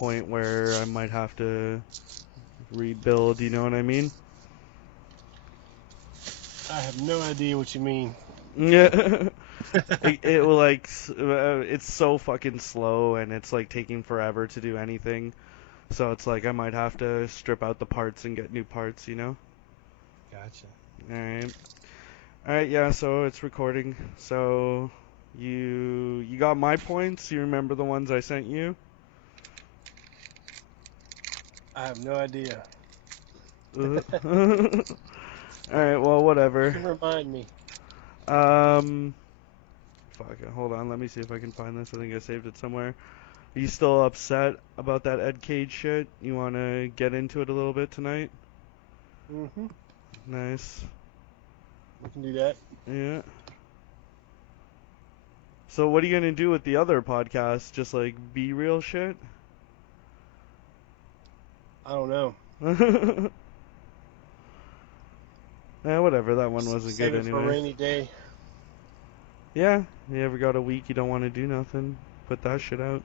point where I might have to rebuild, you know what I mean? I have no idea what you mean. Yeah. It will like it's so fucking slow and it's like taking forever to do anything. So it's like I might have to strip out the parts and get new parts, you know? Gotcha. Alright. Alright, yeah, so it's recording. So you got my points? You remember the ones I sent you? I have no idea. Alright, well, You whatever. can remind me. Um, fuck it, hold on, let me see if I can find this. I think I saved it somewhere. Are you still upset about that Ed Cage shit? You want to get into it a little bit tonight? Mm-hmm. Nice. We can do that. Yeah. So what are you gonna do with the other podcast? Just like be real shit? I don't know. Whatever, that one wasn't Save good it for a anyway. rainy day. Yeah, you ever got a week you don't want to do nothing? Put that shit out.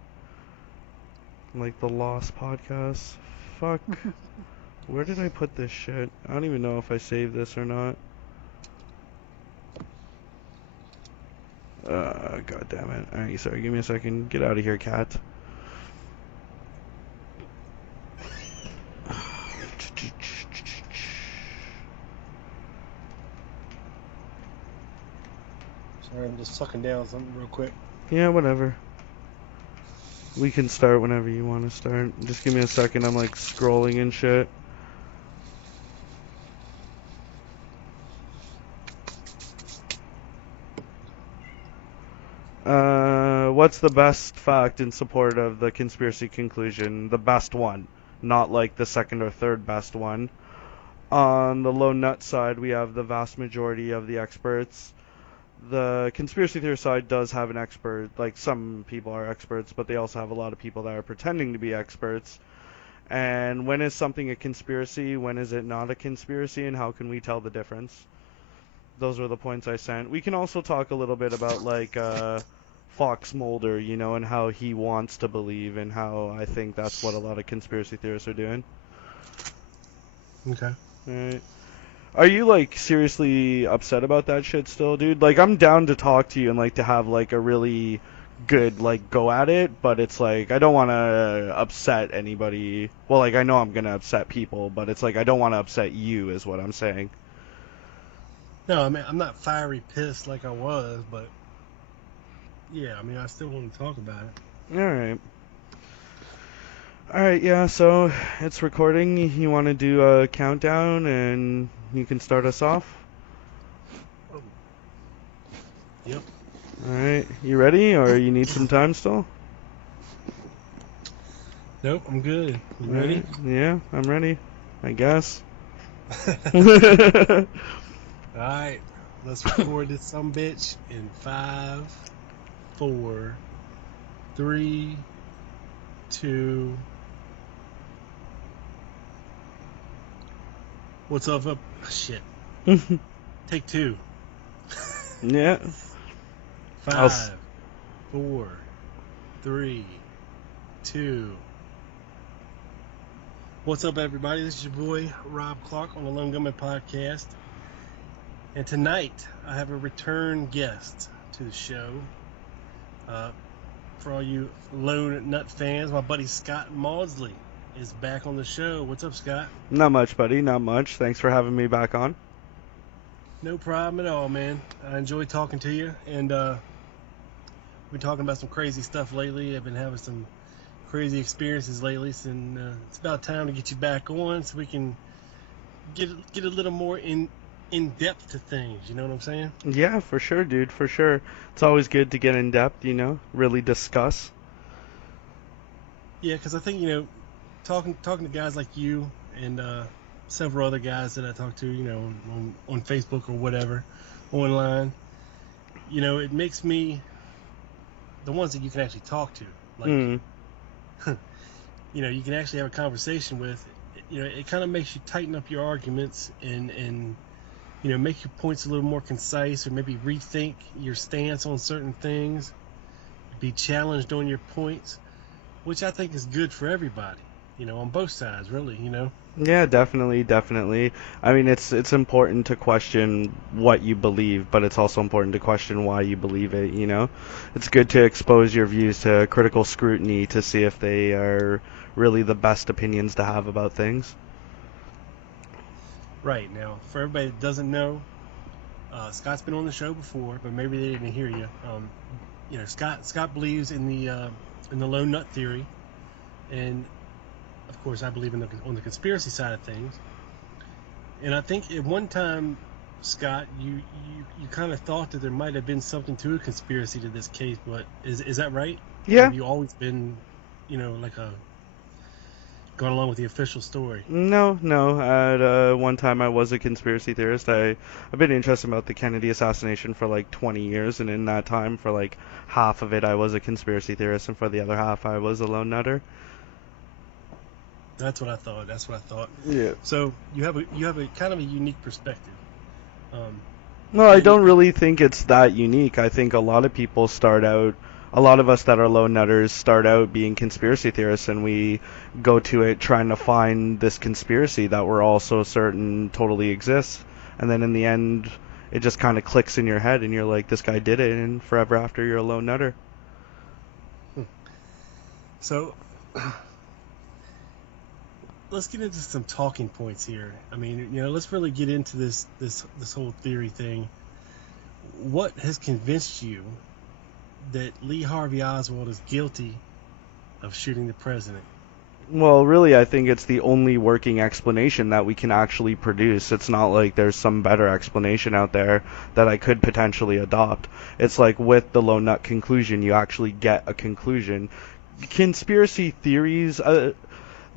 Like the Lost podcast. Fuck. Where did I put this shit? I don't even know if I saved this or not. God damn it. Alright, sorry, give me a second. Get out of here, cat. Sorry, I'm just sucking down something real quick. Yeah, whatever. We can start whenever you want to start. Just give me a second. I'm like scrolling and shit. What's the best fact in support of the conspiracy conclusion? The best one, not like the second or third best one. On the low nut side, we have the vast majority of the experts. The conspiracy theory side does have an expert, like some people are experts, but they also have a lot of people that are pretending to be experts. And when is something a conspiracy? When is it not a conspiracy? And how can we tell the difference? Those were the points I sent. We can also talk a little bit about like Fox Mulder, you know, and how he wants to believe, and how I think that's what a lot of conspiracy theorists are doing. Okay. Right. Are you like seriously upset about that shit still, dude? Like I'm down to talk to you and like to have like a really good like go at it, but it's like I don't want to upset anybody. Well, like I know I'm going to upset people, but it's like I don't want to upset you is what I'm saying. No, I mean, I'm not fiery pissed like I was, but yeah, I mean, I still want to talk about it. All right. All right, yeah, so it's recording. You want to do a countdown and you can start us off? Oh. Yep. All right. You ready or you need some time still? Nope, I'm good. You All ready? right. Yeah, I'm ready. I guess. All right, let's record this some bitch in 5, 4, 3, 2. What's up? Shit. Take 2. Yeah. 5, 4, 3, 2. What's up, everybody? This is your boy Rob Clark on the Lone Gunman Podcast, and tonight I have a return guest to the show. For all you Lone Nut fans, my buddy Scott Maudsley is back on the show. What's up, Scott? Not much, buddy. Not much. Thanks for having me back on. No problem at all, man. I enjoy talking to you, and we've been talking about some crazy stuff lately. I've been having some crazy experiences lately, and it's about time to get you back on so we can get a little more in depth to things. You know what I'm saying? Yeah, for sure, dude. For sure. It's always good to get in depth, you know, really discuss. Yeah, because I think talking to guys like you and several other guys that I talk to, on Facebook or whatever, online, it makes me the ones that you can actually talk to, like Mm. you can actually have a conversation with. It kind of makes you tighten up your arguments and make your points a little more concise, or maybe rethink your stance on certain things, be challenged on your points. which I think is good for everybody, on both sides, really. Yeah, definitely, definitely. I mean, it's important to question what you believe, but it's also important to question why you believe it, you know? It's good to expose your views to critical scrutiny to see if they are really the best opinions to have about things. Right. Now, for everybody that doesn't know, Scott's been on the show before, but maybe they didn't hear you. Scott believes in the lone nut theory, and of course, I believe on the conspiracy side of things. And I think at one time, Scott, you kind of thought that there might have been something to a conspiracy to this case, but is that right? Or Yeah, have you always been, like a going along with the official story? no, no. At one time, I was a conspiracy theorist. I've been interested about the Kennedy assassination for like 20 years, and in that time, for like half of it, I was a conspiracy theorist, and for the other half, I was a lone nutter. That's what I thought. That's what I thought. Yeah. So you have a kind of a unique perspective. Um, Well, I and don't really think it's that unique. I think a lot of us that are lone nutters start out being conspiracy theorists, and we go to it trying to find this conspiracy that we're all so certain totally exists. And then in the end, it just kind of clicks in your head, and you're like, this guy did it, and forever after, you're a lone nutter. so let's get into some talking points here. I mean, let's really get into this whole theory thing. What has convinced you that Lee Harvey Oswald is guilty of shooting the president? Well, really, I think it's the only working explanation that we can actually produce. It's not like there's some better explanation out there that I could potentially adopt. It's like with the lone nut conclusion, you actually get a conclusion. Conspiracy theories,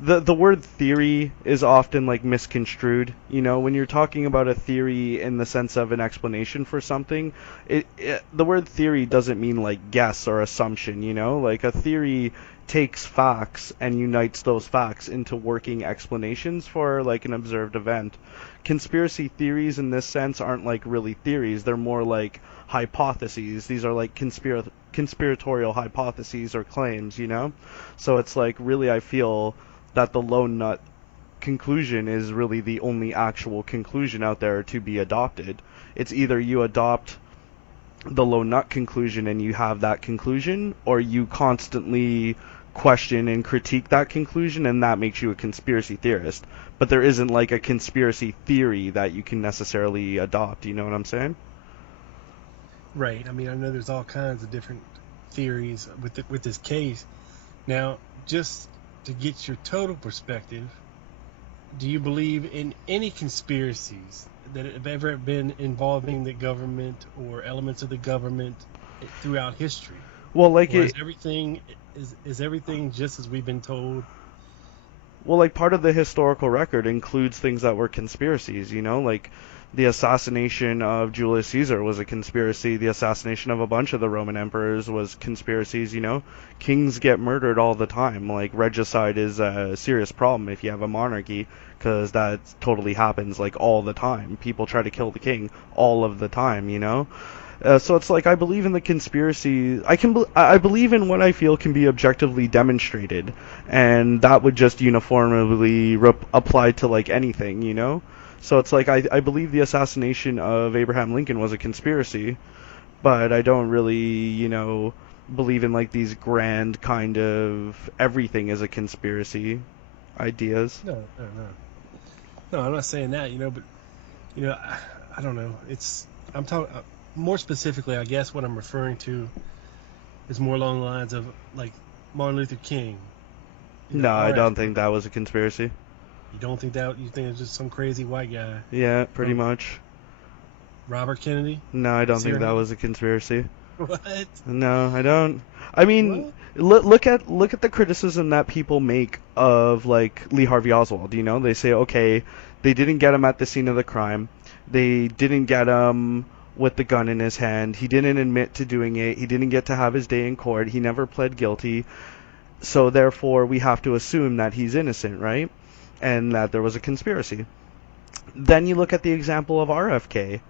the word theory is often like misconstrued. You know, when you're talking about a theory in the sense of an explanation for something, the word theory doesn't mean like guess or assumption. You know, like a theory takes facts and unites those facts into working explanations for like an observed event. Conspiracy theories in this sense aren't like really theories, they're more like hypotheses. These are like conspiratorial hypotheses or claims, you know? So it's like really I feel that the lone nut conclusion is really the only actual conclusion out there to be adopted. It's either you adopt the lone nut conclusion and you have that conclusion, or you constantly question and critique that conclusion, and that makes you a conspiracy theorist. But there isn't like a conspiracy theory that you can necessarily adopt. You know what I'm saying? Right. I mean, I know there's all kinds of different theories with this case. Now, just to get your total perspective, do you believe in any conspiracies that have ever been involving the government or elements of the government throughout history? Well, like Or it, is everything just as we've been told? well, like part of the historical record includes things that were conspiracies. You know, like the assassination of Julius Caesar was a conspiracy. The assassination of a bunch of the Roman emperors was conspiracies. You know, kings get murdered all the time. Like regicide is a serious problem if you have a monarchy, because that totally happens like all the time. People try to kill the king all of the time. You know. So it's like I believe in the conspiracy. I believe in what I feel can be objectively demonstrated, and that would just uniformly apply to like anything, you know. So it's like I believe the assassination of Abraham Lincoln was a conspiracy, but I don't really, believe in like these grand kind of everything is a conspiracy ideas. No, no, no. No, I'm not saying that, but I don't know. I'm talking more specifically. I guess what I'm referring to is more along the lines of like Martin Luther King, No, I our don't aspect. think that was a conspiracy. You don't think that? You think it's just some crazy white guy Yeah, pretty from much. Robert Kennedy, No, I don't think that Sirhan? was a conspiracy. What? No, I don't. I mean, What? look at the criticism that people make of like Lee Harvey Oswald. You know, they say, okay, they didn't get him at the scene of the crime. They didn't get him with the gun in his hand. He didn't admit to doing it. He didn't get to have his day in court. He never pled guilty. So therefore, we have to assume that he's innocent, right? And that there was a conspiracy. Then you look at the example of RFK.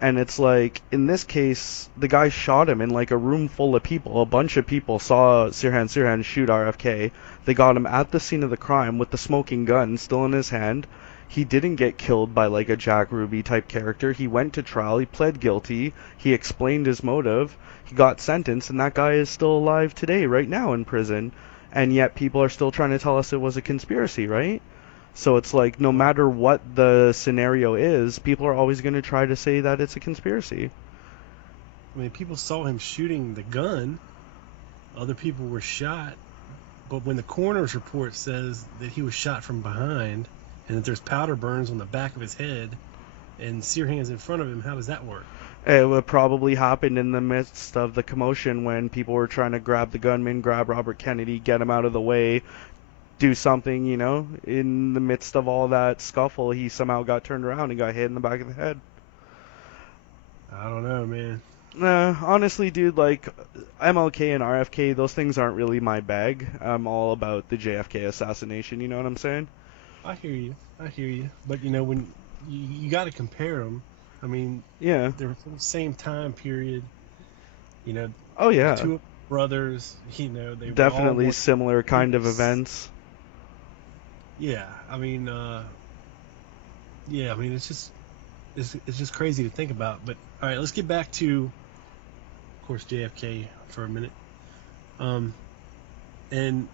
And it's like, in this case, the guy shot him in like a room full of people. A bunch of people saw Sirhan shoot RFK. They got him at the scene of the crime with the smoking gun still in his hand. He didn't get killed by like a Jack Ruby type character. He went to trial, he pled guilty, he explained his motive, he got sentenced, and that guy is still alive today, right now in prison. And yet people are still trying to tell us it was a conspiracy, right? So it's like no Well, matter what the scenario is, people are always going to try to say that it's a conspiracy. I mean, people saw him shooting the gun. Other people were shot. But when the coroner's report says that he was shot from behind and that there's powder burns on the back of his head and Sirhan's in front of him, how does that work? It would probably happen in the midst of the commotion when people were trying to grab the gunman, grab Robert Kennedy, get him out of the way, do something, in the midst of all that scuffle, he somehow got turned around and got hit in the back of the head. I don't know, man. Honestly, dude, like MLK and RFK, those things aren't really my bag. I'm all about the JFK assassination, you know what I'm saying? I hear you. I hear you. But when you got to compare them. I mean, Yeah. they were from the same time period. You know, Oh, the yeah. two brothers. They were all Definitely born. similar kind of events. Yeah. I mean, yeah. I mean, it's just crazy to think about. But all right, let's get back to, of course, JFK for a minute. And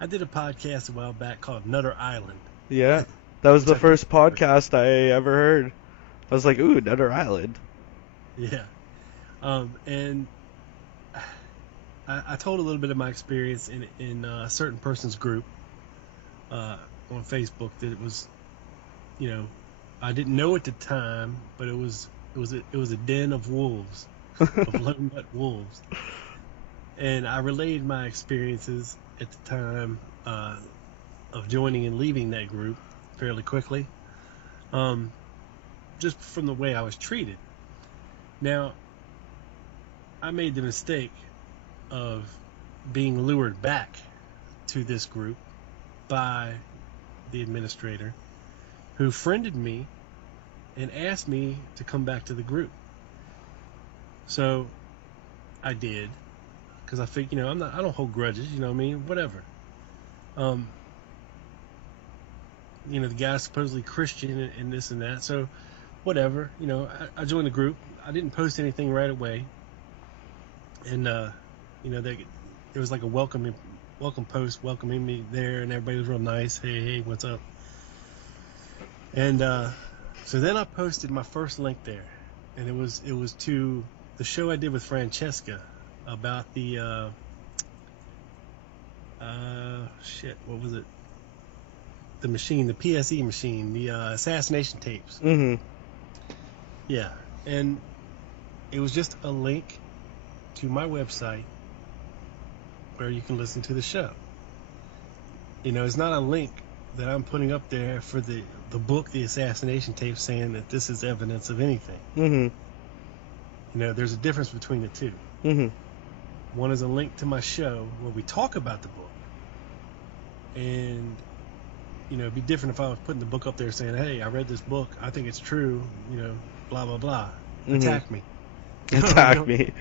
I did a podcast a while back called Nutter Island, Yeah. That was which the I think first podcast I ever heard. I was like, ooh, Nutter Island. yeah. And I told a little bit of my experience in a certain person's group on Facebook that it was, you know, I didn't know at the time, but it was a den of wolves, of lone nut wolves, and I relayed my experiences at the time of joining and leaving that group fairly quickly, um, just from the way I was treated. Now, I made the mistake of being lured back to this group by the administrator who friended me and asked me to come back to the group. So I did because I think I don't hold grudges. You know what I mean? Whatever. Um, the guy's supposedly Christian and this and that. So whatever. I joined the group. I didn't post anything right away, and there was like a welcome post welcoming me there, and everybody was real nice. Hey, what's up? And so then I posted my first link there, and it was to the show I did with Francesca about the what was it? The machine, the PSE machine, the assassination tapes. Mm-hmm. Yeah, and it was just a link to my website where you can listen to the show. It's not a link that I'm putting up there for the book, the assassination tape, saying that this is evidence of anything. Mm-hmm. There's a difference between the two. Mm-hmm. One is a link to my show where we talk about the book, and it'd be different if I was putting the book up there saying, "Hey, I read this book. I think it's true." Blah blah blah. Mm-hmm. Attack me. Attack me.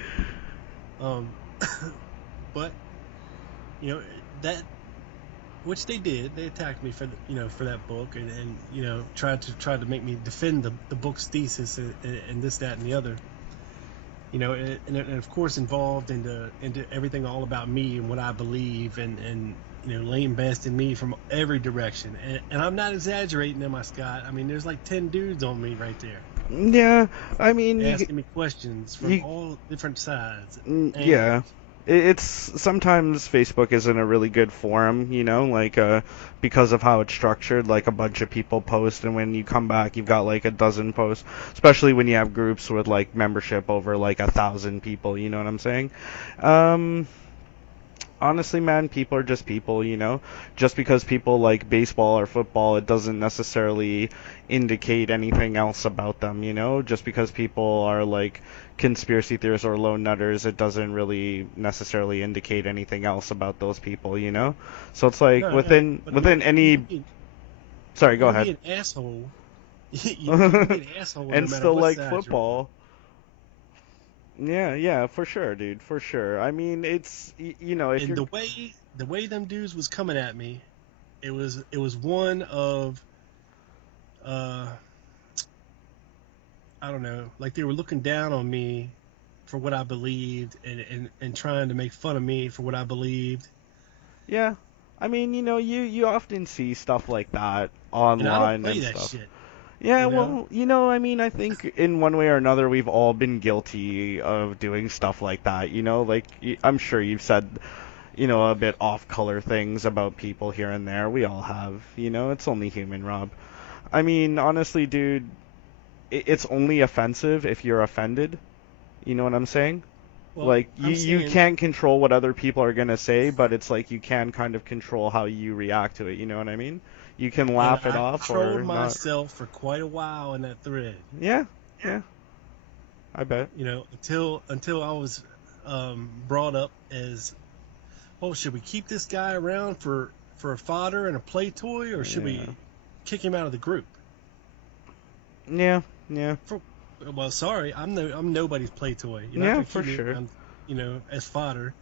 But that, which they did. They attacked me for for that book, and tried to make me defend the book's thesis and this, that, and the other. And of course involved into everything all about me and what I believe, and laying best in me from every direction. And I'm not exaggerating, am I, Scott? I mean, there's like 10 dudes on me right there. Yeah, I mean, asking me questions from all different sides. Yeah. It's sometimes Facebook isn't a really good forum, because of how it's structured. Like a bunch of people post, and when you come back, you've got like a dozen posts. Especially when you have groups with like membership over like 1,000 people. You know what I'm saying? Honestly, man, people are just people, Just because people like baseball or football, it doesn't necessarily indicate anything else about them, Just because people are like conspiracy theorists or lone nutters, it doesn't really necessarily indicate anything else about those people, So it's like No, within but within any. Sorry, you go can ahead. be an asshole You can be an asshole no and matter still what like side you're on. football. Yeah, yeah, for sure, dude, for sure. I mean, it's if And you're the way them dudes was coming at me, it was one of uh I don't know, like they were looking down on me for what I believed, and trying to make fun of me for what I believed. yeah. I mean, you often see stuff like that And I don't online play and that stuff. shit, Yeah, you know? well, I mean, I think in one way or another we've all been guilty of doing stuff like that, like I'm sure you've said, a bit off-color things about people here and there. We all have, it's only human, Rob. I mean, honestly, dude, it's only offensive if you're offended. You know what I'm saying? Well, Like I'm you saying, can't control what other people are gonna say, but it's like you can kind of control how you react to it. You know what I mean? You can and laugh it I off controlled or not. myself for quite a while in that thread, Yeah, yeah, I bet. until I was brought up as, oh, should we keep this guy around for a fodder and a play toy, or should Yeah, we kick him out of the group? yeah, yeah, For Well, sorry, I'm nobody's play toy. You're not yeah, gonna for keep me sure. around, as fodder.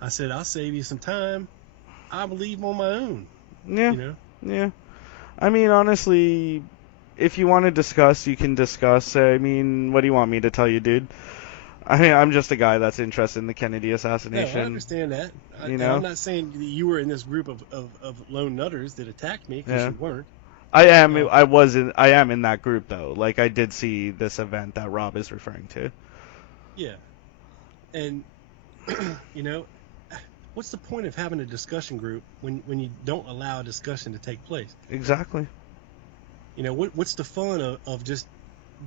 I said I'll save you some time. I believe on my own. Yeah, You know. yeah. I mean, honestly, if you want to discuss, you can discuss. I mean, what do you want me to tell you, dude? I mean, I'm just a guy that's interested in the Kennedy No, I assassination. understand that, You and I'm know? not saying that you were in this group of lone nutters that attacked me, because Yeah. you weren't. I am. Uh, I am in that group though. Like I did see this event that Rob is referring to. yeah, and you know, what's the point of having a discussion group when you don't allow a discussion to take place? Exactly. What's the fun of just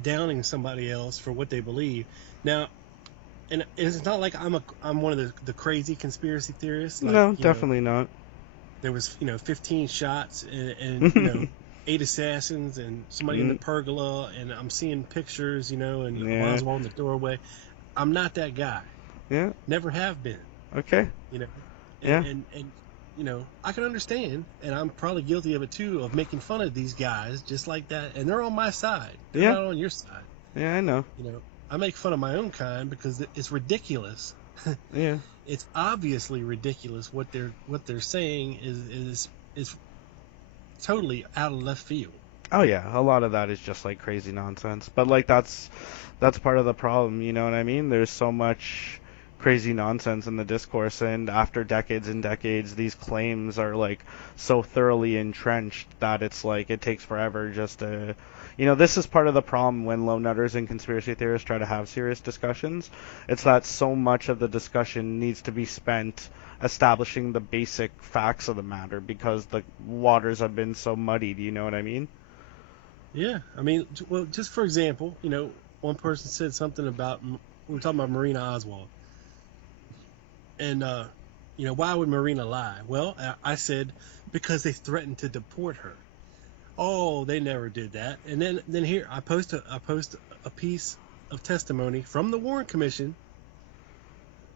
downing somebody else for what they believe? Now, and it's not like I'm one of the crazy conspiracy theorists. Like, No, definitely not. there was 15 shots, and Mm, 8 assassins and somebody in the pergola, and I'm seeing pictures, and of yeah. Oswald in the doorway. I'm not that guy. Yeah. Never have been. Okay. You know, and Yeah. I can understand, and I'm probably guilty of it too, of making fun of these guys just like that, and they're on my side. They're Yeah. not on your side. Yeah. I know. I make fun of my own kind because it's ridiculous. Yeah. It's obviously ridiculous. What they're saying is totally out of left field. Oh yeah. A lot of that is just like crazy nonsense. But like that's part of the problem. You know what I mean? There's so much crazy nonsense in the discourse, and after decades and decades, these claims are like so thoroughly entrenched that it's like it takes forever just to. This is part of the problem when lone nutters and conspiracy theorists try to have serious discussions. It's that so much of the discussion needs to be spent establishing the basic facts of the matter because the waters have been so muddied. You know what I mean? Yeah, I mean, well, just for example, one person said something about, we were talking about Marina Oswald, and why would Marina lie? Well, I said because they threatened to deport her. Oh, they never did that. And then here I post a piece of testimony from the Warren Commission,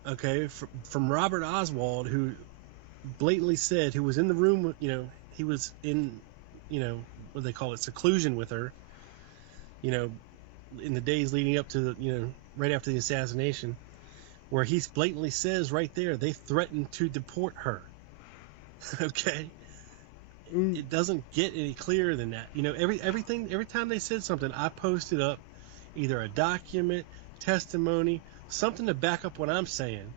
okay, from Robert Oswald, who blatantly said, who was in the room, he was in, what do they call it, seclusion with her, you know, in the days leading up to right after the assassination, where he blatantly says right there they threatened to deport her. Okay, it doesn't get any clearer than that. Every time they said something, I posted up either a document, testimony, something to back up what I'm saying.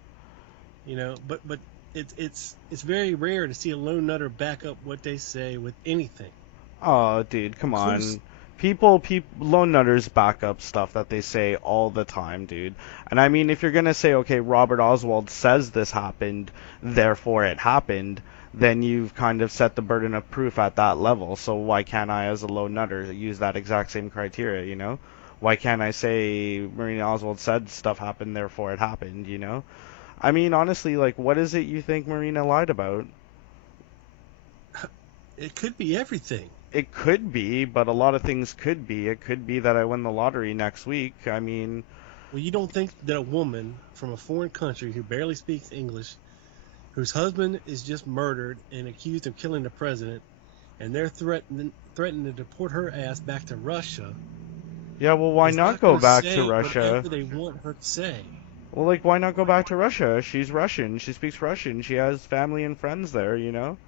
But it's very rare to see a lone nutter back up what they say with anything. Oh, dude, come Inclusive. on. Lone nutters back up stuff that they say all the time, dude. And I mean, if you're gonna say, okay, Robert Oswald says this happened, therefore it happened, then you've kind of set the burden of proof at that level. So why can't I, as a lone nutter, use that exact same criteria? Why can't I say Marina Oswald said stuff happened, therefore it happened? I mean, honestly, like, what is it you think Marina lied about? It could be everything. It could be, but a lot of things could be. It could be that I win the lottery next week. I mean, Well, you don't think that a woman from a foreign country who barely speaks English, whose husband is just murdered and accused of killing the president, and they're threatening to deport her ass back to Russia, Yeah, well, why is not not go going to back to say Russia? whatever they want her to say. Well, like, why not go back to Russia? She's Russian. She speaks Russian. She has family and friends there, you know?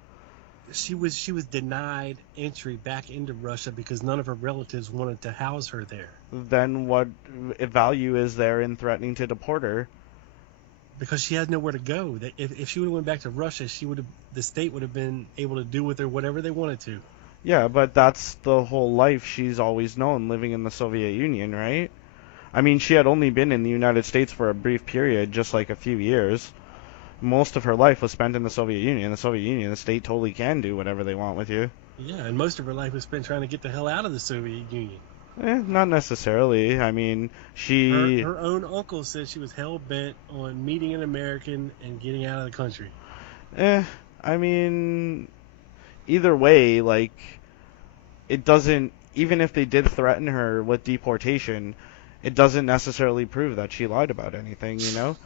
She was denied entry back into Russia because none of her relatives wanted to house her there. Then what value is there in threatening to deport her? Because she had nowhere to go. If she would have went back to Russia, the state would have been able to do with her whatever they wanted to. Yeah, but that's the whole life she's always known, living in the Soviet Union, right? I mean, she had only been in the United States for a brief period, just like a few years. Most of her life was spent in the Soviet Union. The Soviet Union, the state totally can do whatever they want with you. Yeah, and most of her life was spent trying to get the hell out of the Soviet Union. Not necessarily. I mean, Her she. her own uncle said she was hell bent on meeting an American and getting out of the country. Eh, I mean, either way, like, it doesn't. Even if they did threaten her with deportation, it doesn't necessarily prove that she lied about anything, you know?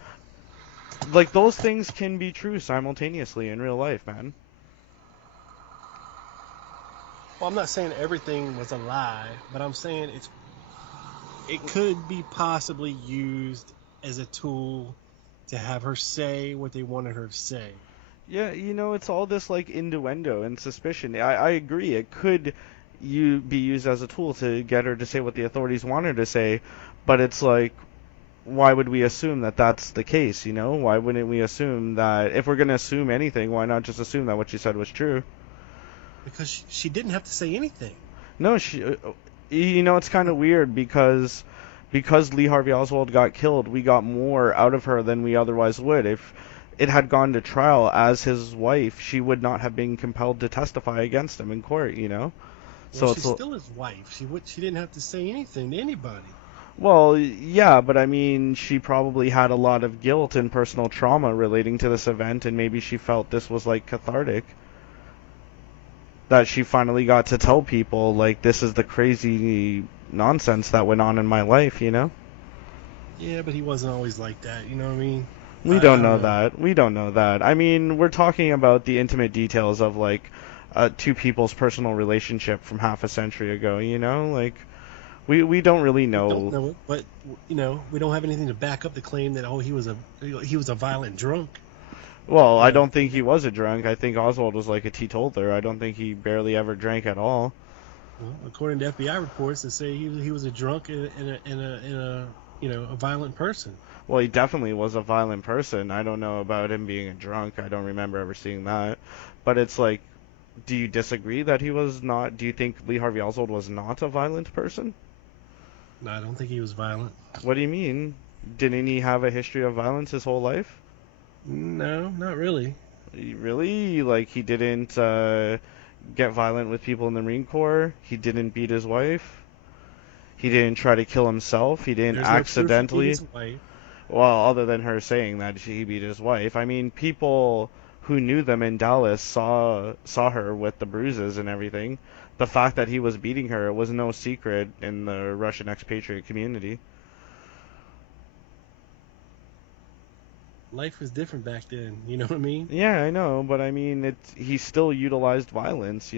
Like, those things can be true simultaneously in real life, man. Well, I'm not saying everything was a lie, but I'm saying it could be possibly used as a tool to have her say what they wanted her to say. Yeah, it's all this like innuendo and suspicion. I agree. It could be used as a tool to get her to say what the authorities want her to say, but it's like, why would we assume that that's the case? Why wouldn't we assume that if we're gonna assume anything, why not just assume that what she said was true? Because she didn't have to say anything. No, it's kind of weird because Lee Harvey Oswald got killed, we got more out of her than we otherwise would. If it had gone to trial as his wife, she would not have been compelled to testify against him in court. Well, So she's it's still his wife. She didn't have to say anything to anybody. well, yeah, but I mean, she probably had a lot of guilt and personal trauma relating to this event, and maybe she felt this was like cathartic. That she finally got to tell people, like, this is the crazy nonsense that went on in my life. Yeah, but he wasn't always like that. You know what I mean? We I don't don't know know. that. We don't know that. I mean, we're talking about the intimate details of, like, two people's personal relationship from half a century ago. Like, we don't really We don't know. know it, but we don't have anything to back up the claim that he was a violent drunk. Well, You I know, don't think he was a drunk. I think Oswald was like a teetotaler. I don't think he barely ever drank at all. well, according to FBI reports, they say he was a drunk and a violent person. Well, he definitely was a violent person. I don't know about him being a drunk. I don't remember ever seeing that. But it's like, do you disagree that he was not? Do you think Lee Harvey Oswald was not a violent person? No, I don't think he was violent. What do you mean? Didn't he have a history of violence his whole life? No, not really. Really? Like, he didn't get violent with people in the Marine Corps? He didn't beat his wife? He didn't try to kill himself? He didn't There's no proof he beat accidentally? his wife. Well, other than her saying that he beat his wife. I mean, people who knew them in Dallas saw her with the bruises and everything. The fact that he was beating her was no secret in the Russian expatriate community. Life was different back then. You know what I mean? Yeah, I know, but I mean, he still utilized violence.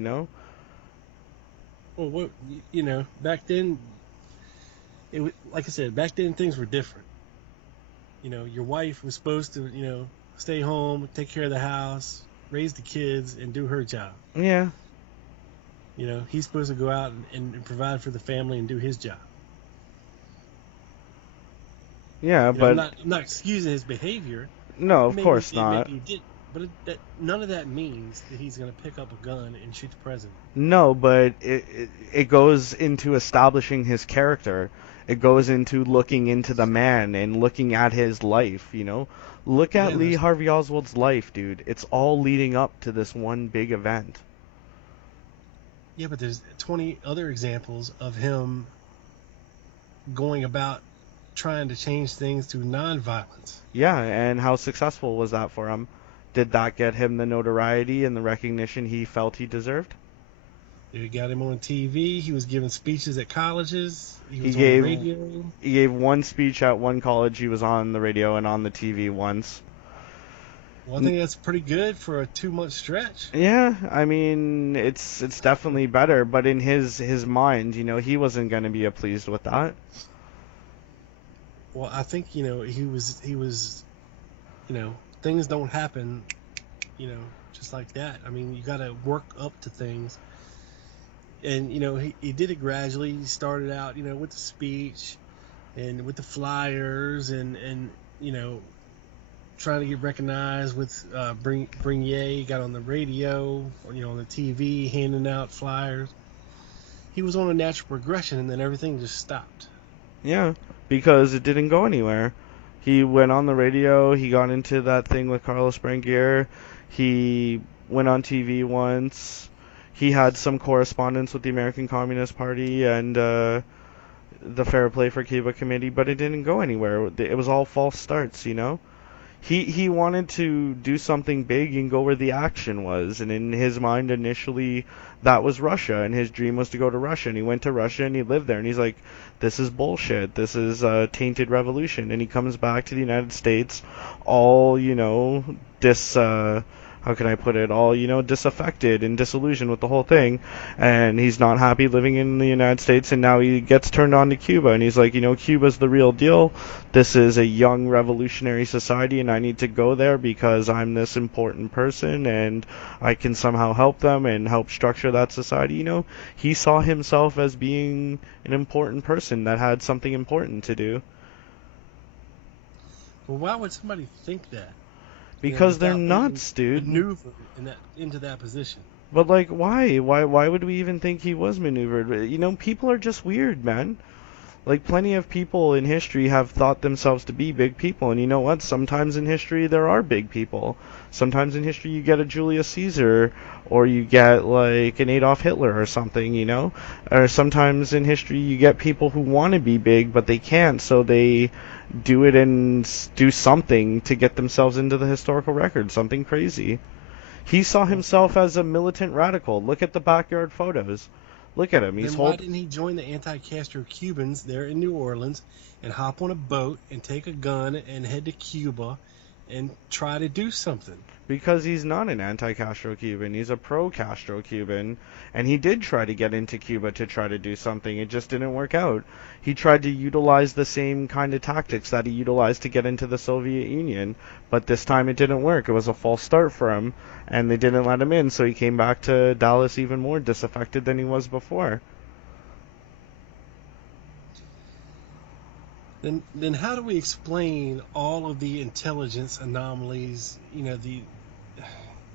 Well, back then, like I said, back then things were different. Your wife was supposed to, stay home, take care of the house, raise the kids, and do her job. Yeah, He's supposed to go out and provide for the family and do his job. yeah, I'm but not excusing his behavior. no, of Maybe he course did, maybe not. he did, but none of that means that he's going to pick up a gun and shoot the president. No, but it goes into establishing his character. It goes into looking into the man and looking at his life. Look at Yeah, Lee Harvey Oswald's life, dude. It's all leading up to this one big event. yeah, but there's 20 other examples of him going about trying to change things to nonviolence. Yeah, and how successful was that for him? Did that get him the notoriety and the recognition he felt he deserved? They got him on TV. He was giving speeches at colleges. He He was on the gave radio. he gave one speech at one college. He was on the radio and on the TV once. Well, I think that's pretty good for a 2 month stretch. Yeah, I mean, it's definitely better, but in his mind, he wasn't going to be pleased with that. Well, I think he was things don't happen just like that. I mean, you got to work up to things, and he did it gradually. He started out with the speech and with the flyers and you know trying to get recognized with bring Ye. Got on the radio, on the TV, handing out flyers. He was on a natural progression, and then everything just stopped. Yeah, because it didn't go anywhere. He went on the radio, he got into that thing with Carlos Brangier, he went on TV once, he had some correspondence with the American Communist Party and the Fair Play for Cuba Committee, but it didn't go anywhere. It was all false starts. He wanted to do something big and go where the action was, and in his mind initially that was Russia, and his dream was to go to Russia, and he went to Russia and he lived there, and he's like, this is bullshit, this is a tainted revolution, and he comes back to the United States all dis how can I put it, all disaffected and disillusioned with the whole thing, and he's not happy living in the United States, and now he gets turned on to Cuba, and he's like, Cuba's the real deal. This is a young revolutionary society, and I need to go there because I'm this important person, and I can somehow help them and help structure that society. He saw himself as being an important person that had something important to do. Well, why would somebody think that? Because they're Without being nuts, dude. maneuvered into that position. But like, why? Why would we even think he was maneuvered? People are just weird, man. Like, plenty of people in history have thought themselves to be big people, and you know what? Sometimes in history there are big people. Sometimes in history you get a Julius Caesar, or you get like an Adolf Hitler or something. Or sometimes in history you get people who want to be big but they can't, so they do it and do something to get themselves into the historical record, something crazy. He saw Well, himself as a militant radical. Look at the backyard photos. Look at him. He's then why holding. didn't he join the anti-Castro Cubans there in New Orleans and hop on a boat and take a gun and head to Cuba and try to do something? Because he's not an anti-Castro Cuban, he's a pro-Castro Cuban, and he did try to get into Cuba to try to do something. It just didn't work out. He tried to utilize the same kind of tactics that he utilized to get into the Soviet Union, but this time it didn't work. It was a false start for him, and they didn't let him in, so he came back to Dallas even more disaffected than he was before. Then how do we explain all of the intelligence anomalies? The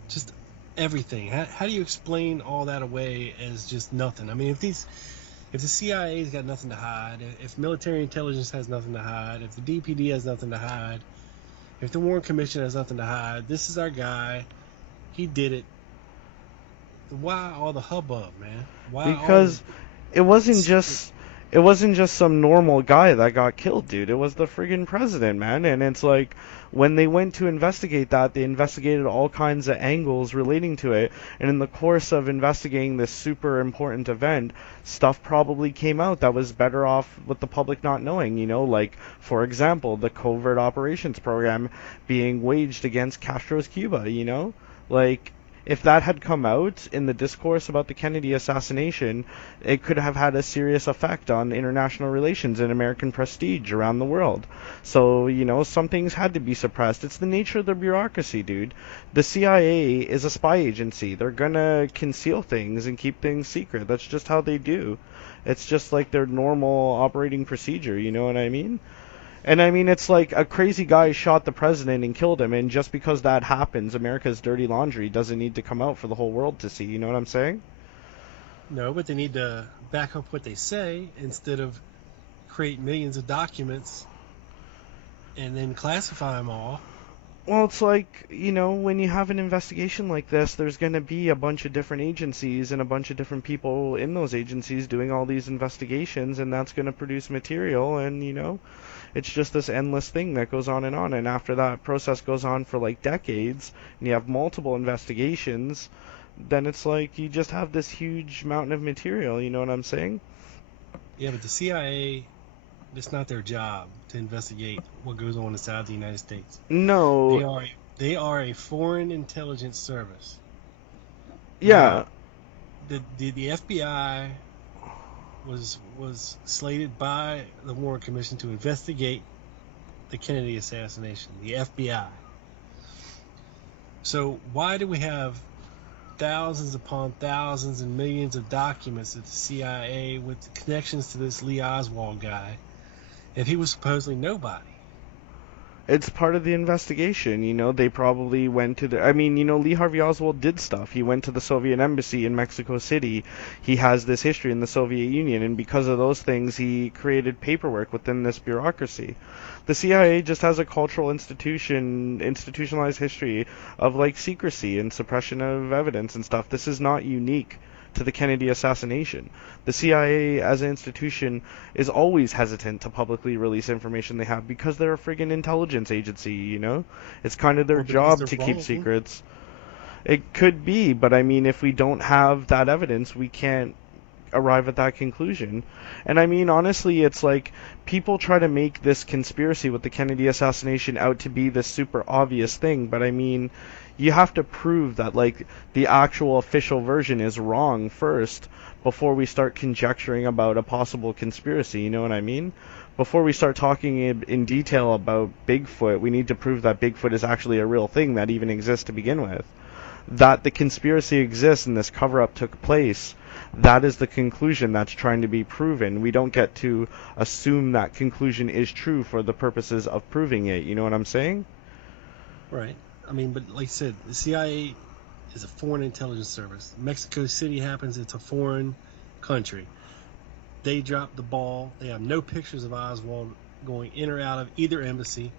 just everything. How do you explain all that away as just nothing? I mean, if the CIA's got nothing to hide, if military intelligence has nothing to hide, if the DPD has nothing to hide, if the Warren Commission has nothing to hide, this is our guy. He did it. Why all the hubbub, man? Why all Because it wasn't just it wasn't just some normal guy that got killed, dude. It was the friggin' president, man. And it's like when they went to investigate that, they investigated all kinds of angles relating to it. And in the course of investigating this super important event, stuff probably came out that was better off with the public not knowing. Like, for example, the covert operations program being waged against Castro's Cuba. Like, if that had come out in the discourse about the Kennedy assassination, it could have had a serious effect on international relations and American prestige around the world. So, some things had to be suppressed. It's the nature of the bureaucracy, dude. The CIA is a spy agency. They're gonna conceal things and keep things secret. That's just how they do. It's just like their normal operating procedure, you know what I mean? And I mean, it's like a crazy guy shot the president and killed him, and just because that happens, America's dirty laundry doesn't need to come out for the whole world to see. You know what I'm saying? no, but they need to back up what they say instead of create millions of documents and then classify them all. Well, it's like, when you have an investigation like this, there's going to be a bunch of different agencies and a bunch of different people in those agencies doing all these investigations, and that's going to produce material, and, it's just this endless thing that goes on, and after that process goes on for like decades, and you have multiple investigations, then it's like you just have this huge mountain of material, you know what I'm saying? Yeah, but the CIA, it's not their job to investigate what goes on inside the United States. They No, are They are a foreign intelligence service. Yeah, Now, the FBI was slated by the Warren Commission to investigate the Kennedy assassination. The FBI. So why do we have thousands upon thousands and millions of documents at the CIA with connections to this Lee Oswald guy if he was supposedly nobody? it's part of the investigation. They probably went to the. I mean, Lee Harvey Oswald did stuff. He went to the Soviet embassy in Mexico City. He has this history in the Soviet Union, and because of those things, he created paperwork within this bureaucracy. The CIA just has a cultural institutionalized history of like secrecy and suppression of evidence and stuff. This is not unique to the Kennedy assassination. The CIA as an institution is always hesitant to publicly release information they have because they're a friggin' intelligence agency. It's kind of their Or because job they're to keep wrong? secrets. It could be, but I mean, if we don't have that evidence, we can't arrive at that conclusion. And I mean, honestly, it's like people try to make this conspiracy with the Kennedy assassination out to be this super obvious thing, but I mean, you have to prove that like the actual official version is wrong first before we start conjecturing about a possible conspiracy, you know what I mean? Before we start talking in detail about Bigfoot, we need to prove that Bigfoot is actually a real thing that even exists to begin with, that the conspiracy exists and this cover up took place. That is the conclusion that's trying to be proven. We don't get to assume that conclusion is true for the purposes of proving it. You know what I'm saying? Right. I mean, but like I said, the CIA is a foreign intelligence service. Mexico City happens, it's a foreign country. They dropped the ball. They have no pictures of Oswald going in or out of either embassy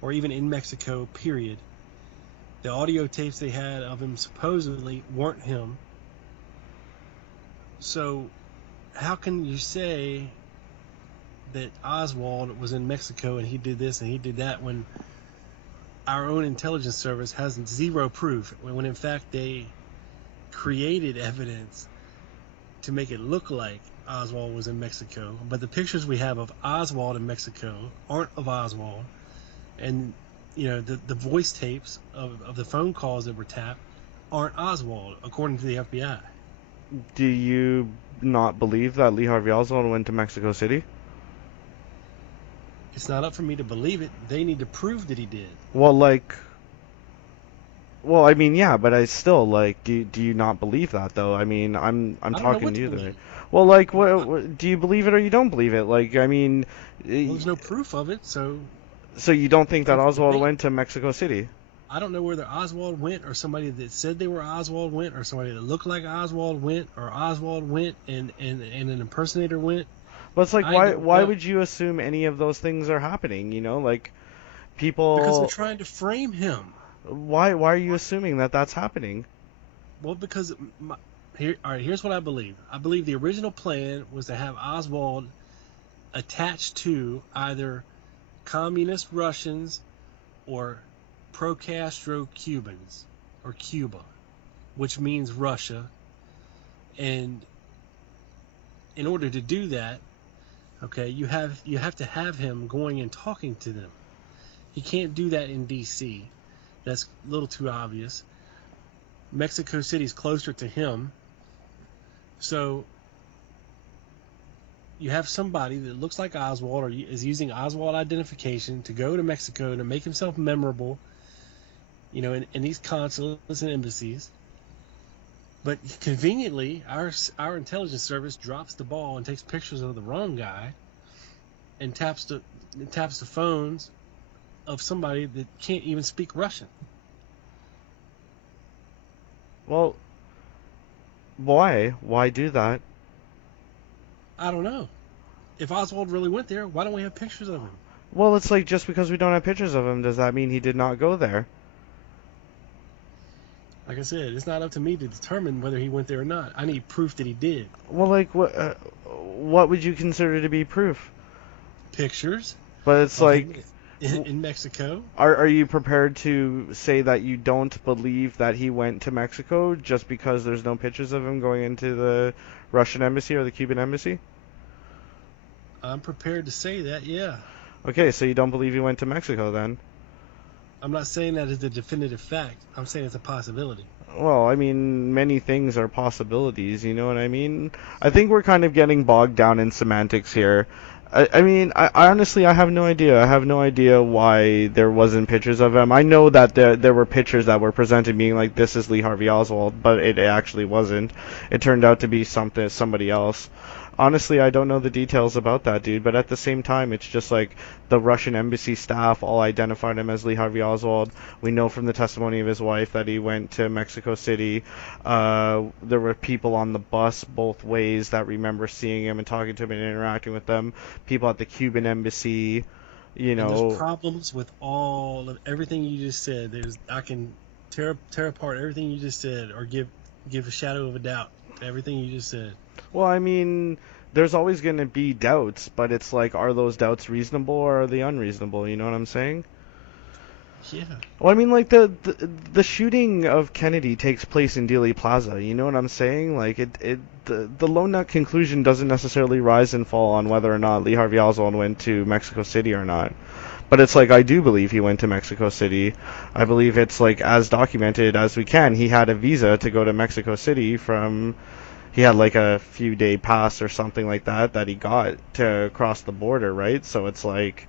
or even in Mexico, period. The audio tapes they had of him supposedly weren't him. So, how can you say that Oswald was in Mexico and he did this and he did that when our own intelligence service has zero proof, when in fact they created evidence to make it look like Oswald was in Mexico? But the pictures we have of Oswald in Mexico aren't of Oswald. And, the voice tapes of the phone calls that were tapped aren't Oswald, according to the FBI. Do you not believe that Lee Harvey Oswald went to Mexico City? It's not up for me to believe it. They need to prove that he did. Well, like, well, I mean, yeah, but I still like. Do you not believe that though? I mean, I'm I don't know talking what to to you there. believe. Well, like, Well, what do you believe it or you don't believe it? Like, I mean, there's no proof of it, so so you don't the think that proof is Oswald me. went to Mexico City? I don't know whether Oswald went or somebody that said they were Oswald went or somebody that looked like Oswald went or Oswald went and an impersonator went. But it's like, I why don't why know. would you assume any of those things are happening? Like Because they're people. trying to frame him. Why are you assuming that that's happening? Well, because all right, here's what I believe. I believe the original plan was to have Oswald attached to either communist Russians or pro-Castro Cubans or Cuba, which means Russia. And in order to do that, okay, you have to have him going and talking to them. He can't do that in D.C. That's a little too obvious. Mexico City's closer to him, so you have somebody that looks like Oswald or is using Oswald identification to go to Mexico to make himself memorable, in these consulates and embassies. But conveniently, our intelligence service drops the ball and takes pictures of the wrong guy and taps the phones of somebody that can't even speak Russian. Well, why do that? I don't know. If Oswald really went there, why don't we have pictures of him? Well, it's like just because we don't have pictures of him, does that mean he did not go there? Like I said, it's not up to me to determine whether he went there or not. I need proof that he did. Well, like what would you consider to be proof? Pictures But it's of him like, in Mexico. are you prepared to say that you don't believe that he went to Mexico just because there's no pictures of him going into the Russian embassy or the Cuban embassy? I'm prepared to say that, yeah. Okay, so you don't believe he went to Mexico then? I'm not saying that is a definitive fact. I'm saying it's a possibility. Well, I mean, many things are possibilities, you know what I mean? I think we're kind of getting bogged down in semantics here. I mean, I honestly, I have no idea. I have no idea why there wasn't pictures of him. I know that there were pictures that were presented being like, this is Lee Harvey Oswald, but it actually wasn't. It turned out to be somebody else. Honestly, I don't know the details about that dude, but at the same time, it's just like the Russian embassy staff all identified him as Lee Harvey Oswald. We know from the testimony of his wife that he went to Mexico City. There were people on the bus both ways that remember seeing him and talking to him and interacting with them. People at the Cuban embassy, you And there's know. problems with all of everything you just said. I can tear apart everything you just said, or give a shadow of a doubt to everything you just said. Well, I mean, there's always going to be doubts, but it's like, are those doubts reasonable or are they unreasonable? You know what I'm saying? Yeah. Well, I mean, like the shooting of Kennedy takes place in Dealey Plaza. You know what I'm saying? Like the lone nut conclusion doesn't necessarily rise and fall on whether or not Lee Harvey Oswald went to Mexico City or not. But it's like I do believe he went to Mexico City. I believe it's like as documented as we can. He had a visa to go to Mexico City from. He had like a few day pass or something like that he got to cross the border, right? So it's like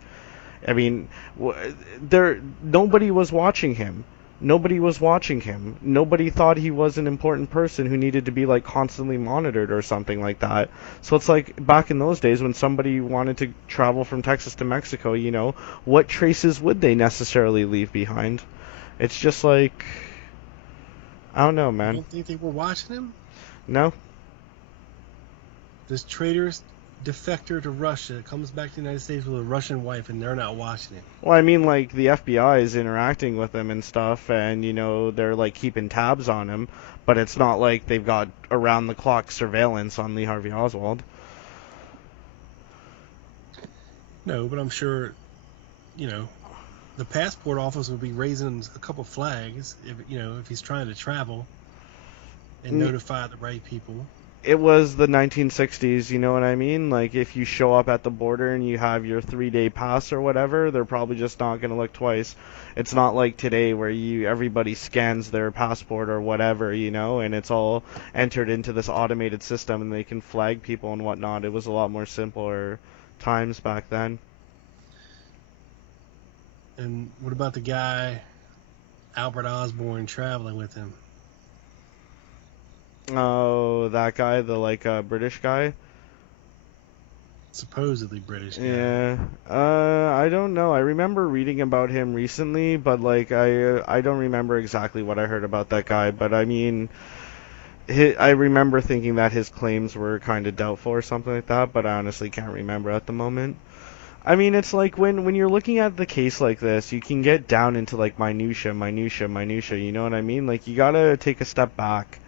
I mean, there nobody was watching him. Nobody was watching him. Nobody thought he was an important person who needed to be like constantly monitored or something like that. So it's like back in those days when somebody wanted to travel from Texas to Mexico, you know, what traces would they necessarily leave behind? It's just like I don't know, You man. don't think they were watching him? No. This traitorous defector to Russia comes back to the United States with a Russian wife, and they're not watching him. Well, I mean, like the FBI is interacting with him and stuff, and you know they're like keeping tabs on him, but it's not like they've got around the clock surveillance on Lee Harvey Oswald. No, but I'm sure, you know, the passport office would be raising a couple flags if he's trying to travel and notify the right people. It was the 1960s, you know what I mean? Like if you show up at the border and you have your 3-day pass or whatever, they're probably just not gonna look twice. It's not like today where you everybody scans their passport or whatever, you know, and it's all entered into this automated system and they can flag people and whatnot. It was a lot more simpler times back then. And what about the guy Albert Osborne traveling with him? Oh, that guy, the like British guy. Supposedly British guy. Yeah. I don't know. I remember reading about him recently, but like I don't remember exactly what I heard about that guy. But I mean, I remember thinking that his claims were kind of doubtful or something like that. But I honestly can't remember at the moment. I mean, it's like when you're looking at the case like this, you can get down into like minutia. You know what I mean? Like you gotta take a step back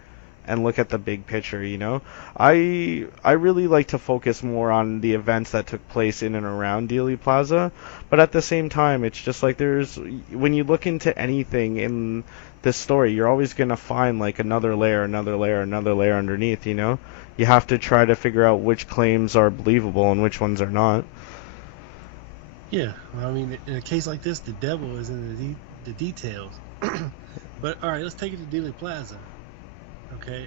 and look at the big picture, you know? I really like to focus more on the events that took place in and around Dealey Plaza, but at the same time, it's just like there's when you look into anything in this story, you're always going to find like another layer underneath, you know? You have to try to figure out which claims are believable and which ones are not. Yeah, well, I mean, in a case like this, the devil is in the details. But all right, let's take it to Dealey Plaza. Okay,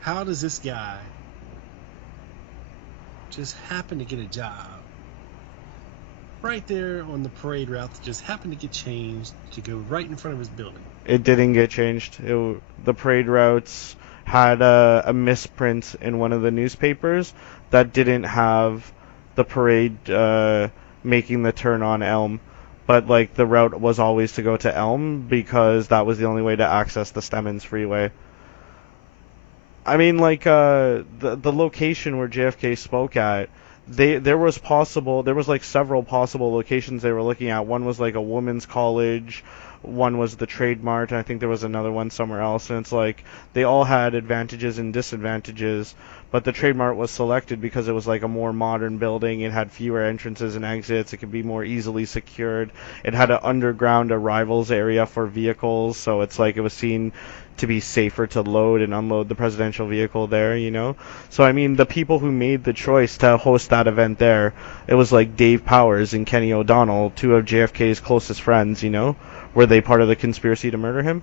how does this guy just happen to get a job right there on the parade route that just happened to get changed to go right in front of his building? It didn't get changed. The parade routes had a misprint in one of the newspapers that didn't have the parade making the turn on Elm, but like the route was always to go to Elm because that was the only way to access the Stemmons Freeway. I mean, like the location where JFK spoke at, there was like several possible locations they were looking at. One was like a women's college, one was the Trade Mart, and I think there was another one somewhere else. And it's like they all had advantages and disadvantages, but the Trade Mart was selected because it was like a more modern building. It had fewer entrances and exits. It could be more easily secured. It had an underground arrivals area for vehicles, so it's like it was seen to be safer to load and unload the presidential vehicle there, you know? So, I mean, the people who made the choice to host that event there, it was like Dave Powers and Kenny O'Donnell, two of JFK's closest friends, you know? Were they part of the conspiracy to murder him?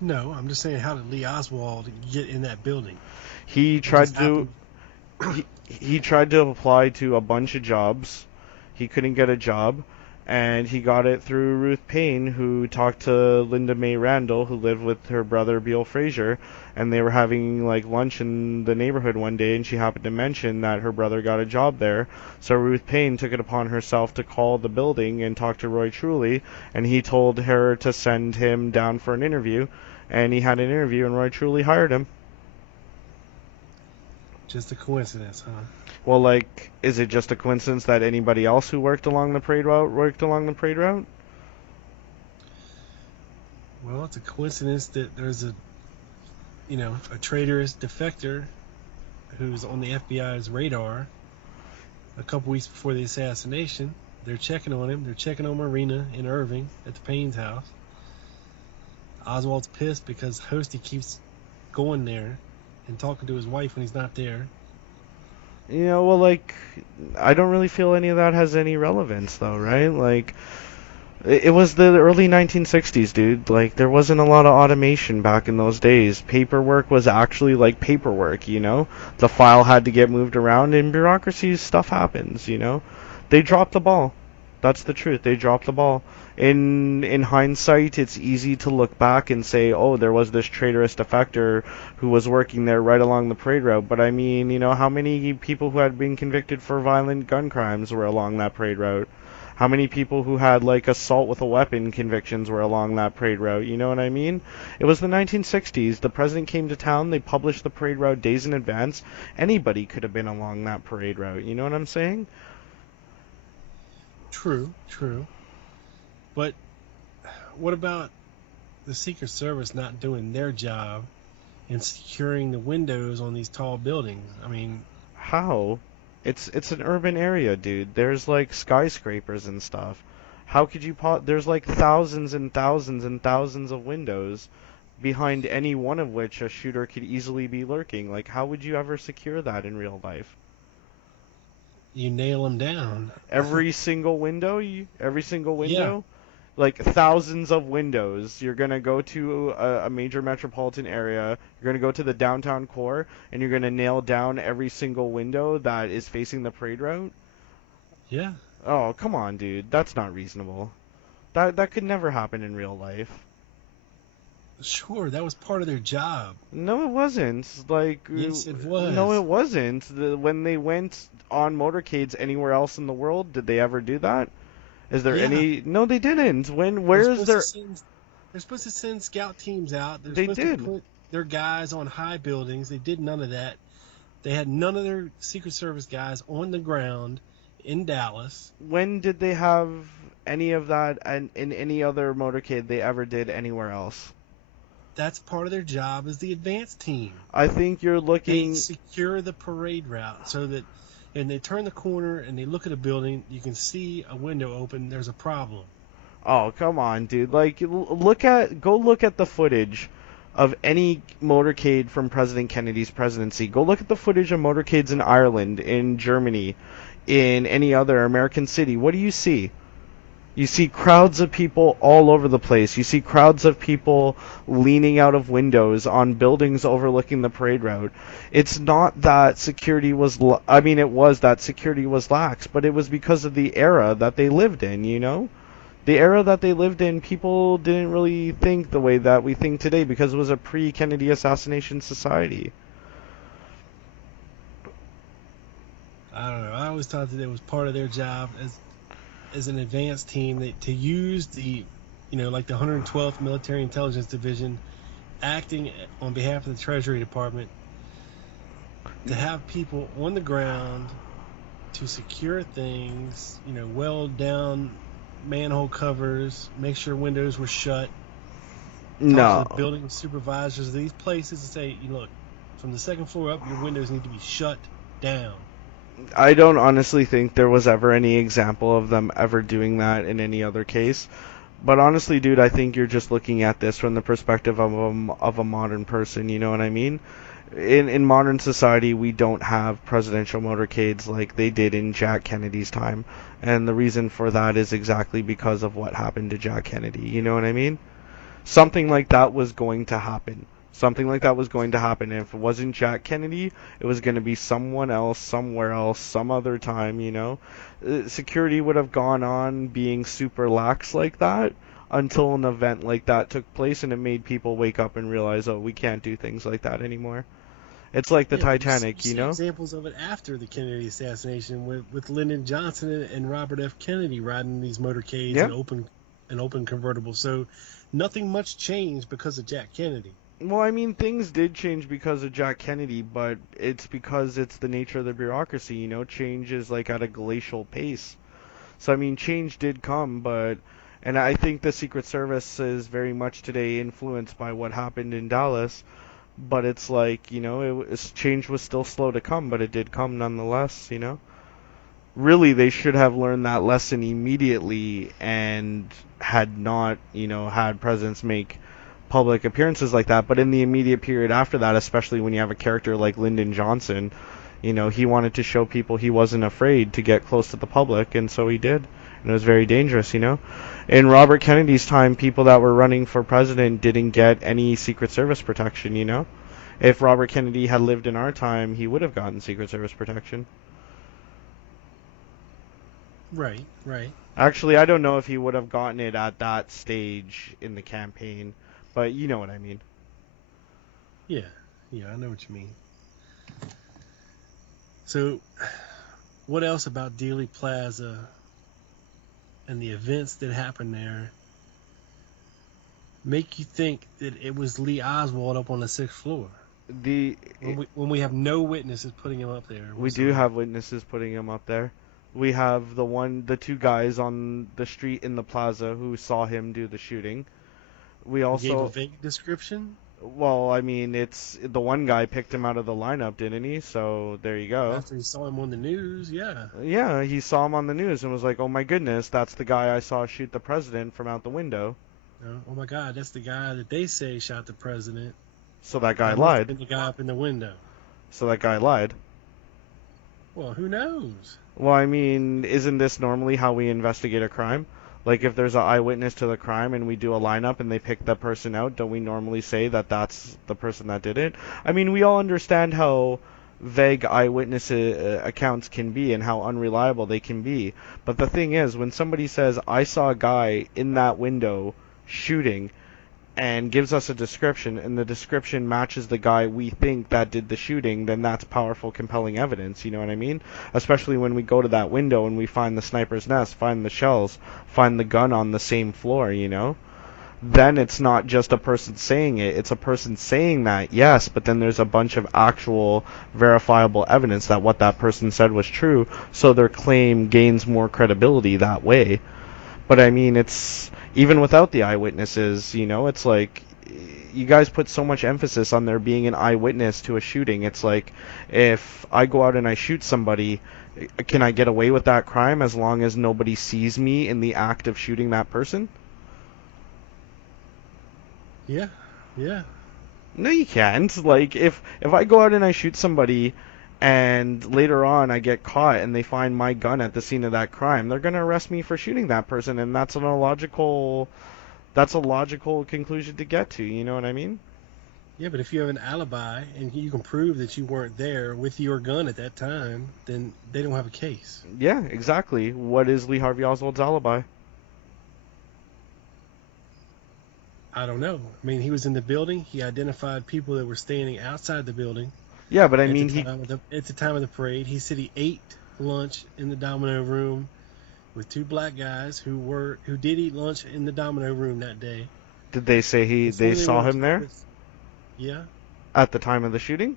No, I'm just saying, how did Lee Oswald get in that building? He It just tried to happened. he tried to apply to a bunch of jobs. He couldn't get a job, and he got it through Ruth Payne, who talked to Linda May Randall, who lived with her brother Beale Frazier, and they were having like lunch in the neighborhood one day, and she happened to mention that her brother got a job there. So Ruth Payne took it upon herself to call the building and talk to Roy Truly, and he told her to send him down for an interview, and he had an interview, and Roy Truly hired him. Just a coincidence, huh? Well, like, is it just a coincidence that anybody else who worked along the parade route worked along the parade route? Well, it's a coincidence that there's a traitorous defector who's on the FBI's radar a couple weeks before the assassination. They're checking on him. They're checking on Marina in Irving at the Payne's house. Oswald's pissed because Hosty keeps going there and talking to his wife when he's not there. You know, well, like, I don't really feel any of that has any relevance, though, right? Like, it was the early 1960s, dude. Like, there wasn't a lot of automation back in those days. Paperwork was actually like paperwork, you know? The file had to get moved around, and bureaucracy stuff happens, you know? They dropped the ball. That's the truth. They dropped the ball. In hindsight, it's easy to look back and say, "Oh, there was this traitorous defector who was working there right along the parade route." But I mean, you know, how many people who had been convicted for violent gun crimes were along that parade route? How many people who had like assault with a weapon convictions were along that parade route? You know what I mean? It was the 1960s. The president came to town. They published the parade route days in advance. Anybody could have been along that parade route. You know what I'm saying? True, true. But what about the Secret Service not doing their job and securing the windows on these tall buildings? I mean, How? It's an urban area, dude. There's like skyscrapers and stuff. How could you there's like thousands and thousands and thousands of windows behind any one of which a shooter could easily be lurking. Like how would you ever secure that in real life? you nail them down. Every single Yeah, window, like thousands of windows. You're gonna go to a major metropolitan area. You're gonna go to the downtown core, and you're gonna nail down every single window that is facing the parade route. yeah. Oh, come on, dude. That's not reasonable. That could never happen in real life. Sure, that was part of their job. No, it wasn't. Like, Yes, it no, it was. wasn't. When they went on motorcades anywhere else in the world, did they ever do that? Is there Yeah, any? No, they didn't. When? they're Where is supposed to there? send. They're supposed to send scout teams out. They're They supposed to did. put their guys on high buildings. They did none of that. They had none of their Secret Service guys on the ground in Dallas. When did they have any of that and in any other motorcade they ever did anywhere else? That's part of their job as the advance team. I think you're They looking. secure the parade route so that, and they turn the corner and they look at a building, you can see a window open, there's a problem. Oh, come on, dude. Like, go look at the footage of any motorcade from President Kennedy's presidency. Go look at the footage of motorcades in Ireland, in Germany, in any other American city. What do you see? You see crowds of people all over the place. You see crowds of people leaning out of windows on buildings overlooking the parade route. It's not that security was, I mean, it was that security was lax, but it was because of the era that they lived in, you know? The era that they lived in, people didn't really think the way that we think today because it was a pre-Kennedy assassination society. I don't know. I always thought that it was part of their job as an advance team to use like the 112th Military Intelligence Division acting on behalf of the Treasury Department to have people on the ground to secure things, weld down manhole covers, make sure windows were shut, talk to No. the building supervisors of these places and say, look, from the second floor up, your windows need to be shut down. I don't honestly think there was ever any example of them ever doing that in any other case. But honestly, dude, I think you're just looking at this from the perspective of a modern person. You know what I mean? In modern society, we don't have presidential motorcades like they did in Jack Kennedy's time, and the reason for that is exactly because of what happened to Jack Kennedy. You know what I mean? Something like that was going to happen. Something like that was going to happen. And if it wasn't Jack Kennedy, it was going to be someone else, somewhere else, some other time, you know? Security would have gone on being super lax like that until an event like that took place and it made people wake up and realize, oh, we can't do things like that anymore. It's like the Yeah, but you Titanic, you see know? examples of it after the Kennedy assassination with Lyndon Johnson and Robert F. Kennedy riding these motorcades Yeah. and open convertibles. So nothing much changed because of Jack Kennedy. Well, I mean, things did change because of Jack Kennedy, but it's because it's the nature of the bureaucracy, you know? Change is like at a glacial pace. So I mean, change did come, but and I think the Secret Service is very much today influenced by what happened in Dallas. But it's like, you know, change was still slow to come, but it did come nonetheless, you know. Really, they should have learned that lesson immediately and had not, you know, had presidents make public appearances like that. But in the immediate period after that, especially when you have a character like Lyndon Johnson, you know, he wanted to show people he wasn't afraid to get close to the public, and so he did. And it was very dangerous, you know. In Robert Kennedy's time, people that were running for president didn't get any Secret Service protection, you know. If Robert Kennedy had lived in our time, he would have gotten Secret Service protection. Right, right. Actually, I don't know if he would have gotten it at that stage in the campaign, but you know what I mean. Yeah, yeah, I know what you mean. So, what else about Dealey Plaza and the events that happened there make you think that it was Lee Oswald up on the sixth floor The when we have no witnesses putting him up there We do whatsoever? have witnesses putting him up there. We have the two guys on the street in the plaza who saw him do the shooting. We Who gave a also, vague description? well, I mean, it's the one guy picked him out of the lineup, didn't he? So there you go. After he saw him on the news, yeah. Yeah, he saw him on the news and was like, "Oh my goodness, that's the guy I saw shoot the president from out the window." Oh my God, that's the guy that they say shot the president. So that guy That must have lied. been the guy up in the window. So that guy lied. Well, who knows? Well, I mean, isn't this normally how we investigate a crime? Like, if there's an eyewitness to the crime and we do a lineup and they pick that person out, don't we normally say that that's the person that did it? I mean, we all understand how vague eyewitness accounts can be and how unreliable they can be. But the thing is, when somebody says, I saw a guy in that window shooting, and gives us a description, and the description matches the guy we think that did the shooting, then that's powerful, compelling evidence, you know what I mean? Especially when we go to that window and we find the sniper's nest, find the shells, find the gun on the same floor, you know? Then it's not just a person saying it, it's a person saying that, yes, but then there's a bunch of actual verifiable evidence that what that person said was true, so their claim gains more credibility that way. But I mean, it's even without the eyewitnesses, you know, it's like you guys put so much emphasis on there being an eyewitness to a shooting. It's like if I go out and I shoot somebody, can I get away with that crime as long as nobody sees me in the act of shooting that person? Yeah, yeah. No, you can't. Like if I go out and I shoot somebody and later on I get caught and they find my gun at the scene of that crime, they're going to arrest me for shooting that person, and that's a logical conclusion to get to, you know what I mean? Yeah, but if you have an alibi and you can prove that you weren't there with your gun at that time, then they don't have a case. Yeah, exactly. What is Lee Harvey Oswald's alibi? I don't know. I mean, he was in the building. He identified people that were standing outside the building Yeah, but I at the mean he time of the parade. He said he ate lunch in the Domino Room with two black guys who did eat lunch in the Domino Room that day. did they say they Before they went saw up him to there yeah. at the time of the shooting?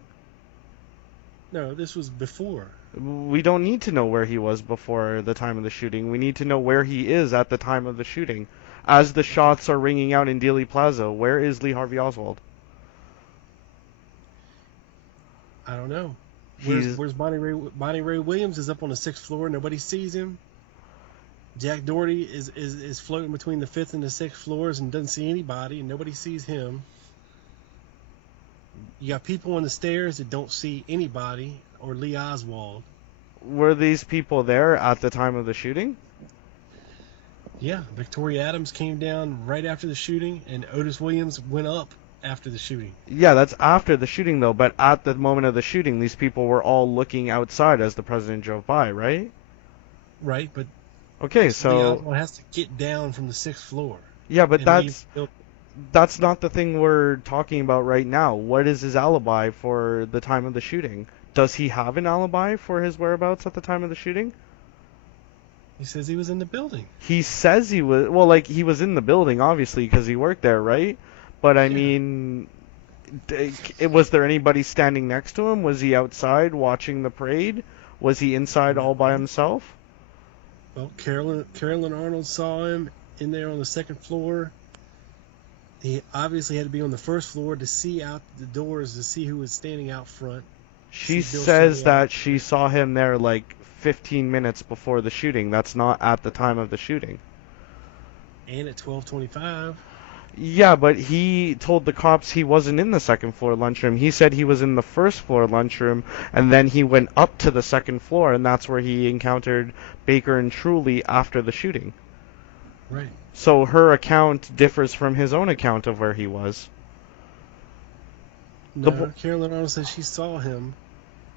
No, this was before. We don't need to know where he was before the time of the shooting. We need to know where he is at the time of the shooting. As the shots are ringing out in Dealey Plaza, where is Lee Harvey Oswald? I don't know. He's Where's Bonnie Ray? Bonnie Ray Williams is up on the sixth floor. Nobody sees him. Jack Doherty is floating between the fifth and the sixth floors and doesn't see anybody, and nobody sees him. You got people on the stairs that don't see anybody, or Lee Oswald. Were these people there at the time of the shooting? Yeah, Victoria Adams came down right after the shooting, and Otis Williams went up after the shooting. Yeah, that's after the shooting though, but at the moment of the shooting, these people were all looking outside as the president drove by, right? Right, but Okay, Lee so Oswald has to get down from the sixth floor yeah, but and leave that's the building. that's not the thing we're talking about right now. What is his alibi for the time of the shooting? Does he have an alibi for his whereabouts at the time of the shooting? He says he was in the building. He says he was, well, like he was in the building obviously because he worked there, right? But I Yeah. mean, was there anybody standing next to him? Was he outside watching the parade? Was he inside all by No. himself? Well, Carolyn Arnold saw him in there on the second floor. He obviously had to be on the first floor to see out the doors to see who was standing out front. She See Bill says Cheney out that she saw him there like 15 minutes before the shooting. That's not at the time of the shooting. and at 12:25. Yeah, but he told the cops he wasn't in the second floor lunchroom. He said he was in the first floor lunchroom, and then he went up to the second floor, and that's where he encountered Baker and Truly after the shooting. Right. So her account differs from his own account of where he was. The No, Carolyn Arnold says she saw him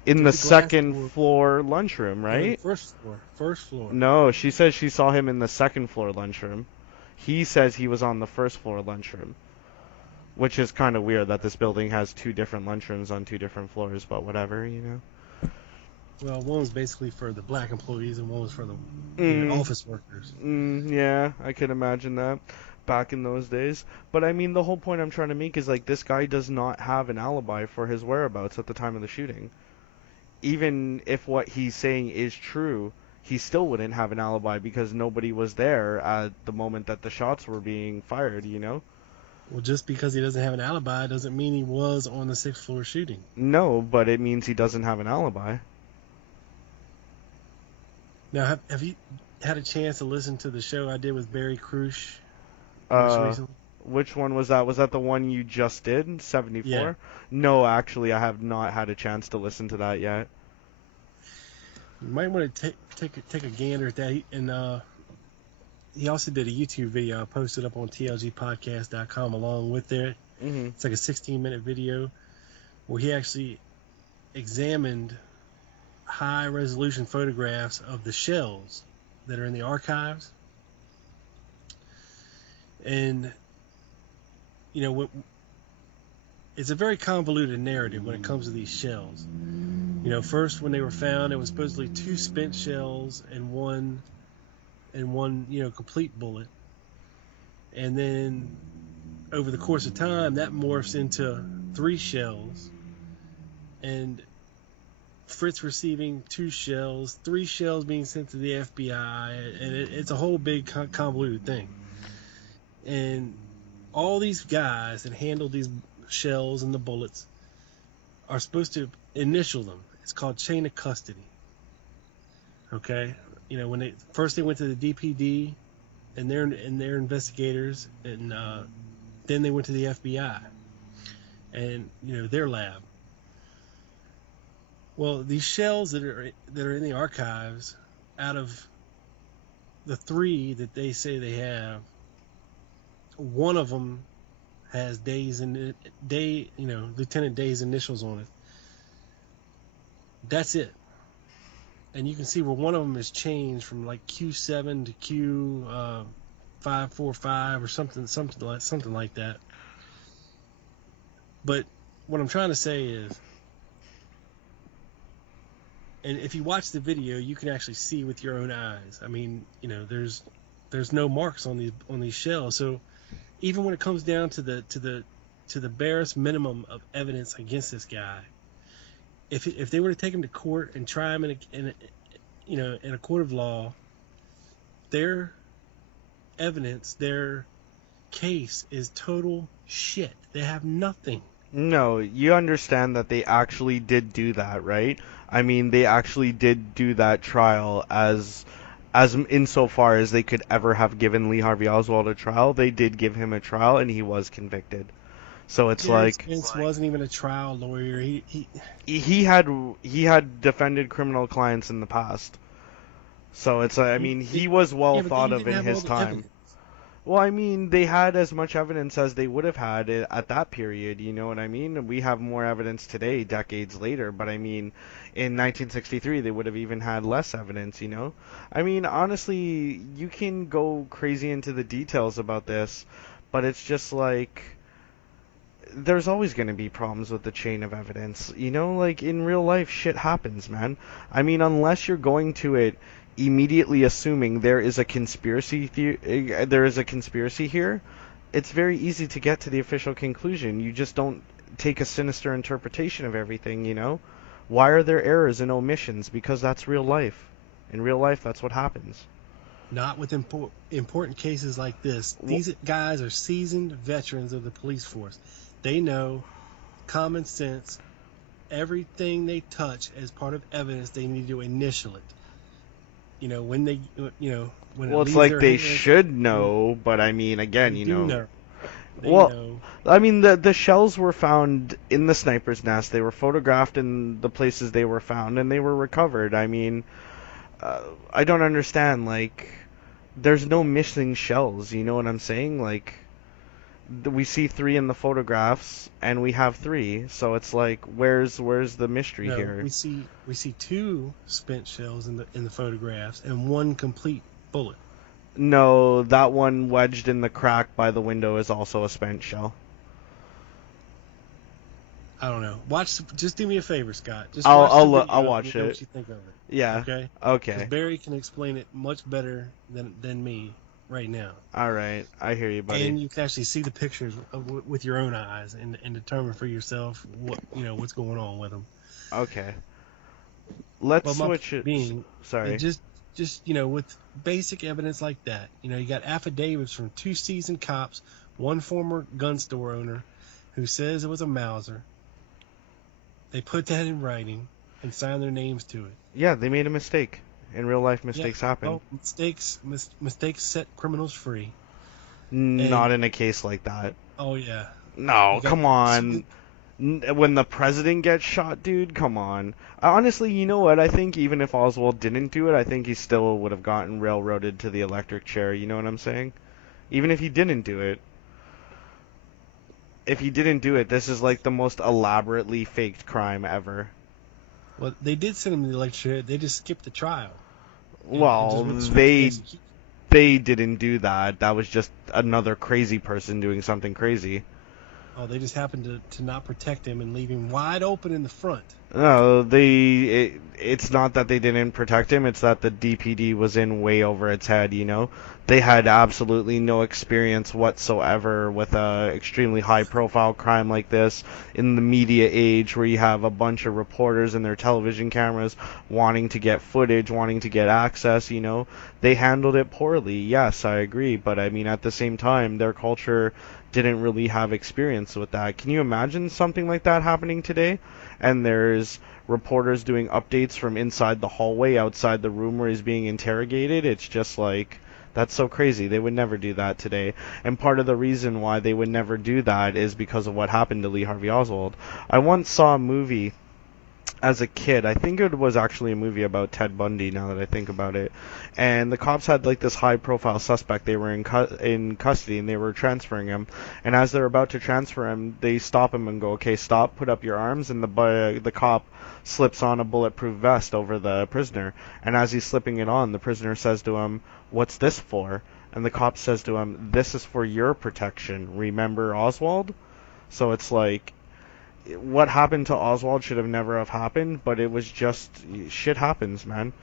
in through the the glass second door. floor lunchroom, No, the right? first floor. First floor. No, she says she saw him in the second floor lunchroom. He says he was on the first floor lunchroom, which is kind of weird that this building has two different lunchrooms on two different floors, but whatever, you know. Well, one was basically for the black employees, and one was for the Mm, office workers. yeah, I can imagine that back in those days. But I mean, the whole point I'm trying to make is like this guy does not have an alibi for his whereabouts at the time of the shooting. Even if what he's saying is true, he still wouldn't have an alibi because nobody was there at the moment that the shots were being fired, you know? Well, just because he doesn't have an alibi doesn't mean he was on the sixth floor shooting. No, but it means he doesn't have an alibi. Now, have you had a chance to listen to the show I did with Barry Crush most Uh, recently? which one was that? Was that the one you just did? Yeah. 74? No, actually, I have not had a chance to listen to that yet. You might want to take a gander at that. And he also did a YouTube video I posted up on tlgpodcast.com along with it. Mhm. It's like a 16-minute video where he actually examined high resolution photographs of the shells that are in the archives. And, you know, it's a very convoluted narrative when it comes to these shells. You know, first when they were found, it was supposedly two spent shells and one complete bullet. And then over the course of time, that morphs into three shells. And Fritz receiving two shells, three shells being sent to the FBI, and it's a whole big convoluted thing. And all these guys that handle these shells and the bullets are supposed to initial them. It's called chain of custody. Okay, you know, when they went to the DPD and their investigators, and then they went to the FBI and their lab. Well, these shells that are in the archives, out of the three that they say they have, one of them has Lieutenant Day's initials on it. That's it. And you can see where one of them is changed from like Q7 to Q545 or something like that. But what I'm trying to say is, and if you watch the video, you can actually see with your own eyes. I mean, there's no marks on these shells. So even when it comes down to the barest minimum of evidence against this guy, if they were to take him to court and try him in a court of law, their evidence, their case is total shit. They have nothing. No, you understand that they actually did do that, right? I mean, they actually did do that trial as as insofar as they could ever have given Lee Harvey Oswald a trial, they did give him a trial and he was convicted. So it's Gary like Spence wasn't even a trial lawyer. He he had defended criminal clients in the past. So it's I he mean it, he was well yeah, but thought he of didn't in have all his the time. evidence. Well, I mean, they had as much evidence as they would have had at that period, you know what I mean? We have more evidence today, decades later, but I mean, in 1963, they would have even had less evidence, you know? I mean, honestly, you can go crazy into the details about this, but it's just like, there's always going to be problems with the chain of evidence. You know, like in real life, shit happens, man. I mean, unless you're going to it immediately assuming there is a conspiracy here, it's very easy to get to the official conclusion. You just don't take a sinister interpretation of everything, you know? Why are there errors and omissions? Because that's real life. In real life, that's what happens. Not with important cases like this. Well, These guys are seasoned veterans of the police force. They know common sense. Everything they touch as part of evidence, they need to initial it. When they, when it well, it's leaves like their they hands, should they, know, but I mean, again, they do know. They well, know. I mean, the shells were found in the sniper's nest. They were photographed in the places they were found, and they were recovered. I mean, uh, I don't understand. Like, there's no missing shells. You know what I'm saying? Like, we see three in the photographs, and we have three. So it's like, where's the mystery No, here? we see two spent shells in the photographs and one complete bullet. No, that one wedged in the crack by the window is also a spent shell. I don't know. Just do me a favor, Scott. Just I'll watch the I'll video and let me watch know it. what you think of it. Yeah. Okay? Because Okay. Barry can explain it much better than me right now. All right. I hear you, buddy. And you can actually see the pictures with your own eyes and determine for yourself what's going on with them. Okay. Let's But my point switch it. being, it Sorry. just with basic evidence like that, you got affidavits from two seasoned cops, one former gun store owner who says it was a Mauser. They put that in writing and signed their names to it. Yeah, they made a mistake. In real life, Yeah. mistakes happen. Well, mistakes set criminals free. Not And in a case like that. oh yeah, No, you got come on. When the president gets shot, dude, come on. Honestly, you know what? I think even if Oswald didn't do it, I think he still would have gotten railroaded to the electric chair. You know what I'm saying? Even if he didn't do it. If he didn't do it, this is like the most elaborately faked crime ever. well, they did send him to the lecture. They just skipped the trial and Well, just went straight to execution. they didn't do that. That was just another crazy person doing something crazy. Oh, they just happened to not protect him and leave him wide open in the front. No, it's not that they didn't protect him, it's that the DPD was in way over its head, you know? They had absolutely no experience whatsoever with a extremely high profile crime like this in the media age where you have a bunch of reporters and their television cameras wanting to get footage, wanting to get access, you know? They handled it poorly. Yes, I agree, but I mean at the same time their culture didn't really have experience with that. Can you imagine something like that happening today? And there's reporters doing updates from inside the hallway outside the room where he's being interrogated. It's just like, that's so crazy. They would never do that today. And part of the reason why they would never do that is because of what happened to Lee Harvey Oswald. I once saw a movie as a kid. I think it was actually a movie about Ted Bundy now that I think about it. And the cops had like this high profile suspect. They were in custody and they were transferring him. And as they're about to transfer him, they stop him and go, "Okay, stop, put up your arms." And the cop slips on a bulletproof vest over the prisoner. And as he's slipping it on, the prisoner says to him, "What's this for?" And the cop says to him, "This is for your protection. Remember Oswald?" So it's like what happened to Oswald should have never have happened, but it was just shit happens, man.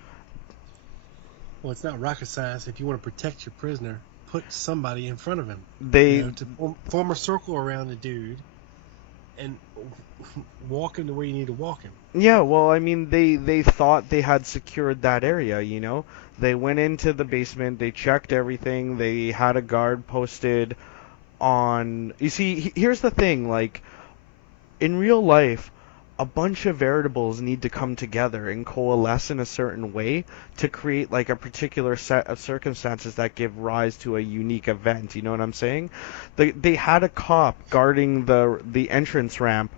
Well, it's not rocket science. If you want to protect your prisoner, put somebody in front of him. They To form a circle around the dude and walk him to where you need to walk him. Yeah, well, I mean they thought they had secured that area, you know? They went into the basement, they checked everything, they had a guard posted on. You see, here's the thing, like in real life, a bunch of variables need to come together and coalesce in a certain way to create like a particular set of circumstances that give rise to a unique event. You know what I'm saying? They had a cop guarding the entrance ramp,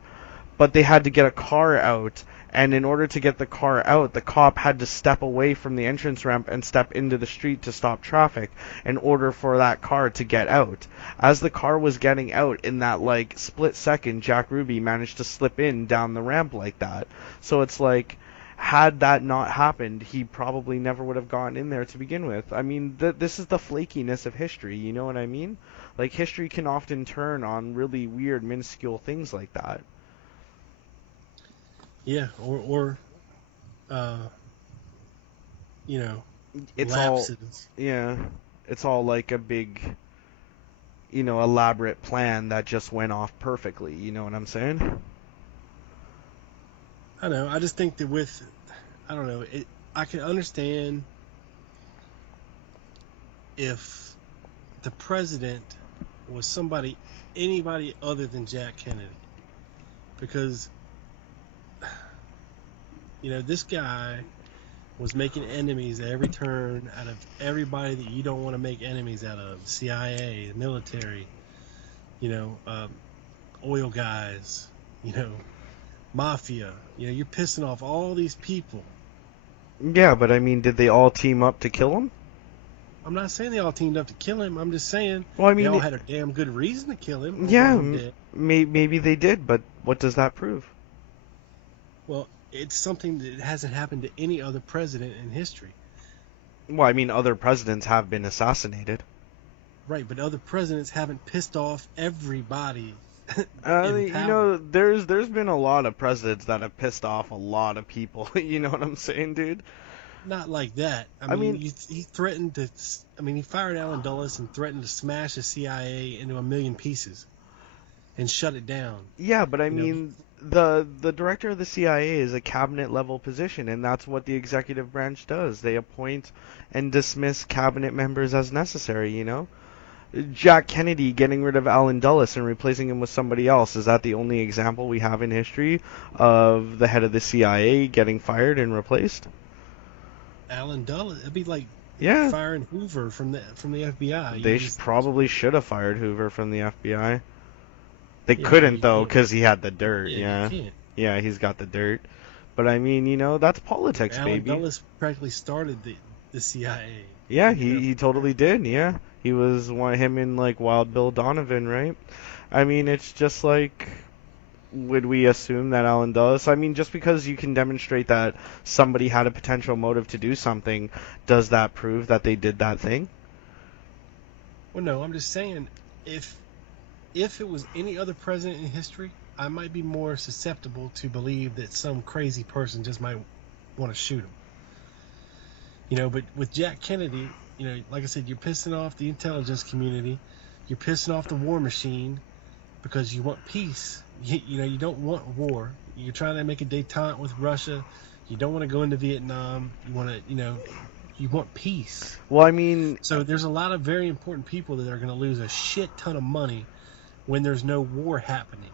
but they had to get a car out, and in order to get the car out, the cop had to step away from the entrance ramp and step into the street to stop traffic in order for that car to get out. As the car was getting out, in that like split second, Jack Ruby managed to slip in down the ramp like that. So it's like, had that not happened, he probably never would have gotten in there to begin with. I mean, this is the flakiness of history, you know what I mean? Like, history can often turn on really weird, minuscule things like that. Yeah, or uh, you know, It's all, lapses. yeah, it's all like a big, elaborate plan that just went off perfectly, you know what I'm saying? I know. I just think that with, I don't know. I can understand if the president was anybody other than Jack Kennedy, because this guy was making enemies at every turn out of everybody that you don't want to make enemies out of. CIA, the military, you know, um, oil guys, you know, mafia. You're pissing off all these people. Yeah, but I mean, did they all team up to kill him? I'm not saying they all teamed up to kill him. I'm just saying Well, I they mean, all had a damn good reason to kill him or yeah, want him dead. maybe they did, but what does that prove? Well, it's something that hasn't happened to any other president in history. Well, I mean, other presidents have been assassinated. Right, but other presidents haven't pissed off everybody in You power. know, there's been a lot of presidents that have pissed off a lot of people. You know what I'm saying, dude? Not like that. I I mean, mean, he threatened to. I mean, he fired Allen Dulles and threatened to smash the CIA into a million pieces and shut it down. yeah, but I You know, mean, the director of the CIA is a cabinet level position, and that's what the executive branch does. They appoint and dismiss cabinet members as necessary, you know? Jack Kennedy getting rid of Allen Dulles and replacing him with somebody else, is that the only example we have in history of the head of the CIA getting fired and replaced? Allen Dulles. It'd be like Yeah, firing Hoover from the FBI. You they just probably should have fired Hoover from the FBI. They yeah, well couldn't you though, can't. because he had the dirt. Yeah, you Yeah, can't. yeah, he's got the dirt. But I mean, that's politics, Allen baby. Dulles practically started the CIA. Yeah, You know, he totally did. Yeah, he was him and like Wild Bill Donovan, right? I mean, it's just like, would we assume that Allen does? I mean, just because you can demonstrate that somebody had a potential motive to do something, does that prove that they did that thing? well, no, I'm just saying if it was any other president in history, I might be more susceptible to believe that some crazy person just might want to shoot him. But with Jack Kennedy, like I said, you're pissing off the intelligence community, you're pissing off the war machine because you want peace. You don't want war. You're trying to make a détente with Russia. You don't want to go into Vietnam. You want to, you want peace. Well, I mean, So there's a lot of very important people that are going to lose a shit ton of money when there's no war happening.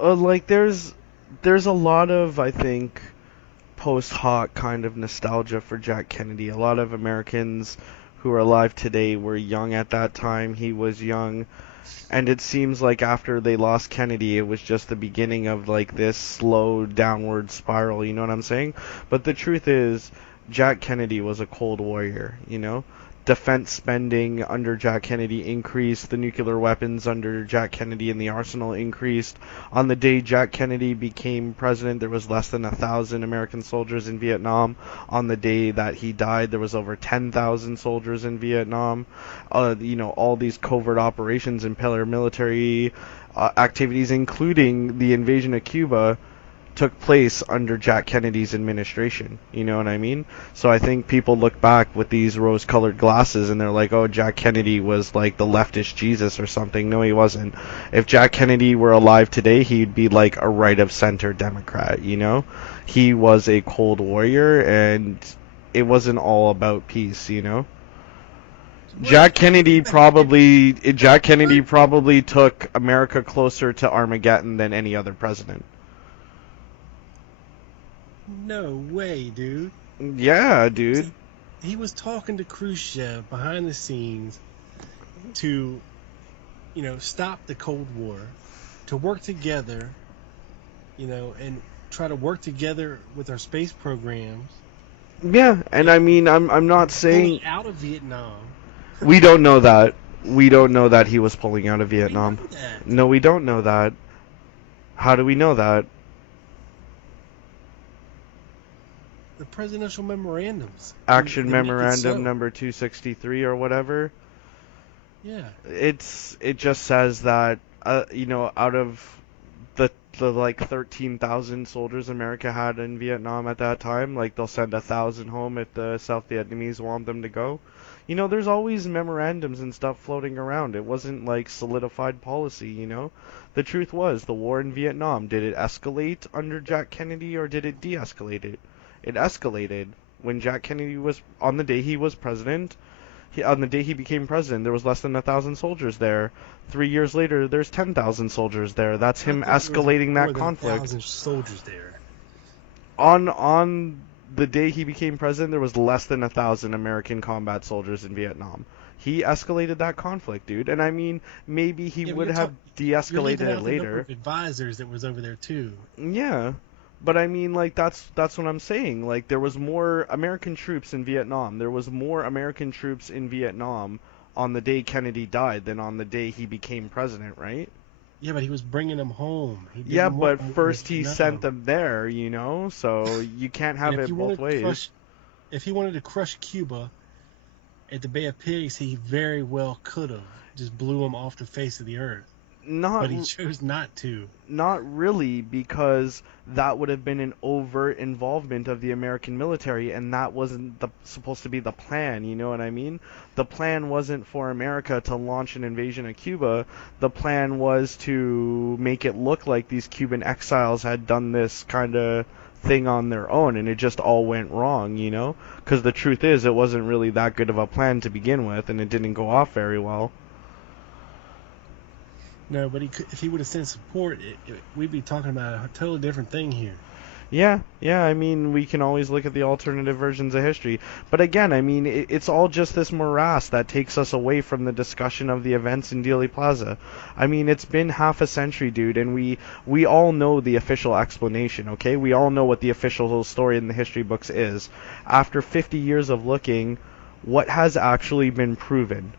like there's a lot of, I think, post hoc kind of nostalgia for Jack Kennedy. A lot of Americans who are alive today were young at that time. He was young. And it seems like after they lost Kennedy, it was just the beginning of like this slow downward spiral, you know what I'm saying? But the truth is, Jack Kennedy was a cold warrior, you know? Defense spending under Jack Kennedy increased, the nuclear weapons under Jack Kennedy in the arsenal increased. On the day Jack Kennedy became president, there was less than 1,000 American soldiers in Vietnam. On the day that he died, there was over 10,000 soldiers in Vietnam. All these covert operations and paramilitary activities, including the invasion of Cuba, took place under Jack Kennedy's administration. You know what I mean? So I think people look back with these rose-colored glasses and they're like, oh, Jack Kennedy was like the leftist Jesus or something. No, he wasn't. If Jack Kennedy were alive today, he'd be like a right-of-center Democrat, you know? He was a cold warrior, and it wasn't all about peace, you know? Jack Kennedy probably took America closer to Armageddon than any other president. No way, dude. Yeah, He was, dude. he was talking to Khrushchev behind the scenes to, stop the Cold War, to work together, and try to work together with our space programs Yeah, and and I mean, I'm not pulling saying out of Vietnam. we don't know that. We don't know that he was pulling out of We know Vietnam. that. No, we don't know that. How do we know that? The presidential memorandums, Action they make it memorandum so. number 263 or whatever. Yeah. It just says that out of the like 13,000 soldiers America had in Vietnam at that time, like they'll send 1,000 home if the South Vietnamese want them to go. There's always memorandums and stuff floating around. It wasn't like solidified policy. The truth was, the war in Vietnam, did it escalate under Jack Kennedy or did it de-escalate it? It escalated when Jack Kennedy was on the day he was president. On the day he became president, there was less than 1,000 soldiers there. 3 years later, there's 10,000 soldiers there. That's I him thought there was escalating more that than a conflict. thousand soldiers there. On the day he became president, there was less than 1,000 American combat soldiers in Vietnam. He escalated that conflict, dude. And I mean, maybe he Yeah, but would have you're de-escalated leaving it out the number later. of advisors that was over there too. Yeah. But I mean, like that's what I'm saying. Like there was more American troops in Vietnam. There was more American troops in Vietnam on the day Kennedy died than on the day he became president, right? Yeah, but he was bringing them home. He Yeah, didn't want but more in first he sent Vietnam. them there. So you can't And have it both ways. if he wanted to crush Cuba at the Bay of Pigs, he very well could have just blew them off the face of the earth. Not But he chose not to. Not really, because that would have been an overt involvement of the American military, and that wasn't supposed to be the plan, you know what I mean? The plan wasn't for America to launch an invasion of Cuba. The plan was to make it look like these Cuban exiles had done this kind of thing on their own, and it just all went wrong. Because the truth is, it wasn't really that good of a plan to begin with, and it didn't go off very well. No, but if he would have sent support, we'd be talking about a totally different thing here. Yeah, yeah, I mean, we can always look at the alternative versions of history. But again, I mean, it's all just this morass that takes us away from the discussion of the events in Dealey Plaza. I mean, it's been half a century, dude, and we all know the official explanation, okay? We all know what the official story in the history books is. After 50 years of looking, what has actually been proven?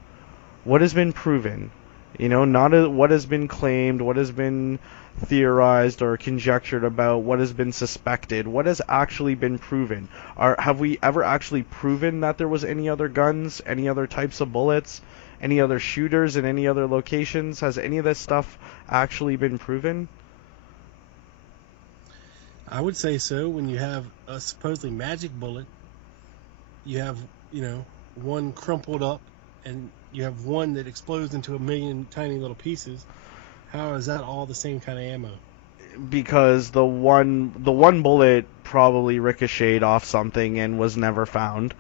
What has been proven? Not what has been claimed, what has been theorized or conjectured about, what has been suspected, what has actually been proven. Have we ever actually proven that there was any other guns, any other types of bullets, any other shooters in any other locations? Has any of this stuff actually been proven? I would say so. When you have a supposedly magic bullet, you have, one crumpled up, and you have one that explodes into a million tiny little pieces. How is that all the same kind of ammo? Because the one bullet probably ricocheted off something and was never found.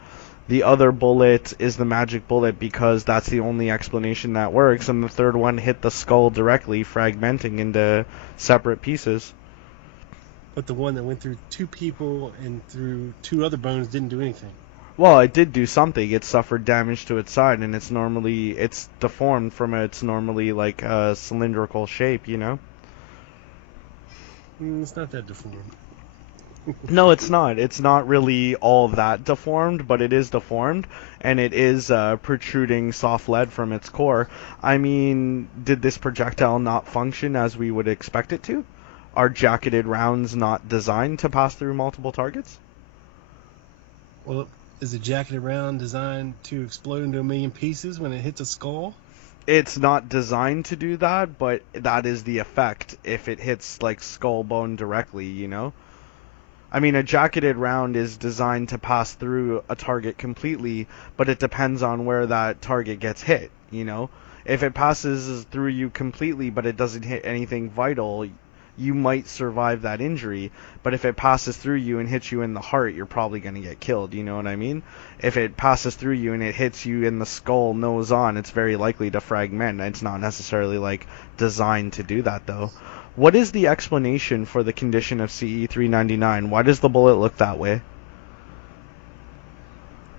The other bullet is the magic bullet because that's the only explanation that works, and the third one hit the skull directly, fragmenting into separate pieces. But the one that went through two people and through two other bones didn't do anything. Well, it did do something. It suffered damage to its side, and it's deformed from its normally like cylindrical shape. It's not that deformed. No, it's not. It's not really all that deformed, but it is deformed, and it is protruding soft lead from its core. I mean, did this projectile not function as we would expect it to? Are jacketed rounds not designed to pass through multiple targets? Well, is a jacketed round designed to explode into a million pieces when it hits a skull? It's not designed to do that, but that is the effect if it hits like skull bone directly. I mean, a jacketed round is designed to pass through a target completely, but it depends on where that target gets hit. If it passes through you completely, but it doesn't hit anything vital, you might survive that injury. But if it passes through you and hits you in the heart, you're probably going to get killed. You know what I mean? If it passes through you and it hits you in the skull, nose on, it's very likely to fragment. It's not necessarily like designed to do that though. What is the explanation for the condition of CE-399? Why does the bullet look that way?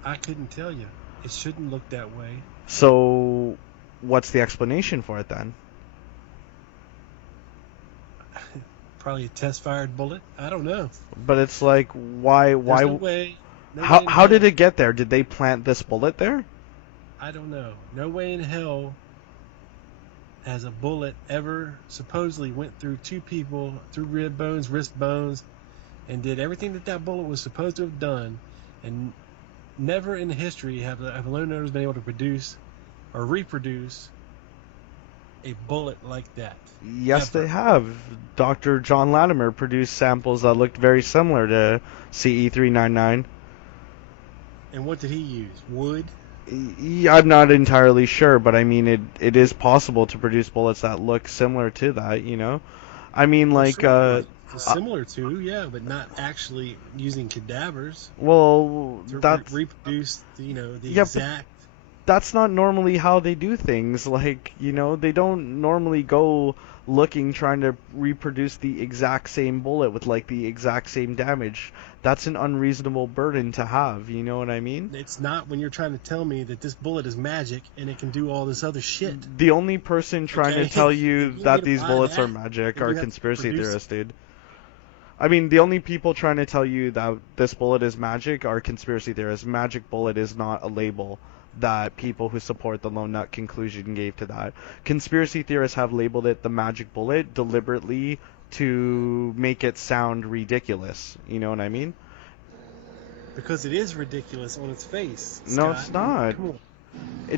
I couldn't tell you. It shouldn't look that way. So, what's the explanation for it then? Probably a test-fired bullet. I don't know. But it's like, why, There's why, no way. No way how, in how did hell. it get there? Did they plant this bullet there? I don't know. No way in hell has a bullet ever supposedly went through two people, through rib bones, wrist bones, and did everything that that bullet was supposed to have done, and never in history have lone owners been able to produce or reproduce a bullet like that. Yes, Ever. they have. Dr. John Latimer produced samples that looked very similar to CE-399. And what did he use? Wood? I'm not entirely sure, but I mean, it is possible to produce bullets that look similar to that, you know? I mean, Well, like, sure. Similar to, yeah, but not actually using cadavers well, to that's, reproduce, the yeah, but exact. that's not normally how they do things. Like, they don't normally go looking trying to reproduce the exact same bullet with like the exact same damage. That's an unreasonable burden to have, you know what I mean? It's not when you're trying to tell me that this bullet is magic and it can do all this other shit. The only person trying to Okay? tell If you you want me that to these buy bullets are that, magic then are you have to conspiracy produce it. theorists, dude. I mean, the only people trying to tell you that this bullet is magic are conspiracy theorists. Magic bullet is not a label that people who support the lone nut conclusion gave to that. Conspiracy theorists have labeled it the magic bullet deliberately to make it sound ridiculous. You know what I mean? Because it is ridiculous on its face, No, Scott. it's I mean, not. come on.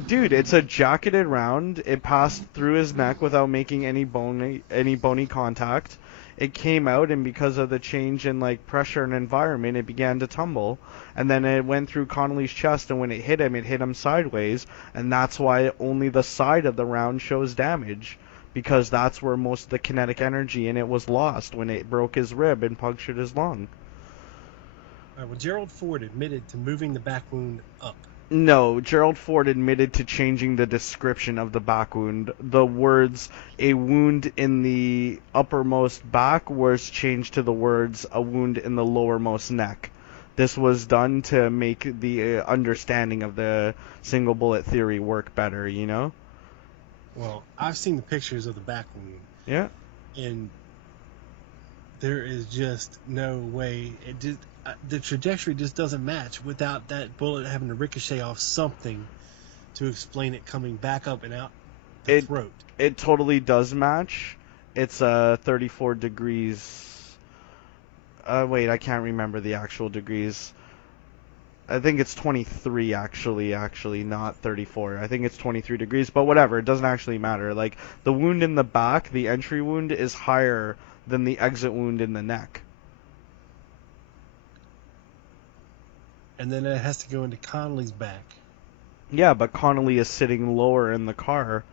Dude, it's a jacketed round. It passed through his neck without making any bony contact. It came out, and because of the change in like pressure and environment, it began to tumble. And then it went through Connolly's chest, and when it hit him sideways, and that's why only the side of the round shows damage, because that's where most of the kinetic energy in it was lost when it broke his rib and punctured his lung. All right, well, Gerald Ford admitted to moving the back wound up. No, Gerald Ford admitted to changing the description of the back wound. The words "a wound in the uppermost back" was changed to the words "a wound in the lowermost neck." This was done to make the understanding of the single bullet theory work better, you know? Well, I've seen the pictures of the back wound, Yeah. and there is just no way. The trajectory just doesn't match without that bullet having to ricochet off something to explain it coming back up and out the It throat. it totally does match. It's 34 degrees. Wait, I can't remember the actual degrees. I think it's 23 actually, not 34. I think it's 23 degrees, but whatever, it doesn't actually matter. Like the wound in the back, the entry wound is higher than the exit wound in the neck. And then it has to go into Connolly's back. Yeah, but Connolly is sitting lower in the car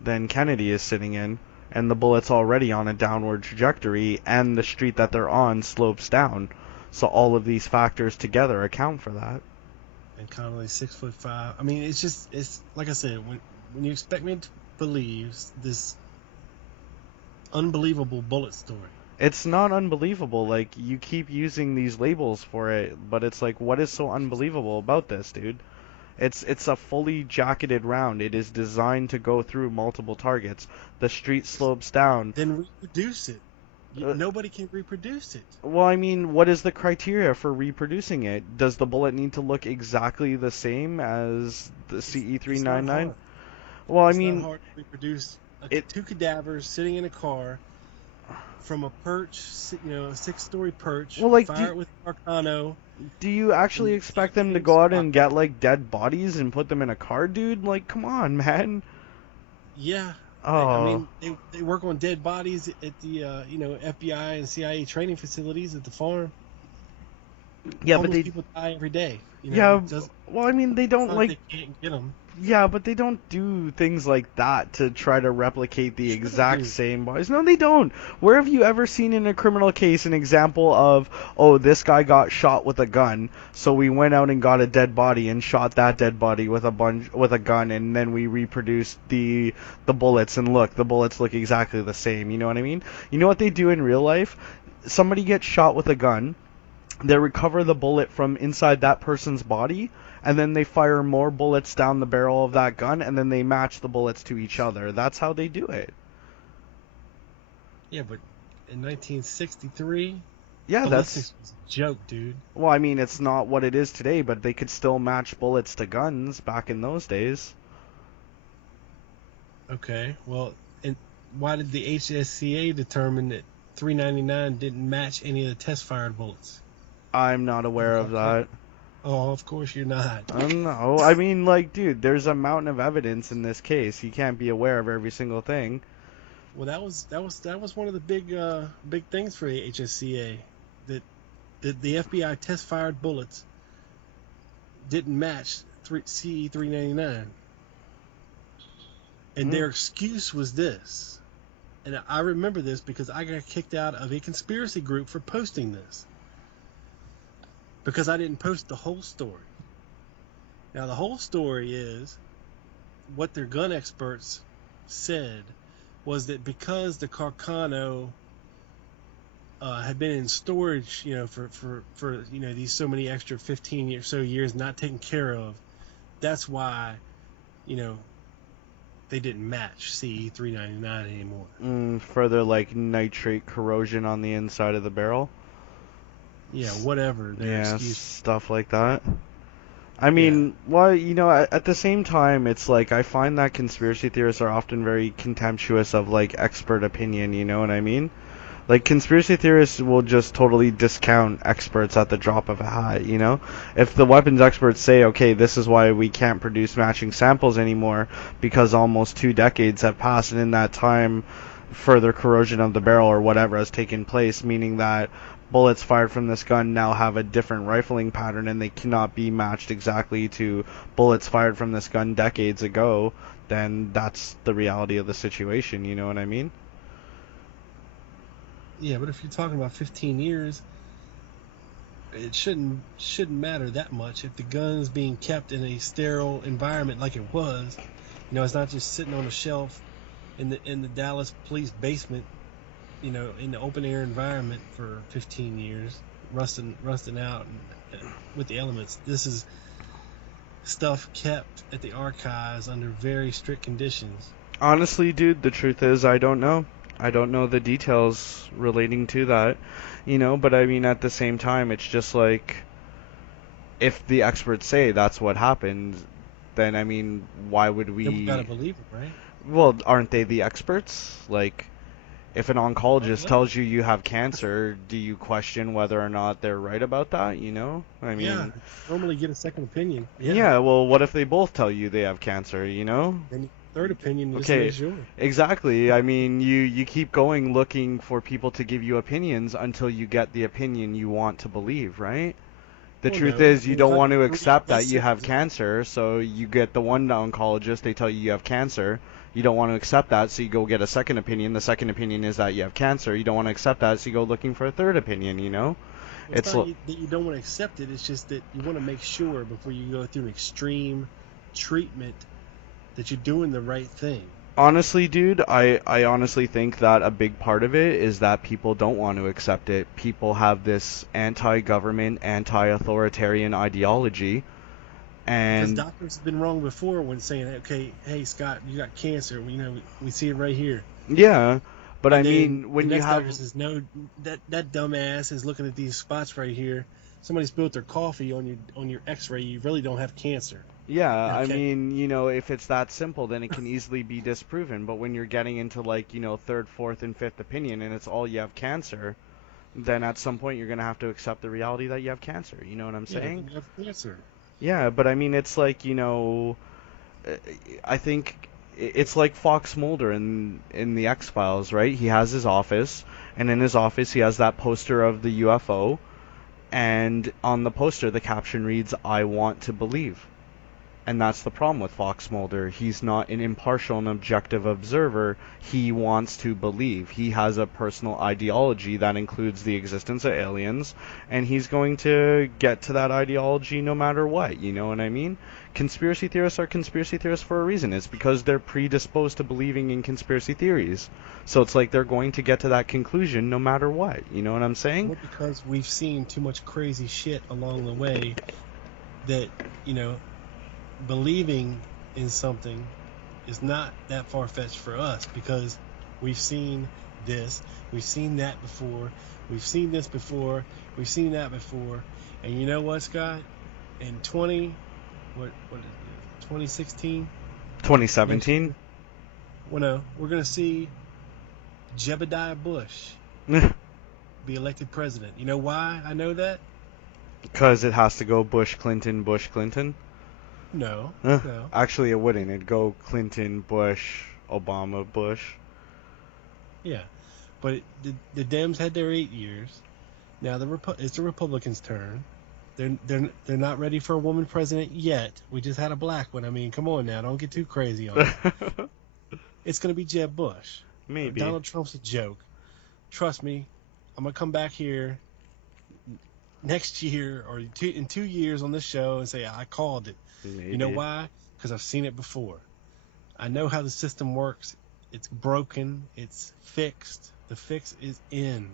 than Kennedy is sitting in, and the bullet's already on a downward trajectory, and the street that they're on slopes down. So all of these factors together account for that. And Connolly's 6'5". I mean, it's like I said, when you expect me to believe this unbelievable bullet story. It's not unbelievable. Like, you keep using these labels for it, but it's like, what is so unbelievable about this, dude? It's a fully jacketed round. It is designed to go through multiple targets. The street slopes down. Then reproduce it. Uh, Nobody can reproduce it. well, I mean, what is the criteria for reproducing it? Does the bullet need to look exactly the same as the It's not CE-399? hard. Well, I It's not mean, hard to reproduce it two cadavers sitting in a car from a perch, a 6-story perch, well, like, fire it with Marcano. do you actually And expect them to go out and get like dead bodies and put them in a car, dude? Like, come on, man. Yeah. I Oh, mean, they work on dead bodies at the FBI and CIA training facilities at the farm. yeah, but Homeless they people die every day. yeah, It's well, I mean, they don't not like like they can't get them. Yeah, but they don't do things like that to try to replicate the Sure they exact do. same bodies. No, they don't. Where have you ever seen in a criminal case an example of, oh, this guy got shot with a gun, so we went out and got a dead body and shot that dead body with a gun, and then we reproduced the bullets, and look, the bullets look exactly the same. You know what I mean? You know what they do in real life? Somebody gets shot with a gun, they recover the bullet from inside that person's body, and then they fire more bullets down the barrel of that gun, and then they match the bullets to each other. That's how they do it. Yeah, but in 1963, Yeah, ballistics that's. was a joke, dude. Well, I mean, it's not what it is today, but they could still match bullets to guns back in those days. Okay, well, and why did the HSCA determine that 399 didn't match any of the test fired bullets? I'm not aware of Okay. that. Oh, of course you're not. I don't know. I mean, like, dude, there's a mountain of evidence in this case. You can't be aware of every single thing. Well, that was one of the big things for the HSCA, that the FBI test fired bullets didn't match CE 399, and Mm, their excuse was this. And I remember this because I got kicked out of a conspiracy group for posting this because I didn't post the whole story. Now the whole story is what their gun experts said was that because the Carcano had been in storage, for these so many extra 15 or so years not taken care of, that's why, you know, they didn't match CE 399 anymore. further, like, nitrate corrosion on the inside of the barrel. Yeah, whatever their Yeah, excuse. stuff like that. I Yeah, mean, well, at the same time, it's like I find that conspiracy theorists are often very contemptuous of like expert opinion, you know what I mean? Like conspiracy theorists will just totally discount experts at the drop of a hat, you know? If the weapons experts say, "Okay, this is why we can't produce matching samples anymore because almost 2 decades have passed and in that time further corrosion of the barrel or whatever has taken place, meaning that bullets fired from this gun now have a different rifling pattern and they cannot be matched exactly to bullets fired from this gun decades ago, then that's the reality of the situation, you know what I mean? yeah, but if you're talking about 15 years, it shouldn't matter that much if the gun's being kept in a sterile environment like it was. It's not just sitting on a shelf in the Dallas police basement, in the open air environment for 15 years, rusting out with the elements. This is stuff kept at the archives under very strict conditions. Honestly, dude, the truth is I don't know. I don't know the details relating to that, but I mean at the same time it's just like if the experts say that's what happened, then I mean why would Then we gotta we. believe it, right? Well, aren't they the experts? Like if an Oh, oncologist well, tells you you have cancer, do you question whether or not they're right about that, I yeah. mean, Normally get a second opinion. Yeah. yeah, well, what if they both tell you they have cancer? Then third opinion just to make Okay, sure. exactly. I mean, you keep going looking for people to give you opinions until you get the opinion you want to believe, right? The Well, truth no. is I you mean, if don't I want get to three accept that you have yeses, cancer, so you get the one oncologist, they tell you you have cancer. You don't want to accept that, so you go get a second opinion. The second opinion is that you have cancer. You don't want to accept that, so you go looking for a third opinion? well, it's It's not that you don't want to accept it. It's just that you want to make sure before you go through an extreme treatment that you're doing the right thing. honestly, dude, I honestly think that a big part of it is that people don't want to accept it. People have this anti-government, anti-authoritarian ideology, Because and doctors have been wrong before when saying, "Okay, hey Scott, you got cancer. We see it right here." yeah, but I And then mean, the when you next have. doctor says, "No, that dumbass is looking at these spots right here. Somebody spilled their coffee on your X-ray. You really don't have cancer." Yeah, I Okay. mean, if it's that simple, then it can easily be disproven. But when you're getting into like, third, fourth, and fifth opinion, and it's all you have cancer, then at some point you're gonna have to accept the reality that you have cancer. You know what I'm Yeah, saying? then you have cancer. Yeah, but I mean, it's like, uh, I think it's like Fox Mulder in the X-Files, right? He has his office, and in his office he has that poster of the UFO, and on the poster the caption reads, "I want to believe." And that's the problem with Fox Mulder. He's not an impartial and objective observer. He wants to believe. He has a personal ideology that includes the existence of aliens, and he's going to get to that ideology no matter what. You know what I mean? Conspiracy theorists are conspiracy theorists for a reason. It's because they're predisposed to believing in conspiracy theories. So it's like they're going to get to that conclusion no matter what. You know what I'm saying? Well, because we've seen too much crazy shit along the way that, believing in something is not that far-fetched for us, because we've seen this, we've seen that before, we've seen this before, we've seen that before. And you know what, Scott? In 2016? 2017? Well, no, we're going to see Jebediah Bush be elected president. You know why I know that? Because it has to go Bush, Clinton, Bush, Clinton? No, Uh, no. Actually, it wouldn't. It'd go Clinton, Bush, Obama, Bush. Yeah, but the Dems had their 8 years. Now it's the Republicans' turn. They're not ready for a woman president yet. We just had a black one. I mean, come on now, don't get too crazy on it. It's gonna be Jeb Bush. Maybe. Donald Trump's a joke. Trust me, I'm gonna come back here next year or in 2 years on this show and say I called it. Maybe. You know why? Because I've seen it before. I know how the system works. It's broken. It's fixed. The fix is in.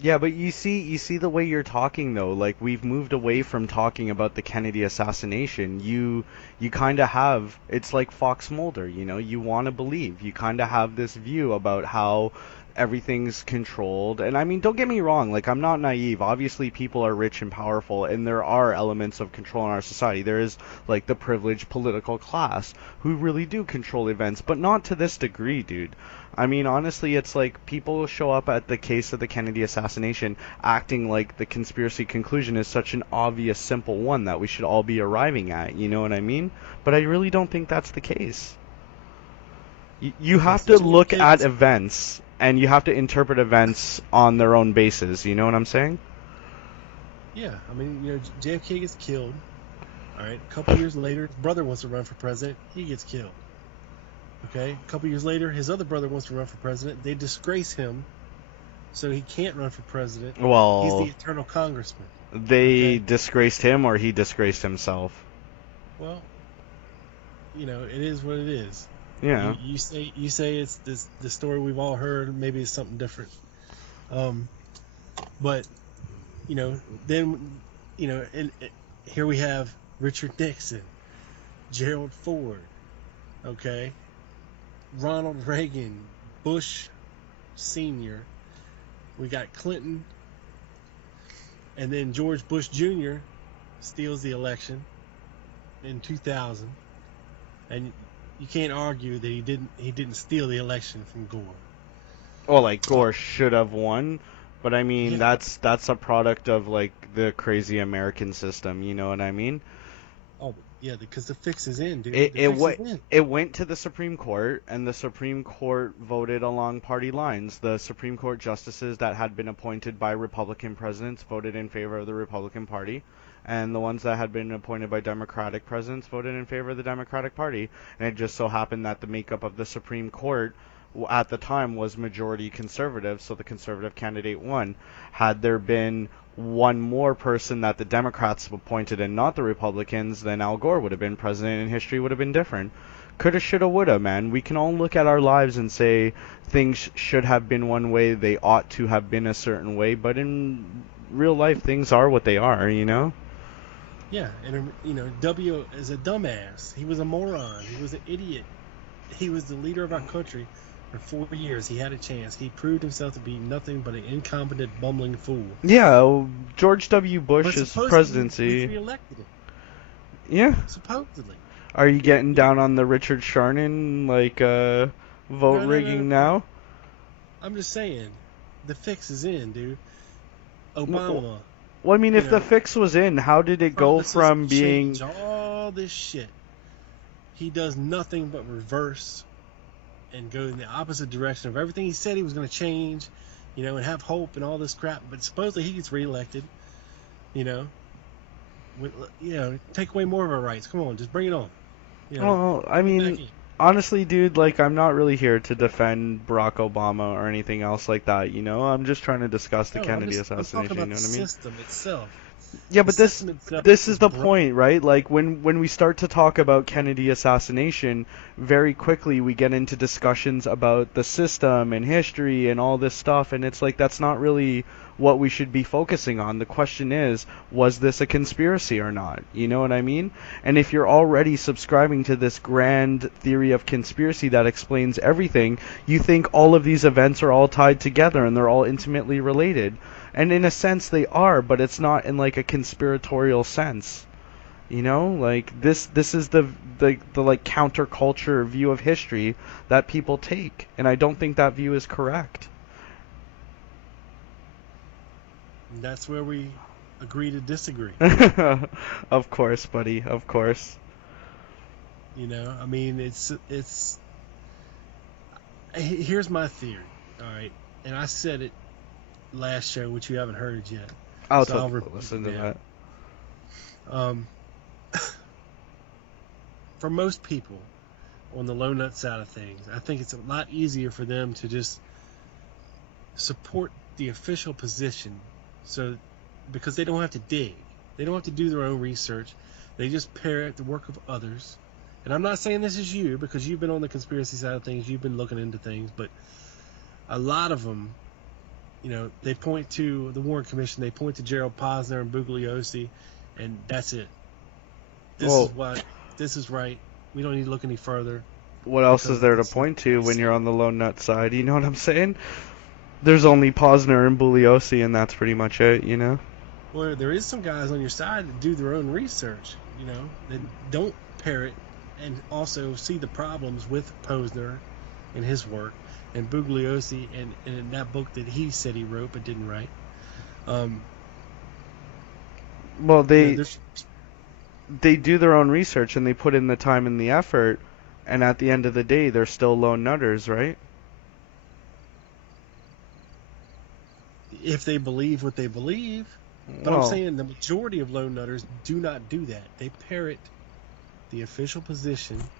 Yeah, but you see the way you're talking though. Like we've moved away from talking about the Kennedy assassination. You kind of have. It's like Fox Mulder. You know, you want to believe. You kind of have this view about how everything's controlled. And I mean, don't get me wrong. Like I'm not naive. Obviously, people are rich and powerful, and there are elements of control in our society. There is like the privileged political class who really do control events, but not to this degree, dude. I mean, honestly, it's like people show up at the case of the Kennedy assassination acting like the conspiracy conclusion is such an obvious, simple one that we should all be arriving at. You know what I mean? But I really don't think that's the case. You Okay, have so to look at JFK. events and you have to interpret events on their own basis. You know what I'm saying? Yeah, I mean, JFK gets killed. All right, a couple years later, his brother wants to run for president. He gets killed. Okay, a couple years later, his other brother wants to run for president. They disgrace him, so he can't run for president. He's the Well, eternal congressman. they Okay, disgraced him or he disgraced himself. well, it is what it is. You Yeah. you say you say it's the story we've all heard. Maybe it's something different. Um, but then and here we have Richard Nixon, Gerald Ford, okay, Ronald Reagan, Bush Senior. We got Clinton, and then George Bush Jr. steals the election in 2000, and you can't argue that he didn't steal the election from Gore. Well, like Oh, Gore should have won, but I mean yeah. that's a product of like the crazy American system. You know what I mean? Oh, yeah, because the fix is in, dude. It The it fix is went in. it went to the Supreme Court, and the Supreme Court voted along party lines. The Supreme Court justices that had been appointed by Republican presidents voted in favor of the Republican Party, and the ones that had been appointed by Democratic presidents voted in favor of the Democratic Party. And it just so happened that the makeup of the Supreme Court at the time was majority conservative, so the conservative candidate won. Had there been one more person that the Democrats appointed and not the Republicans, then Al Gore would have been president and history would have been different. Coulda, shoulda, woulda, man. We can all look at our lives and say things should have been one way, they ought to have been a certain way, but in real life, things are what they are, you know? Yeah, and W is a dumbass. He was a moron. He was an idiot. He was the leader of our country for 4 years. He had a chance. He proved himself to be nothing but an incompetent, bumbling fool. Yeah, George W. But Bush's supposedly we've presidency. reelected him. Yeah. Supposedly. Are you Yeah, getting down on the Richard Sharnon, like, vote no, no, no, rigging no. now? I'm just saying, the fix is in, dude. Well, Obama, I mean, you if the know, fix was in, how did it go promises from to being change all this shit. He does nothing but reverse and go in the opposite direction of everything he said he was going to change, and have hope and all this crap. But supposedly he gets reelected, you know. take away more of our rights. Come on, just bring it on. Well, I Bring it back mean, in. honestly, dude, like, I'm not really here to defend Barack Obama or anything else like that, you know? I'm just trying to discuss the No, Kennedy I'm talking assassination, you about know the what I mean? system itself. Yeah, The but this system itself this is is the broken. point, right? Like when we start to talk about Kennedy assassination, very quickly we get into discussions about the system and history and all this stuff, and it's like that's not really what we should be focusing on. The question is, was this a conspiracy or not? You know what I mean? And if you're already subscribing to this grand theory of conspiracy that explains everything, you think all of these events are all tied together and they're all intimately related. And in a sense they are, but it's not in like a conspiratorial sense. You know, like this is the like counterculture view of history that people take, and I don't think that view is correct. And that's where we agree to disagree. Of course, buddy, of course. I mean, here's my theory. All right, and I said it last show, which you haven't heard yet, I'll so totally I'll repeat it listen to now. that. Um, for most people on the low nut side of things, I think it's a lot easier for them to just support the official position, so because they don't have to dig, they don't have to do their own research, they just parrot the work of others. And I'm not saying this is you, because you've been on the conspiracy side of things, you've been looking into things, but a lot of them, they point to the Warren Commission, they point to Gerald Posner and Bugliosi, and that's it. This is Well, what this is right. We don't need to look any further what else is because there to this is point what to they when you're say. on the lone nut side? You know what I'm saying? There's only Posner and Bugliosi, and that's pretty much it, you know? Well, there is some guys on your side that do their own research, that don't parrot and also see the problems with Posner and his work, and Bugliosi and in that book that he said he wrote but didn't write. Um, Well, there's they do their own research and they put in the time and the effort, and at the end of the day, they're still lone nutters, right? if they believe what they believe, but I'm Well, saying the majority of lone nutters do not do that. They parrot the official position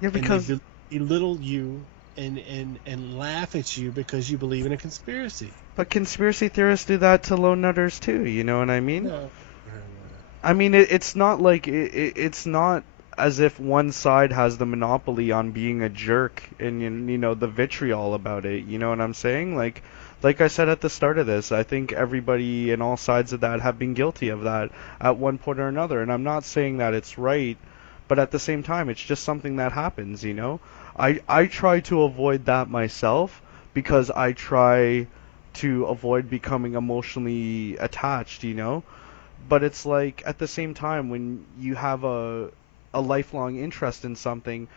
yeah, and they because belittle you and laugh at you because you believe in a conspiracy. but conspiracy theorists do that to lone nutters too. You know what I mean? No, I mean, it's not like it's not as if one side has the monopoly on being a jerk and you know the vitriol about it. You know what I'm saying? Like I said at the start of this, I think everybody in all sides of that have been guilty of that at one point or another. And I'm not saying that it's right, but at the same time, it's just something that happens. You know, I try to avoid that myself because I try to avoid becoming emotionally attached. You know, but it's like at the same time when you have a lifelong interest in something,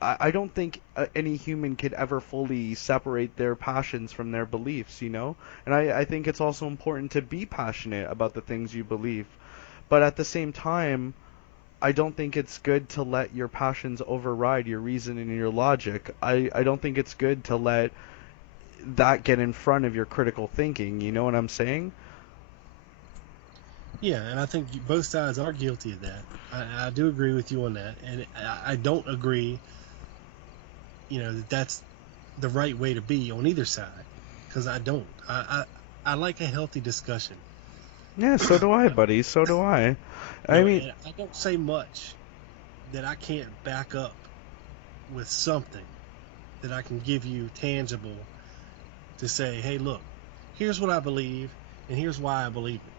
I don't think any human could ever fully separate their passions from their beliefs, you know? And I think it's also important to be passionate about the things you believe. But at the same time, I don't think it's good to let your passions override your reason and your logic. I don't think it's good to let that get in front of your critical thinking, you know what I'm saying? yeah, and I think both sides are guilty of that. I do agree with you on that, and I don't agree, that that's the right way to be on either side, because I don't. I like a healthy discussion. Yeah, so do I, buddy. So do I. I mean, And I don't say much that I can't back up with something that I can give you tangible to say, hey, look, here's what I believe, and here's why I believe it.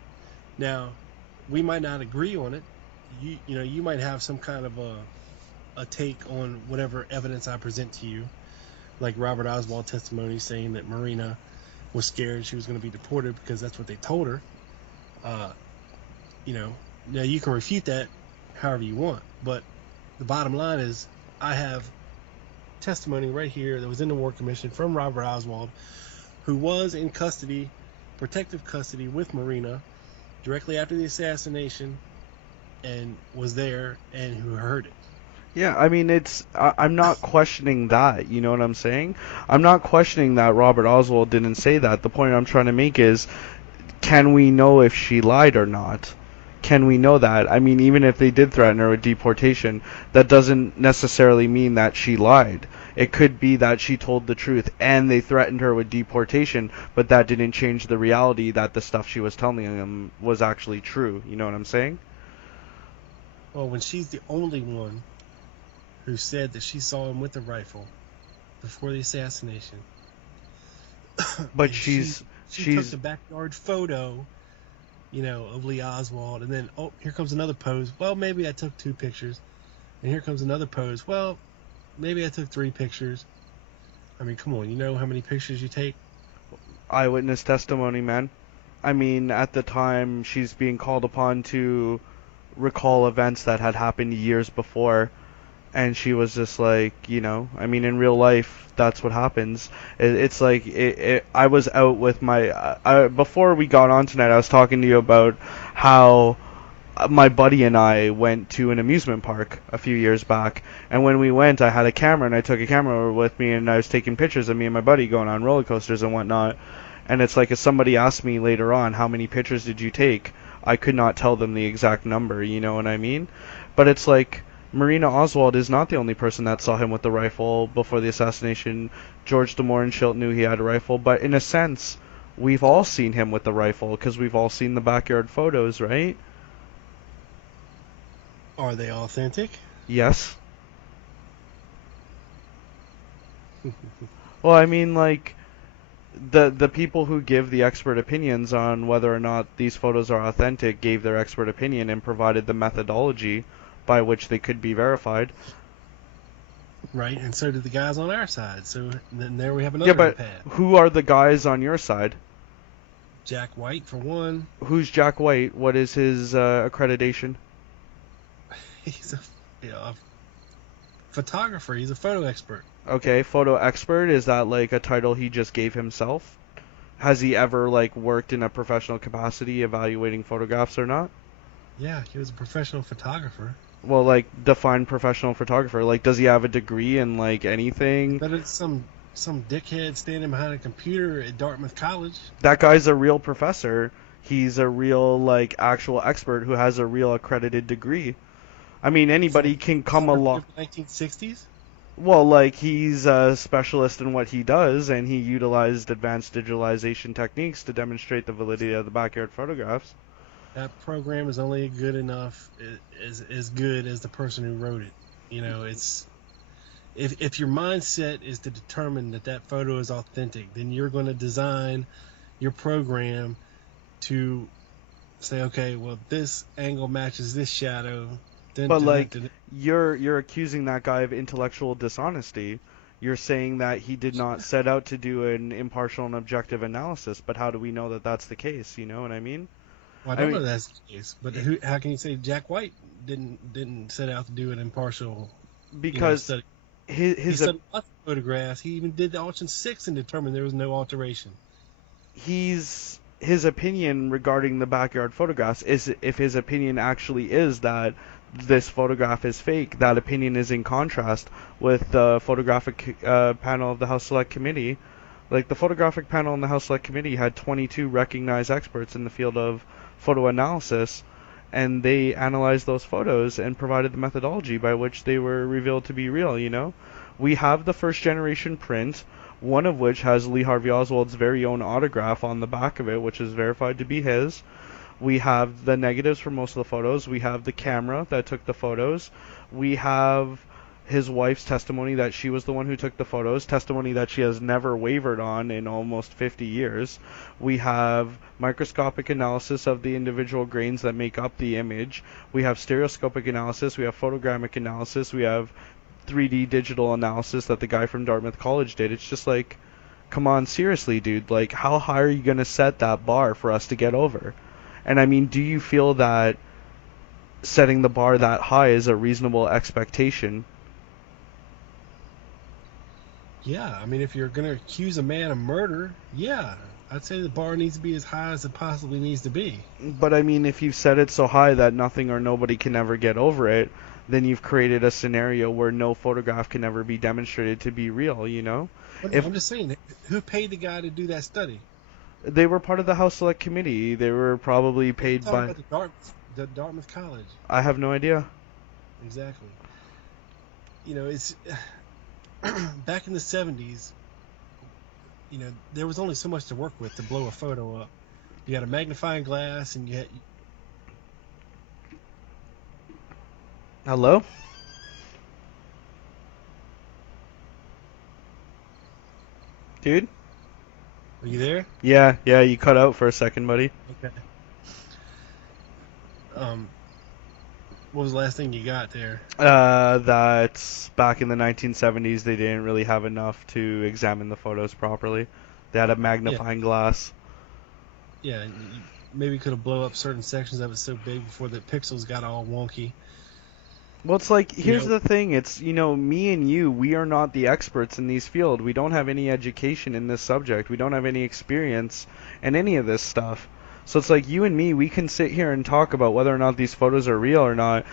Now, we might not agree on it. You might have some kind of a take on whatever evidence I present to you, like Robert Oswald testimony saying that Marina was scared she was going to be deported because that's what they told her. Uh, you know, Now you can refute that however you want, but the bottom line is I have testimony right here that was in the War Commission from Robert Oswald, who was in custody, protective custody with Marina directly after the assassination and was there and who heard it. yeah, I mean, I'm not questioning that, you know what I'm saying? I'm not questioning that Robert Oswald didn't say that. The point I'm trying to make is, can we know if she lied or not? Can we know that? I mean, even if they did threaten her with deportation, that doesn't necessarily mean that she lied. It could be that she told the truth and they threatened her with deportation, but that didn't change the reality that the stuff she was telling them was actually true. You know what I'm saying? Well, when she's the only one who said that she saw him with a rifle before the assassination, But and she took she's the backyard photo, of Lee Oswald, and then here comes another pose. Well, maybe I took 2 pictures, and here comes another pose. Well, maybe I took 3 pictures. I mean, come on, you know how many pictures you take? eyewitness testimony, man. I mean, at the time, she's being called upon to recall events that had happened years before, and she was just like, I mean, in real life, that's what happens. It's like I was out with before we got on tonight. I was talking to you about how my buddy and I went to an amusement park a few years back, and when we went, I had a camera and I took a camera with me, and I was taking pictures of me and my buddy going on roller coasters and whatnot. And it's like if somebody asked me later on, how many pictures did you take? I could not tell them the exact number, you know what I mean? But it's like Marina Oswald is not the only person that saw him with the rifle before the assassination. George de Mohrenschildt knew he had a rifle, but in a sense, we've all seen him with the rifle because we've all seen the backyard photos, right? Are they authentic? Yes. Well, I mean, like the people who give the expert opinions on whether or not these photos are authentic gave their expert opinion and provided the methodology by which they could be verified. Right, and so did the guys on our side. So then there we have Yeah, another but impasse. who are the guys on your side? Jack White, for one. Who's Jack White? What is his accreditation? He's a photographer. He's a photo expert. Okay, photo expert, is that like a title he just gave himself? Has he ever like worked in a professional capacity evaluating photographs or not? Yeah, he was a professional photographer. Well, like define professional photographer. Like does he have a degree in like anything? But it's some dickhead standing behind a computer at Dartmouth College. That guy's a real professor. He's a real like actual expert who has a real accredited degree. I mean, From anybody can come along. the 1960s. Well, like he's a specialist in what he does, and he utilized advanced digitalization techniques to demonstrate the validity of the backyard photographs. That program is only good enough as good as the person who wrote it. It's if your mindset is to determine that photo is authentic, then you're going to design your program to say, okay, well, this angle matches this shadow. But like you're accusing that guy of intellectual dishonesty. You're saying that he did not set out to do an impartial and objective analysis, but how do we know that that's the case? You know what I mean? Well, I I don't know mean, that's the case, but how can you say Jack White didn't set out to do an impartial, because study? He his studied lots of photographs. He even did the Auction 6 and determined there was no alteration. his opinion regarding the backyard photographs is, if his opinion actually is that this photograph is fake, that opinion is in contrast with the photographic panel of the House Select Committee. Like the photographic panel in the House Select Committee had 22 recognized experts in the field of photo analysis, and they analyzed those photos and provided the methodology by which they were revealed to be real, We have the first generation print, one of which has Lee Harvey Oswald's very own autograph on the back of it, which is verified to be his. We have the negatives for most of the photos. We have the camera that took the photos. We have his wife's testimony that she was the one who took the photos, testimony that she has never wavered on in almost 50 years. We have microscopic analysis of the individual grains that make up the image. We have stereoscopic analysis. We have photogrammic analysis. We have 3D digital analysis that the guy from Dartmouth College did. It's just like, come on, seriously, dude. Like, how high are you going to set that bar for us to get over? And I mean, do you feel that setting the bar that high is a reasonable expectation? Yeah, I mean, if you're going to accuse a man of murder, yeah, I'd say the bar needs to be as high as it possibly needs to be. But I mean, if you've set it so high that nothing or nobody can ever get over it, then you've created a scenario where no photograph can ever be demonstrated to be real. But If I'm just saying, who paid the guy to do that study? they were part of the House Select Committee, they were probably I'm paid talking by. about Dartmouth College. I have no idea. Exactly. It's back in the 70s. There was only so much to work with to blow a photo up. You had a magnifying glass, and you had. Hello? Dude? Are you there? Yeah, you cut out for a second, buddy. Okay. Um, what was the last thing you got there? That back in the 1970s they didn't really have enough to examine the photos properly. They had a Yeah, magnifying glass. yeah. And maybe could have blown up certain sections of it so big before the pixels got all wonky. Well, it's like, You here's know, the thing. It's, me and you, we are not the experts in these field. We don't have any education in this subject. We don't have any experience in any of this stuff. So it's like you and me, we can sit here and talk about whether or not these photos are real or not.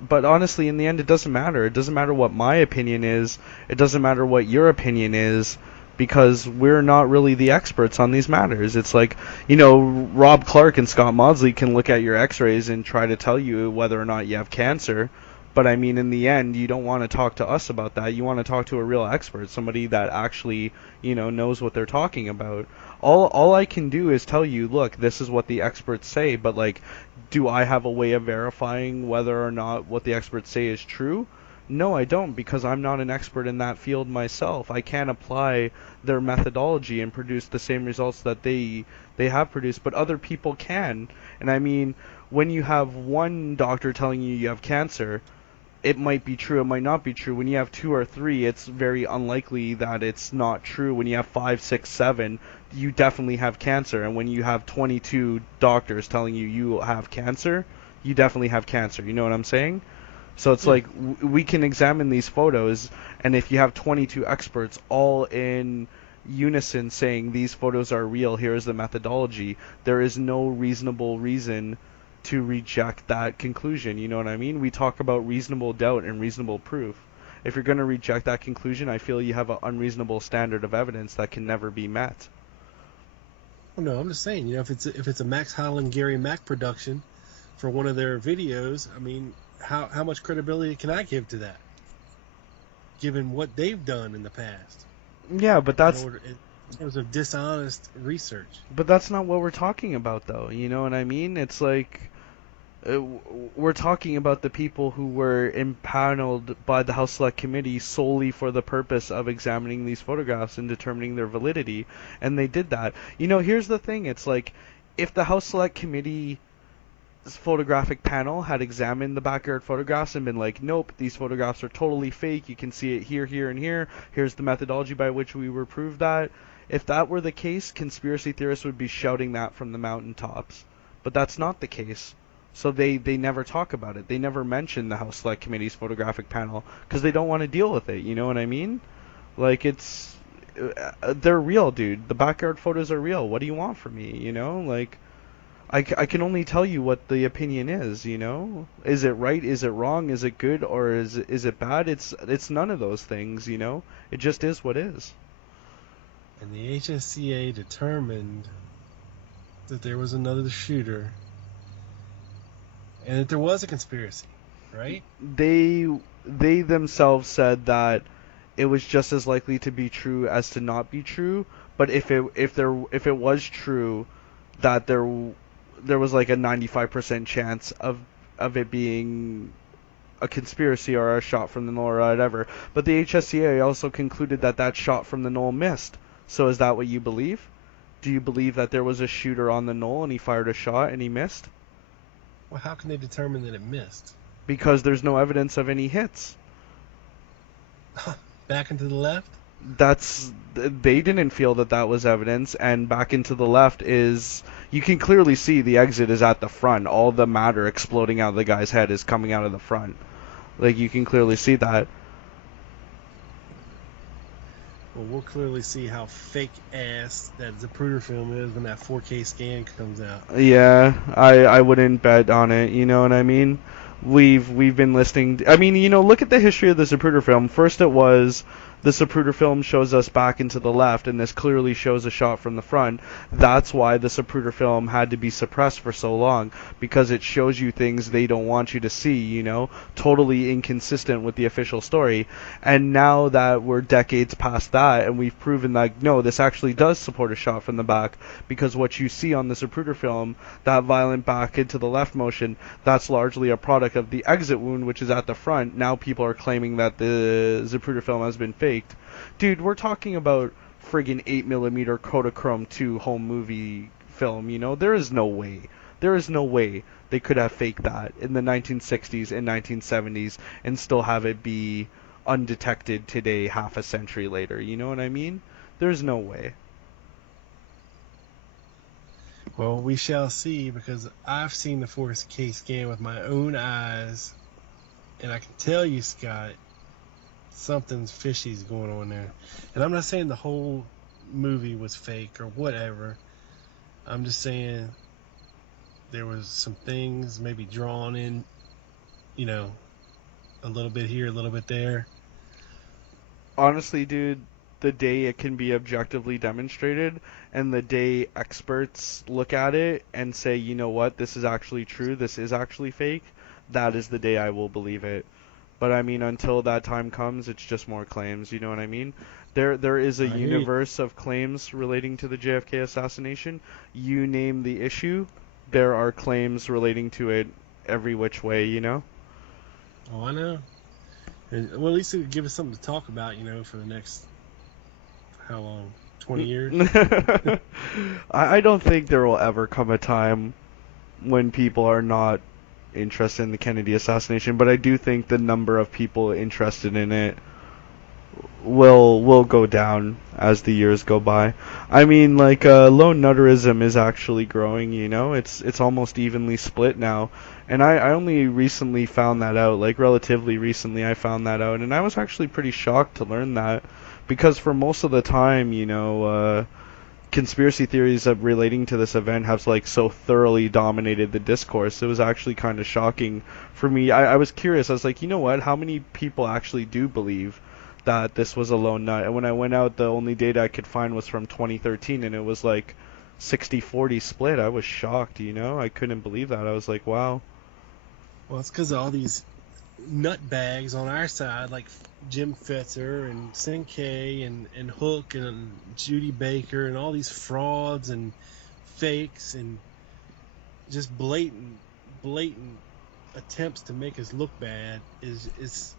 But honestly, in the end, it doesn't matter. It doesn't matter what my opinion is. It doesn't matter what your opinion is, because we're not really the experts on these matters. It's like, Rob Clark and Scott Maudsley can look at your x-rays and try to tell you whether or not you have cancer. But I mean, in the end, you don't want to talk to us about that. You want to talk to a real expert, somebody that actually, knows what they're talking about. All I can do is tell you, look, this is what the experts say, but like, do I have a way of verifying whether or not what the experts say is true? No, I don't, because I'm not an expert in that field myself. I can't apply their methodology and produce the same results that they have produced, but other people can. And I mean, when you have one doctor telling you you have cancer, it might be true, it might not be true. When you have two or three, it's very unlikely that it's not true. When you have five, six, seven, you definitely have cancer. And when you have 22 doctors telling you you have cancer, you definitely have cancer. You know what I'm saying? So it's yeah. like, we can examine these photos, and if you have 22 experts all in unison saying these photos are real, here is the methodology, there is no reasonable reason to reject that conclusion. You know what I mean? We talk about reasonable doubt and reasonable proof. If you're going to reject that conclusion, I feel you have an unreasonable standard of evidence that can never be met. Well, no, I'm just saying. If it's a Max Holland Gary Mack production for one of their videos, I mean, how much credibility can I give to that, given what they've done in the past Yeah, but in terms of dishonest research? that's not what we're talking about, though. You know what I mean? It's like, we're talking about the people who were impaneled by the House Select Committee solely for the purpose of examining these photographs and determining their validity, and they did that. Here's the thing. It's like, if the House Select Committee photographic panel had examined the backyard photographs and been like, nope, these photographs are totally fake, you can see it here, here, and here, here's the methodology by which we were proved that. If that were the case, conspiracy theorists would be shouting that from the mountaintops. But that's not the case. So they never talk about it. They never mention the House Select Committee's photographic panel because they don't want to deal with it. You know what I mean? Like, they're real, dude. The backyard photos are real. What do you want from me? Like, I can only tell you what the opinion is. Is it right? Is it wrong? Is it good? Or is it bad? It's none of those things. It just is what is. And the HSCA determined that there was another shooter and that there was a conspiracy, right? They themselves said that it was just as likely to be true as to not be true, but if it was true, that there was like a 95% chance of it being a conspiracy or a shot from the knoll or whatever. But the HSCA also concluded that that shot from the knoll missed. So is that what you believe? Do you believe that there was a shooter on the knoll and he fired a shot and he missed? Well, how can they determine that it missed? Because there's no evidence of any hits. Back into the left? They didn't feel that that was evidence, and back into the left is, you can clearly see the exit is at the front. All the matter exploding out of the guy's head is coming out of the front. Like, you can clearly see that. Well, we'll clearly see how fake ass that Zapruder film is when that 4K scan comes out. Yeah, I wouldn't bet on it, you know what I mean? We've been listening, I mean, look at the history of the Zapruder film. First it was The Zapruder film shows us back into the left, and this clearly shows a shot from the front. That's why the Zapruder film had to be suppressed for so long, because it shows you things they don't want you to see, totally inconsistent with the official story. And now that we're decades past that, and we've proven that, no, this actually does support a shot from the back, because what you see on the Zapruder film, that violent back into the left motion, that's largely a product of the exit wound, which is at the front. Now people are claiming that the Zapruder film has been faked. Dude, we're talking about friggin' 8mm Kodachrome 2 home movie film, There is no way. There is no way they could have faked that in the 1960s and 1970s and still have it be undetected today, half a century later. You know what I mean? There's no way. Well, we shall see, because I've seen the 4K scan with my own eyes, and I can tell you, Scott, something's fishy's going on there. And I'm not saying the whole movie was fake or whatever. I'm just saying there was some things maybe drawn in, you know, a little bit here, a little bit there. Honestly, dude, the day it can be objectively demonstrated and the day experts look at it and say, you know what, this is actually true, this is actually fake, that is the day I will believe it. But I mean, until that time comes, it's just more claims, you know what I mean? There is a I hear you. universe of claims relating to the JFK assassination. You name the issue, there are claims relating to it every which way. Oh, I know. And, well, at least it would give us something to talk about, for the next, how long? 20 years? I don't think there will ever come a time when people are not interested in the Kennedy assassination, but I do think the number of people interested in it will go down as the years go by. I mean, like lone nutterism is actually growing. It's almost evenly split now, and I only recently found that out. Like relatively recently, I found that out, and I was actually pretty shocked to learn that, because for most of the time, conspiracy theories of relating to this event have like so thoroughly dominated the discourse. It was actually kind of shocking for me. I was curious. I was like, you know what? How many people actually do believe that this was a lone nut? And when I went out, the only data I could find was from 2013, and it was like 60-40 split. I was shocked. I couldn't believe that. I was like, wow. Well, it's because of all these nutbags on our side, like Jim Fetzer and Sinkay and Hook and Judy Baker and all these frauds and fakes and just blatant attempts to make us look bad is it's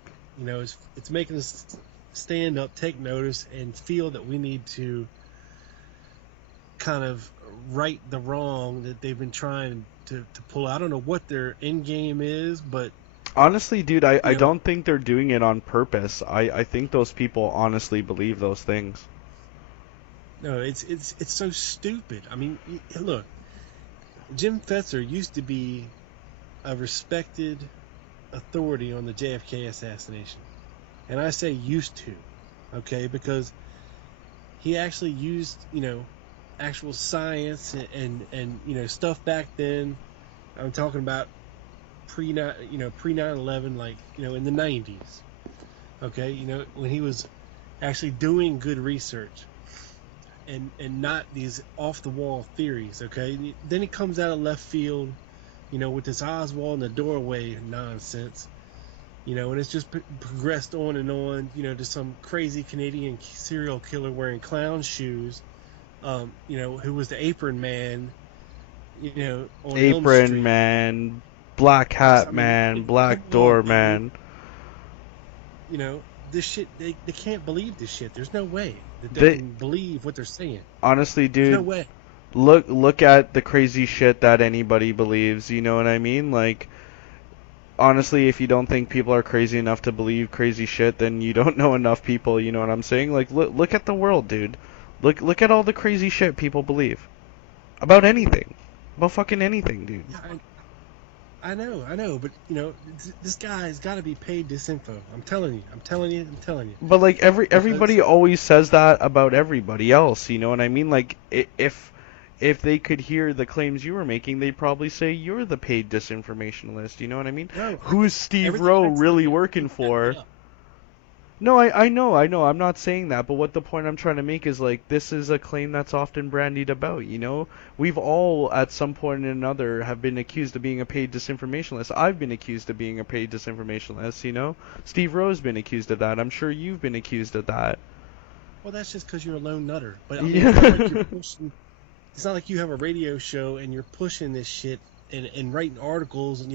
making us stand up, take notice, and feel that we need to kind of right the wrong that they've been trying to pull. I don't know what their end game is, but Honestly, dude, I you know, don't think they're doing it on purpose. I think those people honestly believe those things. no, it's so stupid. I mean, look, Jim Fetzer used to be a respected authority on the JFK assassination, and I say used to, okay, because he actually used actual science and stuff back then. I'm talking about pre 9/11, like in the 90s. Okay, when he was actually doing good research and not these off the wall theories. Okay, then he comes out of left field, with this Oswald in the doorway nonsense. And it's just progressed on and on, to some crazy Canadian serial killer wearing clown shoes, who was the apron man, on Elm Apron Street. Man, Black Just, I Hat mean, Man, come Black on, Door dude. Man. This shit, they can't believe this shit. There's no way that they They can believe what they're saying. honestly, There's no dude, way. look at the crazy shit that anybody believes. You know what I mean? Like, honestly, if you don't think people are crazy enough to believe crazy shit, then you don't know enough people. You know what I'm saying? Like, look at the world, dude. Look at all the crazy shit people believe about anything, about fucking anything, dude. Yeah, I know, but this guy's got to be paid this info. I'm telling you, I'm telling you, I'm telling you. But like Because everybody always says that about everybody else, you know what I mean? Like if they could hear the claims you were making, they'd probably say you're the paid disinformationalist, you know what I mean? no, Who's Steve everything Rowe I really say, working you back me for? up. No, I know. I'm not saying that, but what the point I'm trying to make is like this is a claim that's often bandied about, you know? We've all at some point or another have been accused of being a paid disinformationalist. I've been accused of being a paid disinformationalist, you know? Steve Rowe's been accused of that. I'm sure you've been accused of that. Well, that's just because you're a lone nutter. But I mean, it's not like you're Yeah. pushing. It's not like you have a radio show and you're pushing this shit and writing articles,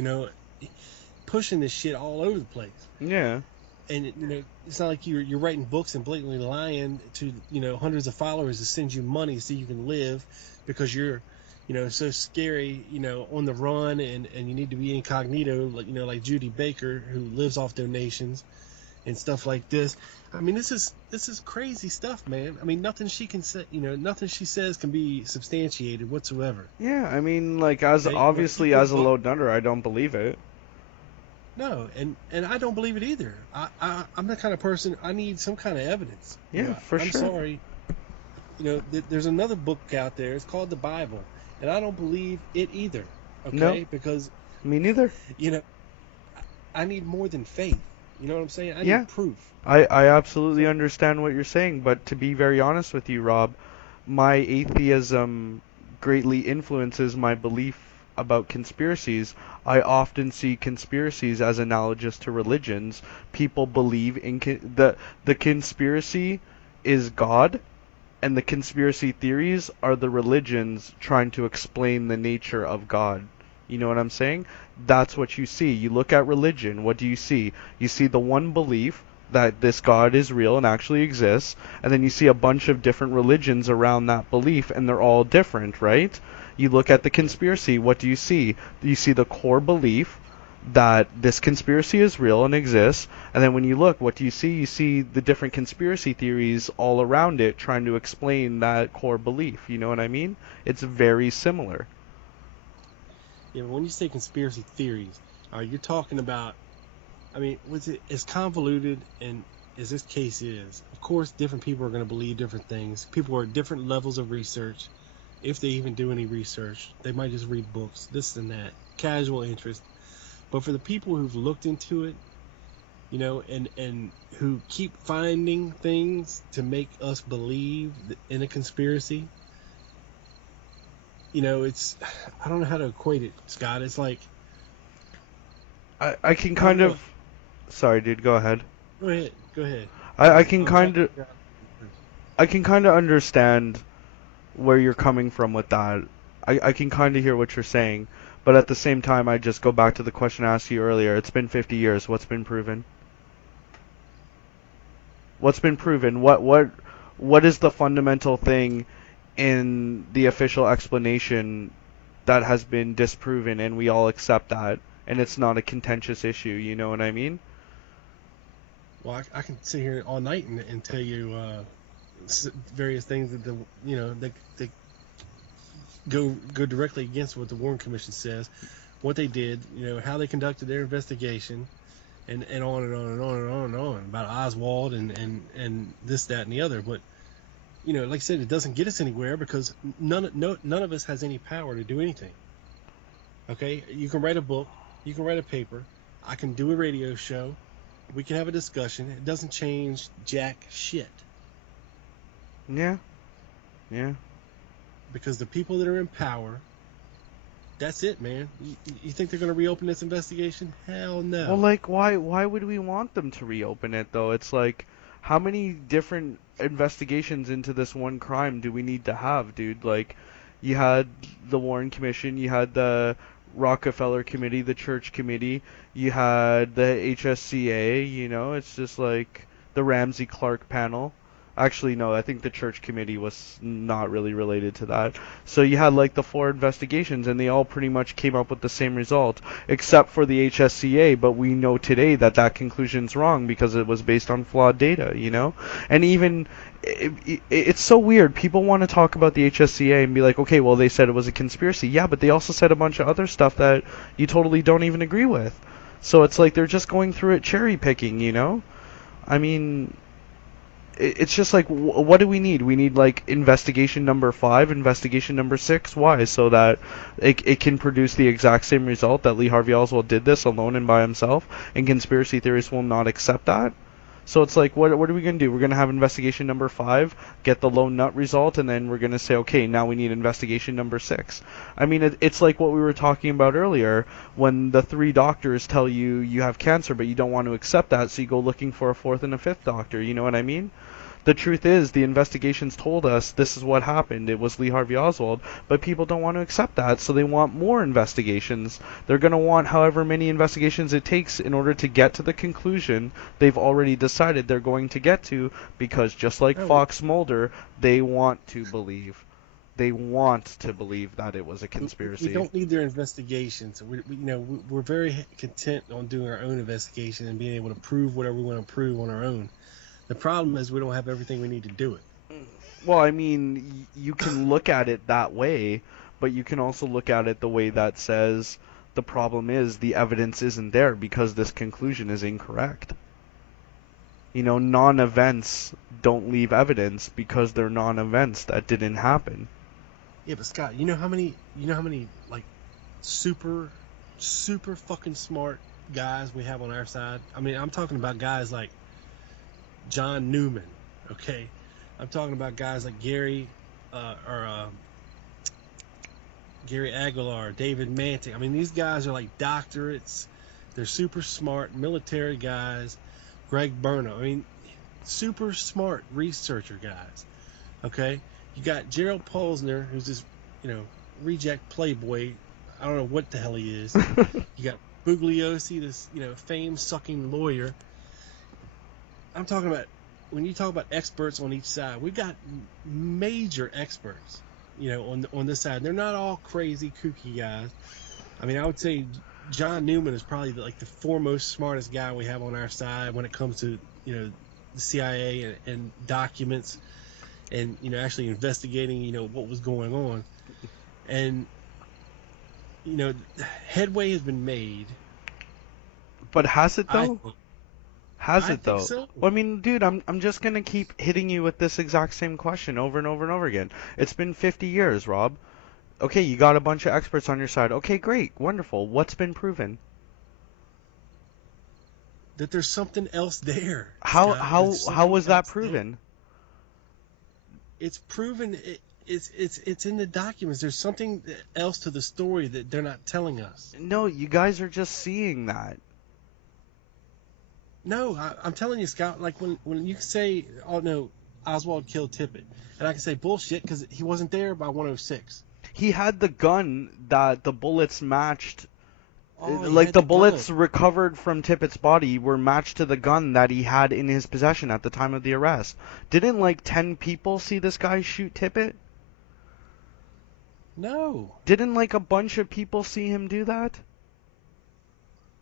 pushing this shit all over the place. Yeah. And it's not like you're writing books and blatantly lying to hundreds of followers to send you money so you can live because you're so scary, on the run, and you need to be incognito, like Judy Baker, who lives off donations and stuff like this. I mean, this is crazy stuff, man. I mean, nothing she can say, nothing she says can be substantiated whatsoever. Yeah, I mean, like, as Okay, obviously people as a look. low nutter, I don't believe it. No, and I don't believe it either. I'm the kind of person, I need some kind of evidence. Yeah, for I'm sure. sorry. There's another book out there. It's called the Bible, and I don't believe it either. No, Okay, because me neither. you know I need more than faith. You know what I'm saying? I Yeah, need proof. I absolutely So understand what you're saying, but to be very honest with you, Rob, my atheism greatly influences my belief about conspiracies. I often see conspiracies as analogous to religions. People believe in the conspiracy is God, and the conspiracy theories are the religions trying to explain the nature of God. You know what I'm saying? That's what you see. You look at religion, what do you see? You see the one belief that this God is real and actually exists, and then you see a bunch of different religions around that belief, and they're all different, right? You look at the conspiracy, what do you see? You see the core belief that this conspiracy is real and exists, and then when you look, what do you see? You see the different conspiracy theories all around it trying to explain that core belief. You know what I mean? It's very similar. yeah, but when you say conspiracy theories, you're talking about. I mean, was it as convoluted and as this case is? Of course, different people are going to believe different things. People are at different levels of research. If they even do any research, they might just read books, this and that, casual interest. But for the people who've looked into it, and who keep finding things to make us believe in a conspiracy, it's I don't know how to equate it, Scott. It's like I can I don't kind know. of. Sorry, dude, go ahead. Go ahead, go ahead. I can I'm trying kind to of. figure out. I can kind of understand where you're coming from with that. I can kind of hear what you're saying, but at the same time, I just go back to the question I asked you earlier. It's been 50 years. What's been proven? What's been proven? What is the fundamental thing in the official explanation that has been disproven and we all accept that and it's not a contentious issue, you know what I mean? Well, I can sit here all night and tell you various things that that go directly against what the Warren Commission says, what they did, how they conducted their investigation, and on and on and on and on and on about Oswald and this, that, and the other. But like I said, it doesn't get us anywhere because none of us has any power to do anything. Okay, you can write a book, you can write a paper, I can do a radio show, we can have a discussion. It doesn't change jack shit Yeah, yeah. because the people that are in power, that's it, man. You think they're going to reopen this investigation? Hell Well, no. like, why would we want them to reopen it though? It's like, how many different investigations into this one crime do we need to have, dude? Like, you had the Warren Commission, you had the Rockefeller Committee, the Church Committee, you had the HSCA, you know, it's just like the Ramsey Clark panel. Actually, no, I think the Church Committee was not really related to that. So you had like the four investigations, and they all pretty much came up with the same result except for the HSCA, but we know today that that conclusion's wrong because it was based on flawed data, you know? And even it's so weird. People want to talk about the HSCA and be like, okay, well, they said it was a conspiracy. Yeah, but they also said a bunch of other stuff that you totally don't even agree with. So it's like they're just going through it cherry picking, you know? I mean, it's just like, what do we need? We need like investigation number 5, investigation number 6. Why? So that it can produce the exact same result that Lee Harvey Oswald did this alone and by himself, and conspiracy theorists will not accept that. So it's like, what are we gonna do? We're gonna have investigation number 5, get the lone nut result, and then we're gonna say, okay, now we need investigation number 6. I mean, it's like what we were talking about earlier, when the 3 doctors tell you you have cancer, but you don't want to accept that, so you go looking for a 4th and a 5th doctor. You know what I mean? The truth is, the investigations told us this is what happened. It was Lee Harvey Oswald, but people don't want to accept that, so they want more investigations. They're going to want however many investigations it takes in order to get to the conclusion they've already decided they're going to get to, because just like No, Fox Mulder, they want to believe. They want to believe that it was a we conspiracy. don't need their investigations. We're very content on doing our own investigation and being able to prove whatever we want to prove on our own. The problem is we don't have everything we need to do it. Well, I mean, you can look at it that way, but you can also look at it the way that says the problem is the evidence isn't there because this conclusion is incorrect. You know, non-events don't leave evidence because they're non-events that didn't happen. Yeah, but Scott, you know how many like super, super fucking smart guys we have on our side. I mean, I'm talking about guys like John Newman. Okay, I'm talking about guys like Gary Aguilar, David Manting. I mean, these guys are like doctorates. They're super smart military guys. Greg Burnham. I mean, super smart researcher guys. Okay, you got Gerald Posner, who's this, reject playboy. I don't know what the hell he is. You got Bugliosi, this, fame-sucking lawyer. I'm talking about, when you talk about experts on each side, we've got major experts, on this side. They're not all crazy, kooky guys. I mean, I would say John Newman is probably like the foremost smartest guy we have on our side when it comes to, the CIA and documents and, actually investigating, what was going on. And, headway has been made. But has it I though? Has I it think though? so. Well, I mean, dude, I'm just gonna keep hitting you with this exact same question over and over and over again. It's been 50 years, Rob. Okay, you got a bunch of experts on your side. Okay, great, wonderful. What's been proven? That there's something else there, How Scott. how There's how something was that else there. proven? It's proven. It's in the documents. There's something else to the story that they're not telling us. No, you guys are just seeing that. No, I'm telling you, Scott. Like when you say, "Oh no, Oswald killed Tippit," and I can say bullshit because he wasn't there by 106. He had the gun that the bullets matched. Oh, he Like had the the gun. bullets recovered from Tippett's body were matched to the gun that he had in his possession at the time of the arrest. Didn't like 10 people see this guy shoot Tippett? No, Didn't like a bunch of people see him do that?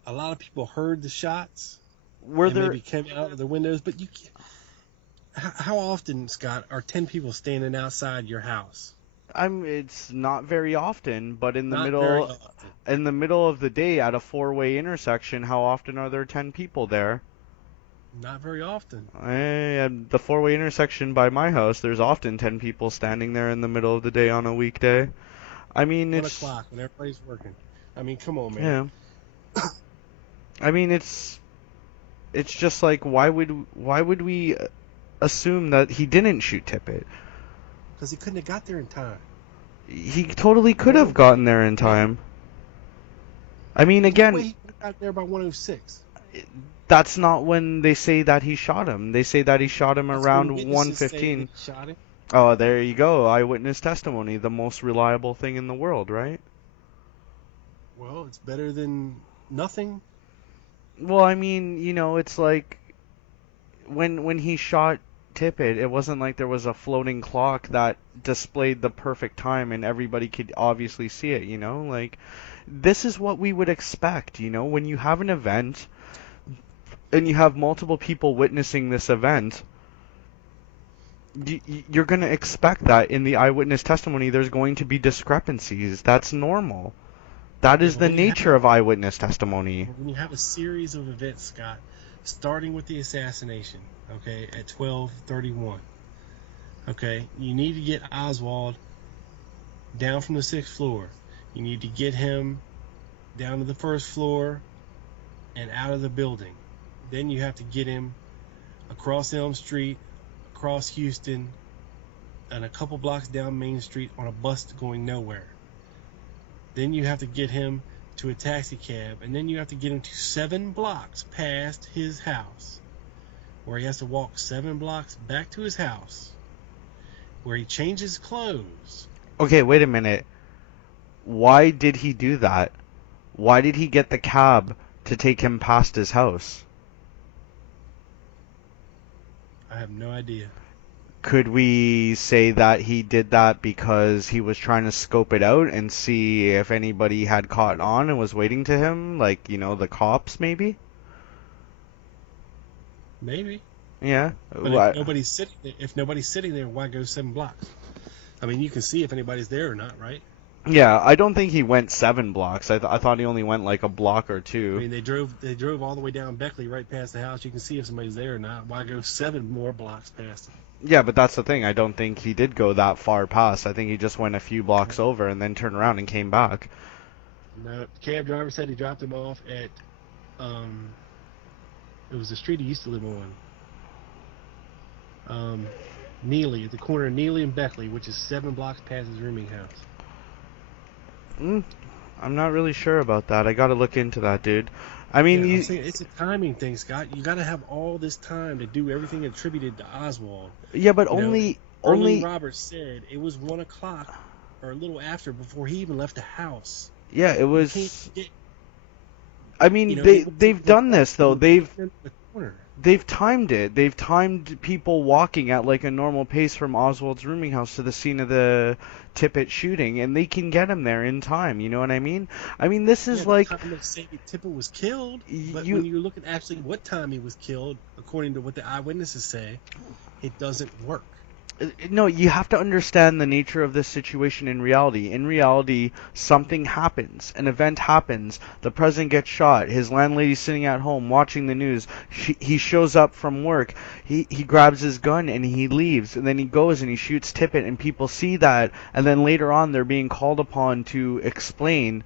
a lot of people heard the shots Were and there maybe came out of the windows, but you. How often, Scott, are 10 people standing outside your house? it's not very often, but Not very often. in the middle of the day at a four-way intersection, how often are there 10 people there? Not very often. The four-way intersection by my house, there's often 10 people standing there in the middle of the day on a weekday. I mean, 1 o'clock when everybody's working. I mean, come on, man. yeah. I mean, it's just like why would we assume that he didn't shoot Tippett? Because he couldn't have got there in time. He totally could have gotten there in time. I mean, No way again, he got there by 106. that's not when they say that he shot him. They say that he shot him That's when around witnesses say that 1:15. he shot him. Oh, there you go. Eyewitness testimony, the most reliable thing in the world, right? Well, it's better than nothing. Well, I mean, it's like when he shot Tippett, it wasn't like there was a floating clock that displayed the perfect time and everybody could obviously see it, Like, this is what we would expect, when you have an event and you have multiple people witnessing this event, you're going to expect that in the eyewitness testimony there's going to be discrepancies. That's normal. That Yeah, is the nature of eyewitness testimony. when you have a series of events, Scott, starting with the assassination, okay, at 12:31, okay, you need to get Oswald down from the 6th floor. You need to get him down to the 1st floor and out of the building. Then you have to get him across Elm Street, across Houston, and a couple blocks down Main Street on a bus going nowhere. Then you have to get him to a taxi cab, and then you have to get him to 7 blocks past his house, where he has to walk 7 blocks back to his house, where he changes clothes. Okay, wait a minute. Why did he do that? Why did he get the cab to take him past his house? I have no idea. Could we say that he did that because he was trying to scope it out and see if anybody had caught on and was waiting to him? Like, the cops, maybe? Maybe. Yeah. But if nobody's sitting there, why go 7 blocks? I mean, you can see if anybody's there or not, right? Yeah, I don't think he went 7 blocks. I thought he only went like a block or I two. mean, they drove all the way down Beckley right past the house. You can see if somebody's there or not. Why go 7 more blocks past them? Yeah, but that's the thing. I don't think he did go that far past. I think he just went a few blocks over and then turned around and came back. No, the cab driver said he dropped him off at, it was the street he used to live on. Neely, at the corner of Neely and Beckley, which is 7 blocks past his rooming house. I'm not really sure about that. I gotta look into that, dude. I mean, I'm saying it's a timing thing, Scott. You got to have all this time to do everything attributed to Oswald. yeah, but Erling only. Roberts said it was 1 o'clock or a little after before he even left the house. Yeah, it You was. can't forget, I mean, you know, they've done this though. They've in the corner. timed it. They've timed people walking at like a normal pace from Oswald's rooming house to the scene of the Tippit shooting, and they can get him there in time. You know what I mean? I mean, this is like The time they say Tippit was killed, but you. when you look at actually what time he was killed, according to what the eyewitnesses say, it doesn't work. No, you have to understand the nature of this situation in reality. In reality, something happens. An event happens. The president gets shot. His landlady's sitting at home watching the news. He shows up from work. He grabs his gun and he leaves. And then he goes and he shoots Tippit, and people see that. And then later on, they're being called upon to explain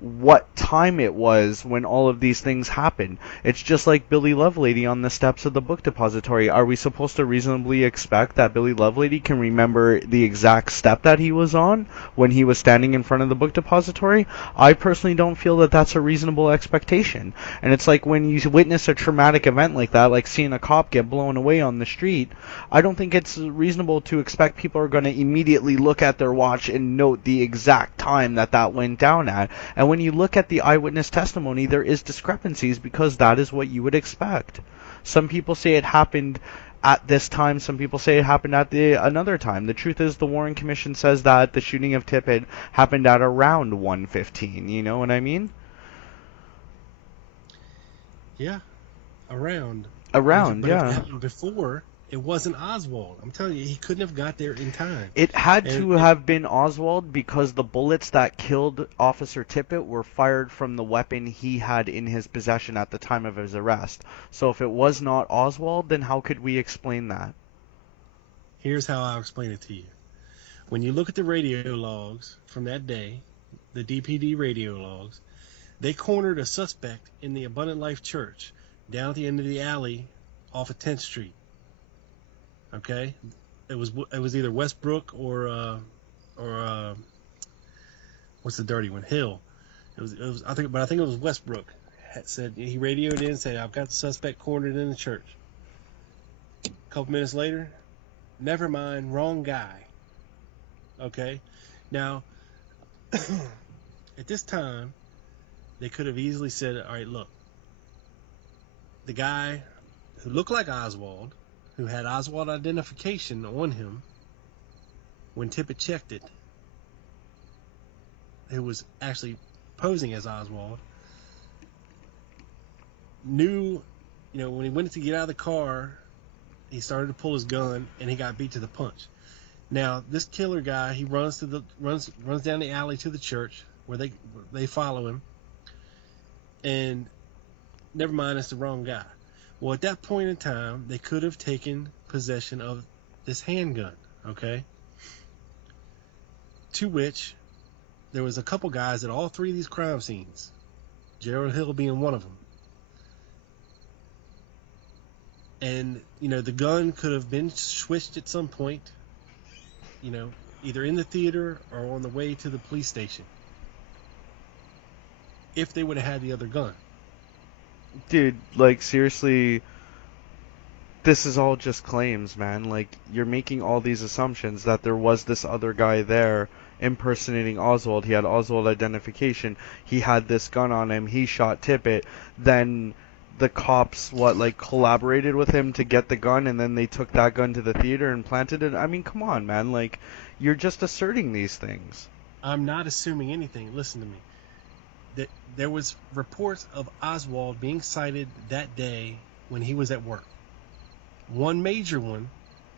what time it was when all of these things happened. It's just like Billy Lovelady on the steps of the book depository. Are we supposed to reasonably expect that Billy Lovelady can remember the exact step that he was on when he was standing in front of the book depository? I personally don't feel that that's a reasonable expectation. And it's like when you witness a traumatic event like that, like seeing a cop get blown away on the street, I don't think it's reasonable to expect people are going to immediately look at their watch and note the exact time that went down at. And when you look at the eyewitness testimony, there is discrepancies because that is what you would expect. Some people say it happened at this time. Some people say it happened at another time. The truth is, the Warren Commission says that the shooting of Tippit happened at around 1:15. You know what I mean? Yeah, around. Around, but yeah. if it happened before, it wasn't Oswald. I'm telling you, he couldn't have got there in time. It had to have been Oswald because the bullets that killed Officer Tippit were fired from the weapon he had in his possession at the time of his arrest. So if it was not Oswald, then how could we explain that? Here's how I'll explain it to you. When you look at the radio logs from that day, the DPD radio logs, they cornered a suspect in the Abundant Life Church down at the end of the alley off of 10th Street. Okay, it was either Westbrook or what's the dirty one? Hill. It was I think it was Westbrook. Said he radioed in, said I've got the suspect cornered in the church. A couple minutes later, never mind, wrong guy. Okay, now at this time they could have easily said, all right, look, the guy who looked like Oswald, who had Oswald identification on him when Tippit checked it, who was actually posing as Oswald, knew, when he went to get out of the car, he started to pull his gun and he got beat to the punch. Now, this killer guy, he runs down the alley to the church where they follow him, and never mind, it's the wrong guy. Well, at that point in time, they could have taken possession of this handgun, okay? To which there was a couple guys at all 3 of these crime scenes, Gerald Hill being one of them. And the gun could have been switched at some point, either in the theater or on the way to the police station, if they would have had the other gun. Dude, like seriously, this is all just claims, man. Like you're making all these assumptions that there was this other guy there impersonating Oswald. He had Oswald identification. He had this gun on him. He shot Tippit. Then the cops like collaborated with him to get the gun, and then they took that gun to the theater and planted it. I mean, come on, man. Like you're just asserting these things. I'm not assuming anything. Listen to me. That there was reports of Oswald being sighted that day when he was at work. One major one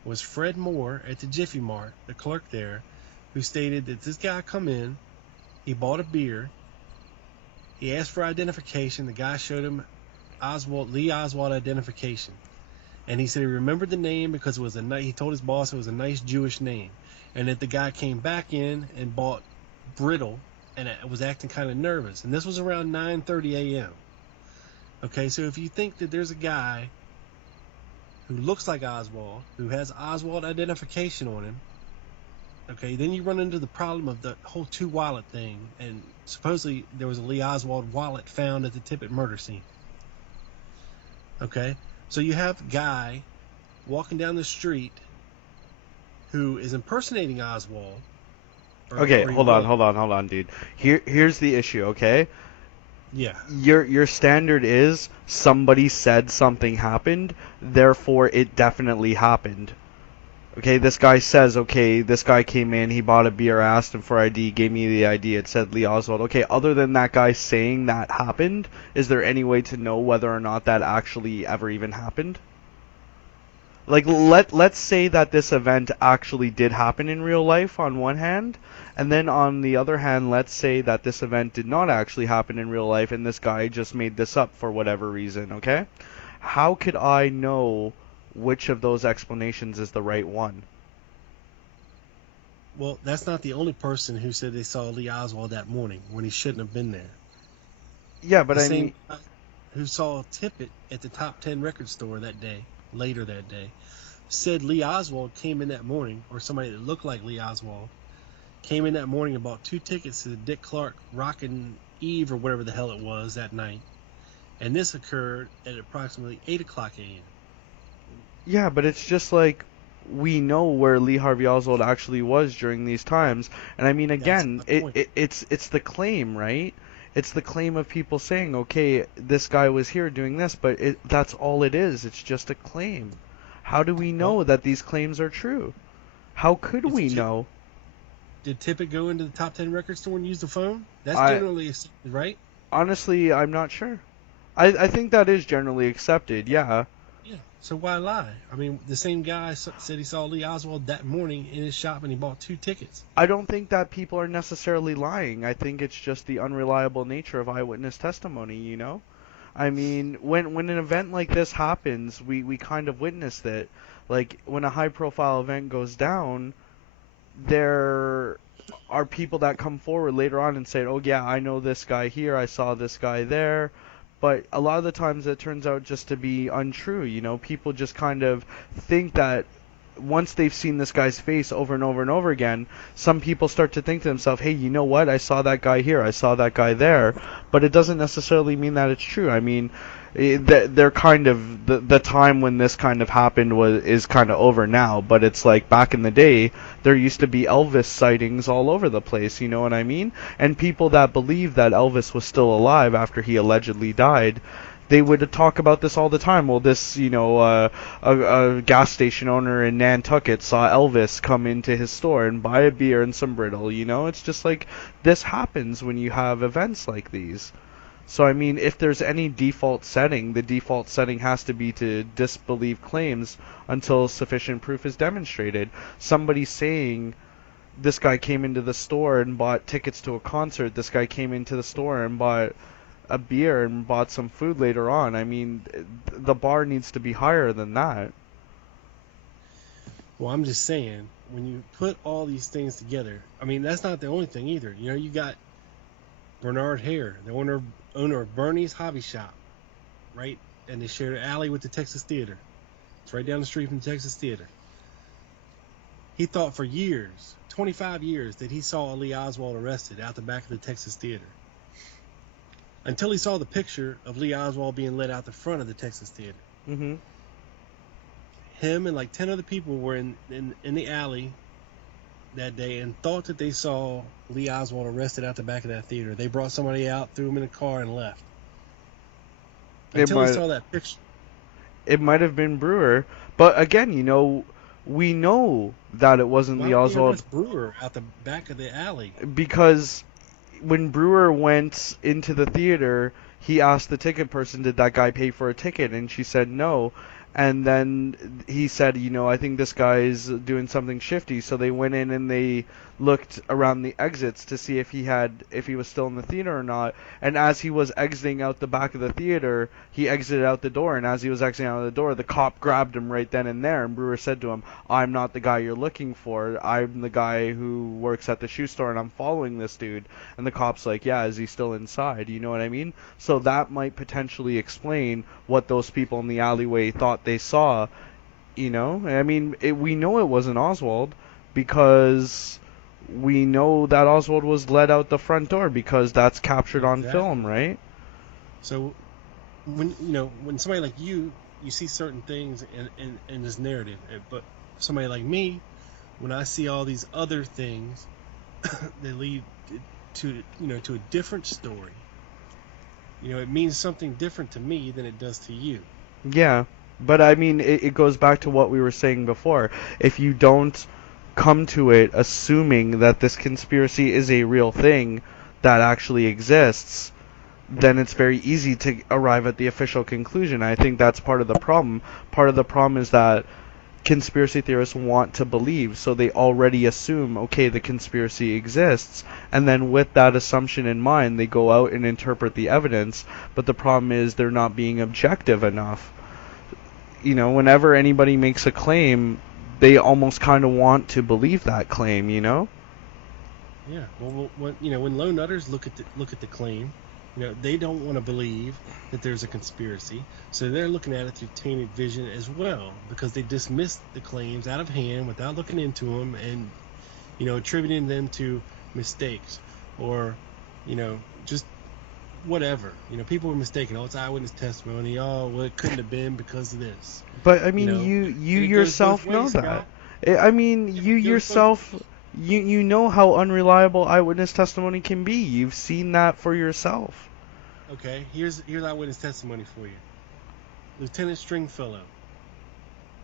was Fred Moore at the Jiffy Mart, the clerk there, who stated that this guy come in, he bought a beer, he asked for identification, the guy showed him Lee Oswald identification, and he said he remembered the name because it was he told his boss it was a nice Jewish name, and that the guy came back in and bought Brittle and was acting kind of nervous, and this was around 9:30 a.m. Okay, so if you think that there's a guy who looks like Oswald, who has Oswald identification on him, okay, then you run into the problem of the whole two wallet thing, and supposedly there was a Lee Oswald wallet found at the Tippit murder scene. Okay, so you have a guy walking down the street who is impersonating Oswald. Okay, hold on, dude. Here's the issue, okay? Yeah. Your standard is somebody said something happened, therefore it definitely happened. Okay, this guy says, okay, this guy came in, he bought a beer, asked him for ID, gave me the ID, it said Lee Oswald. Okay, other than that guy saying that happened, is there any way to know whether or not that actually ever even happened? Like, let's say that this event actually did happen in real life on one hand, and then on the other hand, let's say that this event did not actually happen in real life and this guy just made this up for whatever reason, okay? How could I know which of those explanations is the right one? Well, that's not the only person who said they saw Lee Oswald that morning when he shouldn't have been there. Yeah, but The I same mean, guy who saw Tippit at the Top 10 record store that day, later that day, said Lee Oswald came in that morning, or somebody that looked like Lee Oswald, came in that morning and bought 2 tickets to the Dick Clark Rockin' Eve or whatever the hell it was that night. And this occurred at approximately 8 o'clock a.m. yeah, but it's just like we know where Lee Harvey Oswald actually was during these times, and I mean, That's again, my point. it's the claim, right? It's the claim of people saying, okay, this guy was here doing this, but that's all it is. It's just a claim. How do we Well, know that these claims are true? How could if we know? did Tippit go into the Top 10 record store and use the phone? That's I generally accepted, right? honestly, I'm not sure. I think that is generally accepted, yeah. Yeah. So why lie? I mean, the same guy said he saw Lee Oswald that morning in his shop and he bought 2 tickets. I don't think that people are necessarily lying. I think it's just the unreliable nature of eyewitness testimony, you know? I mean, when an event like this happens, we kind of witnessed it. Like, when a high profile event goes down, there are people that come forward later on and say, oh yeah, I know this guy here, I saw this guy there. But a lot of the times it turns out just to be untrue, you know? People just kind of think that once they've seen this guy's face over and over and over again, some people start to think to themselves, hey, you know what? I saw that guy here, I saw that guy there. But it doesn't necessarily mean that it's true. I mean, they're kind of the time when this kind of happened is kind of over now, but it's like back in the day there used to be Elvis sightings all over the place, you know what I mean? And people that believed that Elvis was still alive after he allegedly died, they would talk about this all the time. Well, this, a gas station owner in Nantucket saw Elvis come into his store and buy a beer and some brittle, you know? It's just like this happens when you have events like these. So, I mean, if there's any default setting, the default setting has to be to disbelieve claims until sufficient proof is demonstrated. Somebody saying this guy came into the store and bought tickets to a concert, this guy came into the store and bought a beer and bought some food later on. I mean, the bar needs to be higher than that. Well, I'm just saying, when you put all these things together, I mean, that's not the only thing either. You got Bernard Hare, the owner of Bernie's Hobby Shop, right? And they shared an alley with the Texas Theater. It's right down the street from the Texas Theater. He thought for years, 25 years, that he saw Lee Oswald arrested out the back of the Texas Theater. Until he saw the picture of Lee Oswald being led out the front of the Texas Theater. Mm-hmm. Him and like 10 other people were in the alley that day and thought that they saw Lee Oswald arrested out the back of that theater. They brought somebody out, threw him in a car, and left. Until he saw that picture. It might have been Brewer, but again, we know that it wasn't Lee Oswald. Brewer out the back of the alley. Because when Brewer went into the theater, he asked the ticket person, did that guy pay for a ticket? And she said no. And then he said, I think this guy's doing something shifty. So they went in and they looked around the exits to see if he was still in the theater or not. And as he was exiting out the back of the theater, he exited out the door. And as he was exiting out the door, the cop grabbed him right then and there. And Brewer said to him, I'm not the guy you're looking for. I'm the guy who works at the shoe store and I'm following this dude. And the cop's like, yeah, is he still inside? You know what I mean? So that might potentially explain what those people in the alleyway thought they saw. I mean, we know it wasn't Oswald because we know that Oswald was led out the front door because that's captured on film, right? So when somebody like you see certain things in this narrative, but somebody like me, when I see all these other things that lead to a different story, it means something different to me than it does to you. Yeah, but I mean, it goes back to what we were saying before. If you don't come to it assuming that this conspiracy is a real thing that actually exists, then it's very easy to arrive at the official conclusion. I think that's part of the problem. Part of the problem is that conspiracy theorists want to believe, so they already assume, okay, the conspiracy exists, and then with that assumption in mind, they go out and interpret the evidence, but the problem is they're not being objective enough. Whenever anybody makes a claim, they almost kind of want to believe that claim, Yeah. Well, when low nutters look at the claim, they don't want to believe that there's a conspiracy, so they're looking at it through tainted vision as well, because they dismiss the claims out of hand without looking into them and, attributing them to mistakes or, just whatever. People were mistaken. Oh, it's eyewitness testimony. Oh, well, it couldn't have been because of this. But I mean, you yourself know that. I mean, you yourself, you know how unreliable eyewitness testimony can be. You've seen that for yourself. Okay, here's eyewitness testimony for you. Lieutenant Stringfellow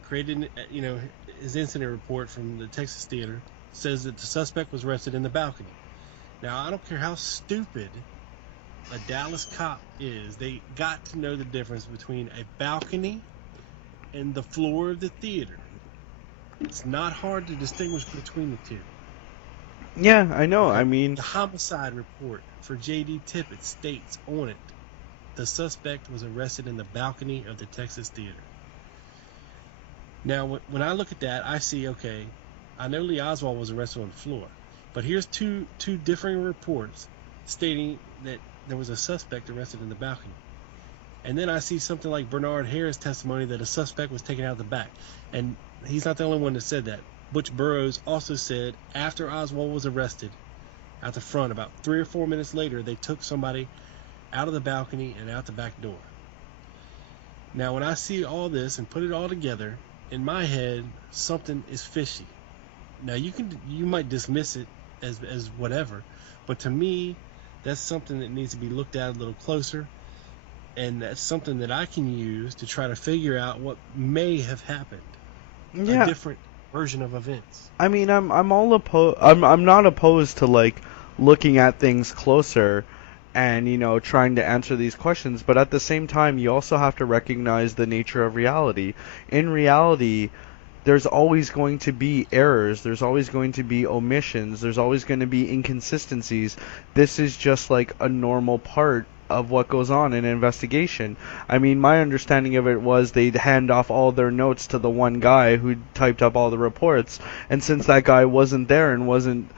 created, his incident report from the Texas Theater says that the suspect was arrested in the balcony. Now, I don't care how stupid a Dallas cop is, they got to know the difference between a balcony and the floor of the theater. It's not hard to distinguish between the two. Yeah, I know. I mean, the homicide report for J.D. Tippett states on it, the suspect was arrested in the balcony of the Texas Theater. Now, when I look at that, I see, okay, I know Lee Oswald was arrested on the floor, but here's two differing reports stating that there was a suspect arrested in the balcony. And then I see something like Bernard Harris' testimony that a suspect was taken out the back. And he's not the only one that said that. Butch Burroughs also said after Oswald was arrested at the front, about 3 or 4 minutes later, they took somebody out of the balcony and out the back door. Now, when I see all this and put it all together, in my head, something is fishy. Now, you might dismiss it as whatever, but to me, that's something that needs to be looked at a little closer, and that's something that I can use to try to figure out what may have happened. Yeah. A different version of events. I mean, I'm not opposed to like looking at things closer and trying to answer these questions, but at the same time you also have to recognize the nature of reality. In reality, there's always going to be errors, there's always going to be omissions, there's always going to be inconsistencies. This is just like a normal part of what goes on in an investigation. I mean, my understanding of it was they'd hand off all their notes to the one guy who typed up all the reports, and since that guy wasn't there and wasn't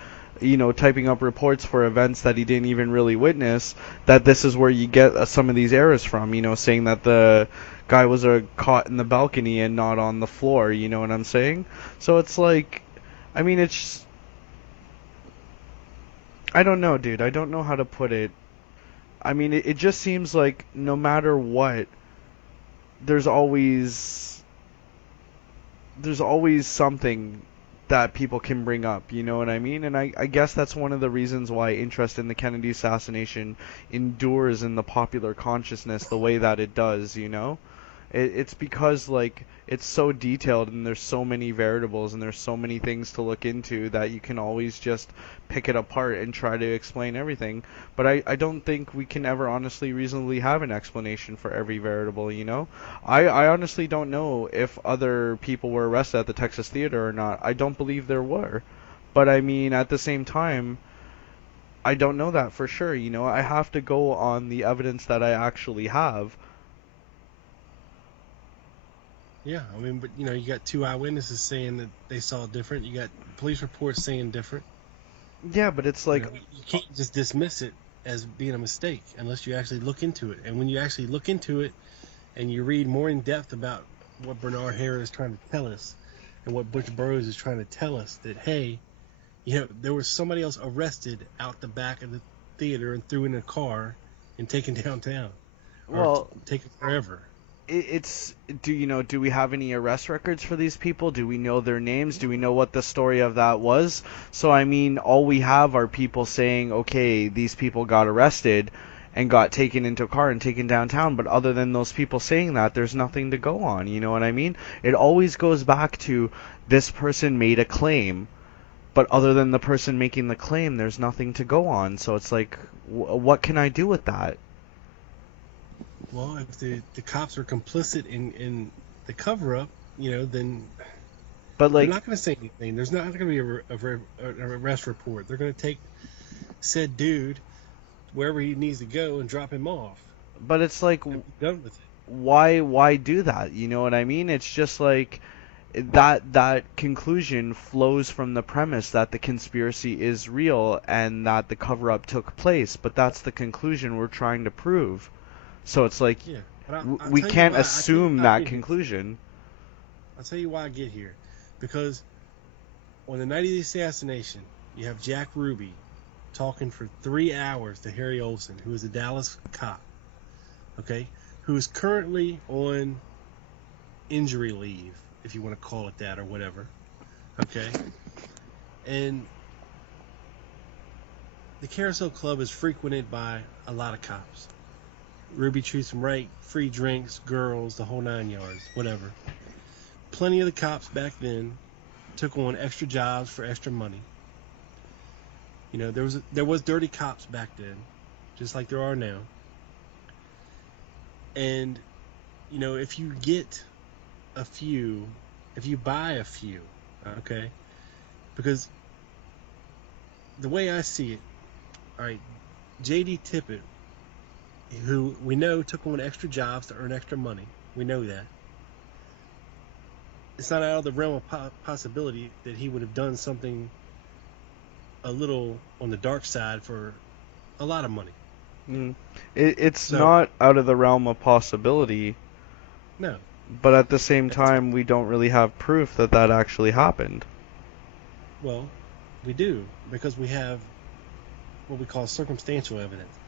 typing up reports for events that he didn't even really witness, that this is where you get some of these errors from, saying that the guy was caught in the balcony and not on the floor, you know what I'm saying? So it's like, I mean, it's, I don't know, dude. I don't know how to put it. I mean, it just seems like no matter what, there's always there's always something that people can bring up, you know what I mean? And I guess that's one of the reasons why interest in the Kennedy assassination endures in the popular consciousness the way that it does, you know? It's because like it's so detailed and there's so many variables and there's so many things to look into that you can always just pick it apart and try to explain everything. But I don't think we can ever honestly reasonably have an explanation for every variable, you know? I honestly don't know if other people were arrested at the Texas Theater or not. I don't believe there were. But I mean, at the same time, I don't know that for sure, you know? I have to go on the evidence that I actually have. Yeah, I mean, but you got two eyewitnesses saying that they saw different. You got police reports saying different. Yeah, but it's like, You can't just dismiss it as being a mistake unless you actually look into it. And when you actually look into it and you read more in depth about what Bernard Harris is trying to tell us and what Butch Burroughs is trying to tell us, that hey, there was somebody else arrested out the back of the theater and threw in a car and taken downtown or well, taken wherever. it's do we have any arrest records for these people? Do we know their names? Do we know what the story of that was? So I mean, all we have are people saying, okay, these people got arrested and got taken into a car and taken downtown, but other than those people saying that, there's nothing to go on, you know what I mean? It always goes back to this person made a claim, but other than the person making the claim, there's nothing to go on. So it's like, what can I do with that? Well, if the cops are complicit in the cover up, then But they're like, not going to say anything. There's not going to be a arrest report. They're going to take said dude wherever he needs to go and drop him off but it's like, and be done with it. why do that? You know what I mean? It's just like that conclusion flows from the premise that the conspiracy is real and that the cover up took place, but that's the conclusion we're trying to prove. So it's like Yeah, but I'll we tell you can't why. I tell you assume why I that get here. conclusion. I'll tell you why I get here, because on the night of the assassination, you have Jack Ruby talking for 3 hours to Harry Olsen, who is a Dallas cop, okay, who is currently on injury leave, if you want to call it that or whatever, okay? And the Carousel Club is frequented by a lot of cops. Ruby treats them right, free drinks, girls, the whole 9 yards, whatever. Plenty of the cops back then took on extra jobs for extra money. There was dirty cops back then, just like there are now. And if you get a few, if you buy a few, okay, because the way I see it, all right, J.D. Tippett, who we know took on extra jobs to earn extra money, we know that. It's not out of the realm of possibility that he would have done something a little on the dark side for a lot of money. Mm. It's So, not out of the realm of possibility, no. but at the same It's, time, we don't really have proof that that actually happened. well, we do, because we have what we call circumstantial evidence.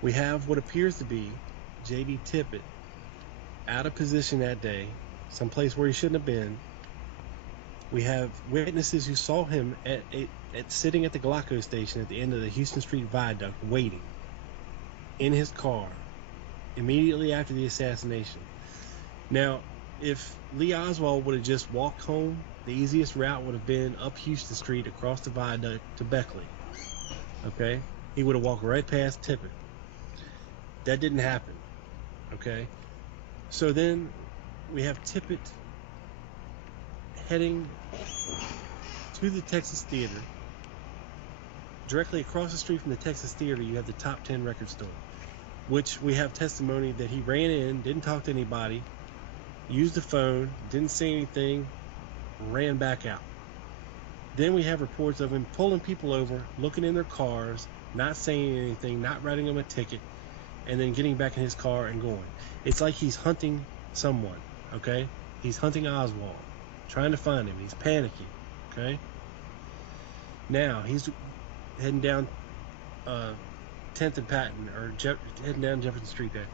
We have what appears to be J.D. Tippett out of position that day, someplace where he shouldn't have been. We have witnesses who saw him at sitting at the Glaco station at the end of the Houston Street Viaduct, waiting in his car immediately after the assassination. Now, if Lee Oswald would have just walked home, the easiest route would have been up Houston Street across the viaduct to Beckley. Okay? He would have walked right past Tippett. That didn't happen. Okay? So then we have Tippett heading to the Texas Theater. Directly across the street from the Texas Theater, you have the Top 10 record store, which we have testimony that he ran in, didn't talk to anybody, used the phone, didn't say anything, ran back out. Then we have reports of him pulling people over, looking in their cars, not saying anything, not writing them a ticket, and then getting back in his car and going. It's like he's hunting someone. Okay, he's hunting Oswald, trying to find him. He's panicking. Okay, now he's heading down 10th and Patton, or heading down Jefferson Street there.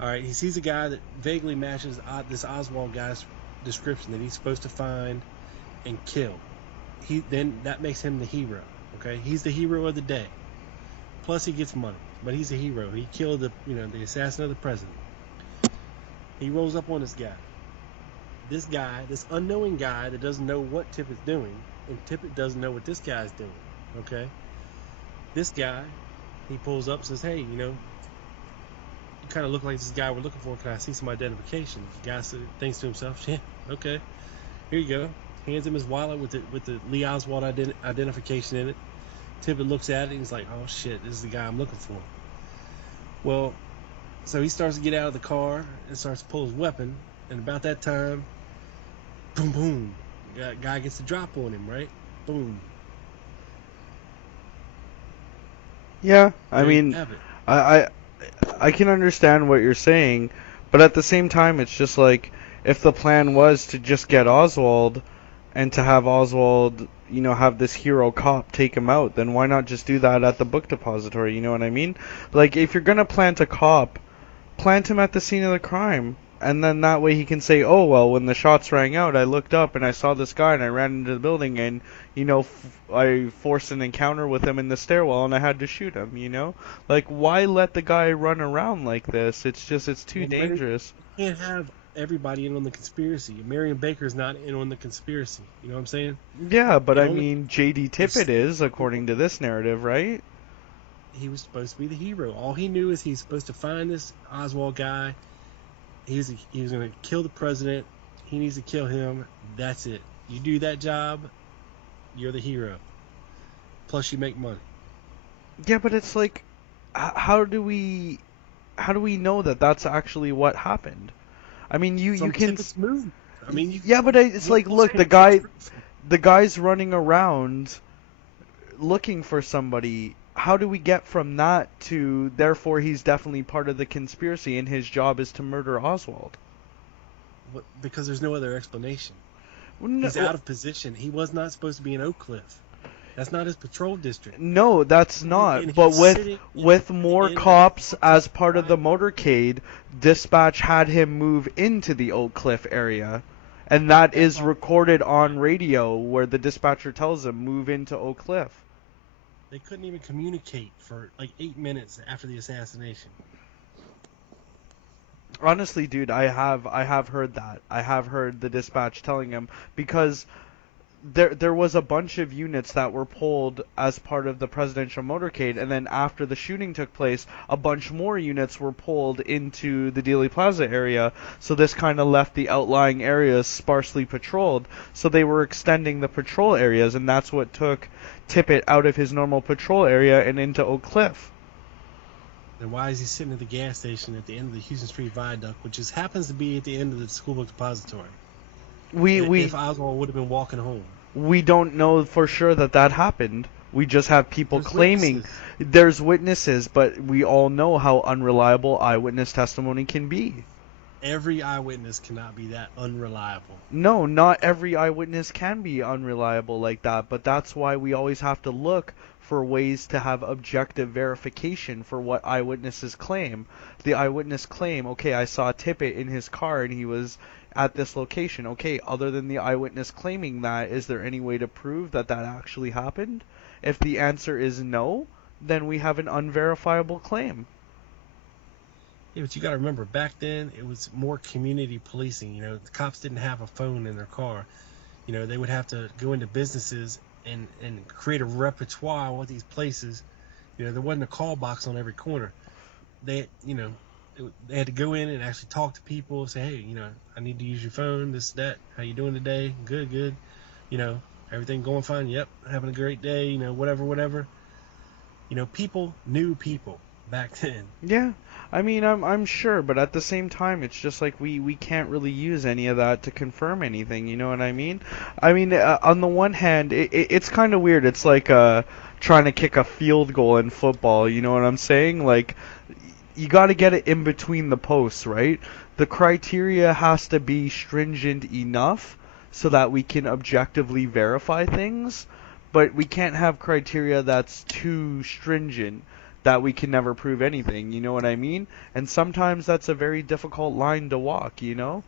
All right, he sees a guy that vaguely matches this Oswald guy's description that he's supposed to find and kill. Then that makes him the hero. Okay, he's the hero of the day. Plus he gets money, but he's a hero. He killed the assassin of the president. He rolls up on this guy. This unknowing guy that doesn't know what Tippett's doing, and Tippett doesn't know what this guy's doing. Okay, this guy, he pulls up and says, "Hey, you kind of look like this guy we're looking for. Can I see some identification?" The guy thinks to himself, "Yeah, okay, here you go." Hands him his wallet with the Lee Oswald identification in it. Tippett looks at it and he's like, "Oh shit, this is the guy I'm looking for." Well, so he starts to get out of the car and starts to pull his weapon, and about that time, boom, boom, guy gets the drop on him, right? Boom. Yeah, I There you mean, have it. I I can understand what you're saying, but at the same time, it's just like if the plan was to just get Oswald and to have Oswald, have this hero cop take him out, then why not just do that at the book depository? You know what I mean? Like if you're gonna plant a cop, plant him at the scene of the crime. And then that way he can say, oh, well, when the shots rang out, I looked up and I saw this guy and I ran into the building and, I forced an encounter with him in the stairwell and I had to shoot him. Like, why let the guy run around like this? It's too And dangerous. you can't have everybody in on the conspiracy. Marion Baker's not in on the conspiracy. You know what I'm saying? Yeah, but It I only mean, J.D. Tippett is, according to this narrative, right? he was supposed to be the hero. All he knew is he's supposed to find this Oswald guy. He was going to kill the president. He needs to kill him. That's it. You do that job, you're the hero. Plus, you make money. Yeah, but it's like, how do we know that that's actually what happened? I mean, you From can. Tippett's movie. I mean, Yeah, but it's what like, else look, can you get from? the guy's running around looking for somebody. How do we get from that to therefore he's definitely part of the conspiracy and his job is to murder Oswald? Because there's no other explanation. He's No, out of position. He was not supposed to be in Oak Cliff. That's not his patrol district. no, that's And not. But he's sitting with more in a cops as part of the motorcade, dispatch had him move into the Oak Cliff area. And that That's is all. recorded on radio where the dispatcher tells him move into Oak Cliff. They couldn't even communicate for like 8 minutes after the assassination. Honestly, dude, I have heard that. I have heard the dispatch telling him because there was a bunch of units that were pulled as part of the presidential motorcade, and then after the shooting took place, a bunch more units were pulled into the Dealey Plaza area. So this kind of left the outlying areas sparsely patrolled. So they were extending the patrol areas, and that's what took Tippett out of his normal patrol area and into Oak Cliff. Then why is he sitting at the gas station at the end of the Houston Street Viaduct, which just happens to be at the end of the school book depository? We If Oswald would have been walking home. we don't know for sure that happened. We just have people There's claiming witnesses. there's witnesses, but we all know how unreliable eyewitness testimony can be. Every eyewitness cannot be that unreliable. No, not every eyewitness can be unreliable like that, but that's why we always have to look for ways to have objective verification for what eyewitnesses claim. The eyewitness claim, okay, I saw Tippett in his car and he was at this location. Okay, other than the eyewitness claiming that, is there any way to prove that actually happened? If the answer is no, then we have an unverifiable claim. Yeah, but you got to remember, back then it was more community policing. The cops didn't have a phone in their car. They would have to go into businesses and create a repertoire with these places. There wasn't a call box on every corner. They had to go in and actually talk to people, say, hey, I need to use your phone, this, that, how you doing today? Good. Everything going fine? Yep, having a great day, whatever. People knew people back then. Yeah, I mean, I'm sure, but at the same time, it's just like we can't really use any of that to confirm anything. You know what I mean? I mean, on the one hand, it's kind of weird. It's like trying to kick a field goal in football. You know what I'm saying? Like, you got to get it in between the posts, right? The criteria has to be stringent enough so that we can objectively verify things, but we can't have criteria that's too stringent that we can never prove anything, you know what I mean? And sometimes that's a very difficult line to walk, you know?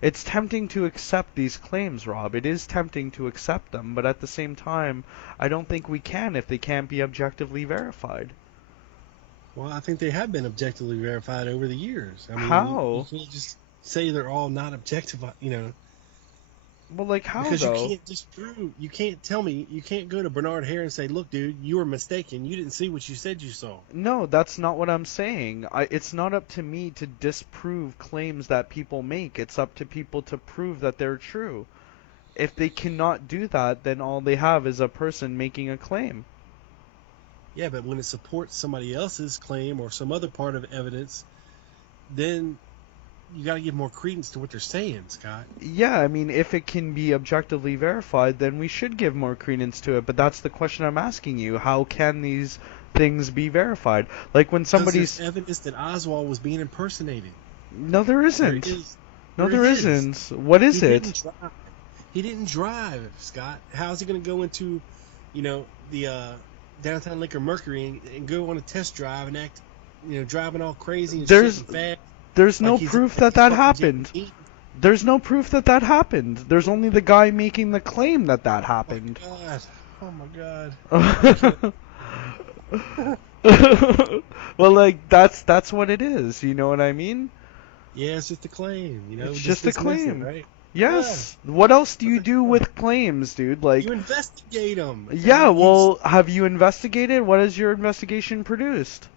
It's tempting to accept these claims, Rob. It is tempting to accept them, but at the same time, I don't think we can if they can't be objectively verified. Well, I think they have been objectively verified over the years. I mean, you How? can't just say they're all not objective, Well, like how because you though? can't disprove. You can't tell me. You can't go to Bernard Hare and say, "Look, dude, you were mistaken. You didn't see what you said you saw." No, that's not what I'm saying. It's not up to me to disprove claims that people make. It's up to people to prove that they're true. If they cannot do that, then all they have is a person making a claim. Yeah, but when it supports somebody else's claim or some other part of evidence, then you got to give more credence to what they're saying, Scott. Yeah, I mean, if it can be objectively verified, then we should give more credence to it. But that's the question I'm asking you. How can these things be verified? Like when Because there's somebody's... evidence that Oswald was being impersonated. No, there There isn't. is. No, There there is. isn't. What He is didn't it? drive. He didn't drive, Scott. How's he going to go into, the downtown Liquor Mercury and go on a test drive and act, driving all crazy and shit There's and fast there's like no he's proof like that he's that fucking happened. JFK? There's no proof that that happened. There's only the guy making the claim that that Oh happened. my god. Oh my god. I can't. Well, like that's what it is. You know what I mean? Yeah, it's just a claim. It's Just just a dismiss it, claim. right? Yeah. Yes. What else do What you the do hell? with claims, dude? Like, You investigate them. yeah, well, have you investigated? What has your investigation produced?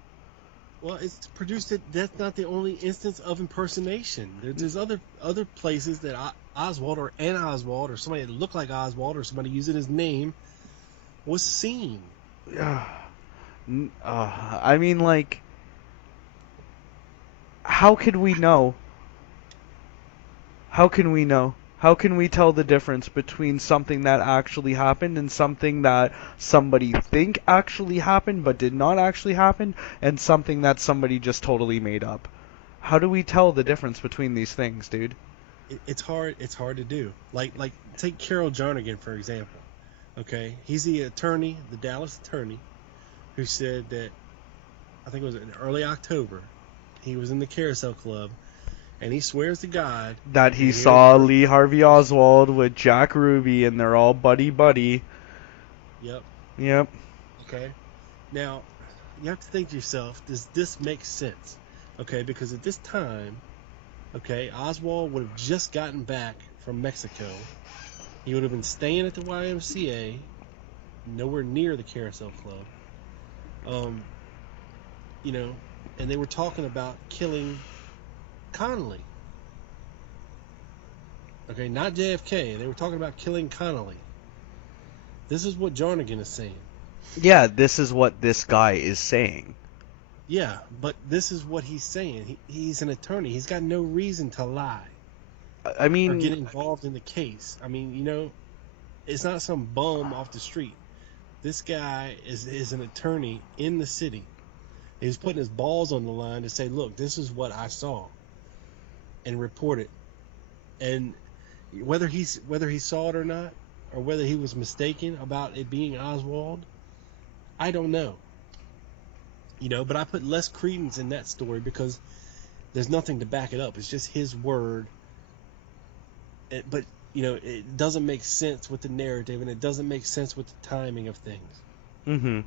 Well, it's produced that that's not the only instance of impersonation. There's other places that Oswald or an Oswald or somebody that looked like Oswald or somebody using his name was seen. I mean, like, how could we know? How can we know? How can we tell the difference between something that actually happened and something that somebody think actually happened but did not actually happen and something that somebody just totally made up? How do we tell the difference between these things, dude? It's hard. It's hard to do. Like take Carol Jernigan for example. Okay, he's the attorney, the Dallas attorney, who said that I think it was in early October he was in the Carousel Club and he swears to God That that he he heard saw Lee Harvey Oswald with Jack Ruby and they're all buddy buddy. Yep. Yep. Okay. Now, you have to think to yourself, does this make sense? Okay, because at this time, okay, Oswald would have just gotten back from Mexico. He would have been staying at the YMCA, nowhere near the Carousel Club. You know, and they were talking about killing Connolly. Okay, not JFK. They were talking about killing Connolly. This is what Jarnigan is saying. Yeah, this is what this guy is saying. Yeah, but this is what he's saying. He's an attorney. He's got no reason to lie I or mean, get involved in the case. I mean, it's not some bum off the street. This guy is an attorney in the city. He's putting his balls on the line to say, look, this is what I saw, and report it. And whether he saw it or not, or whether he was mistaken about it being Oswald, I don't know. But I put less credence in that story because there's nothing to back it up. It's just his word. But it doesn't make sense with the narrative, and it doesn't make sense with the timing of things. mhm.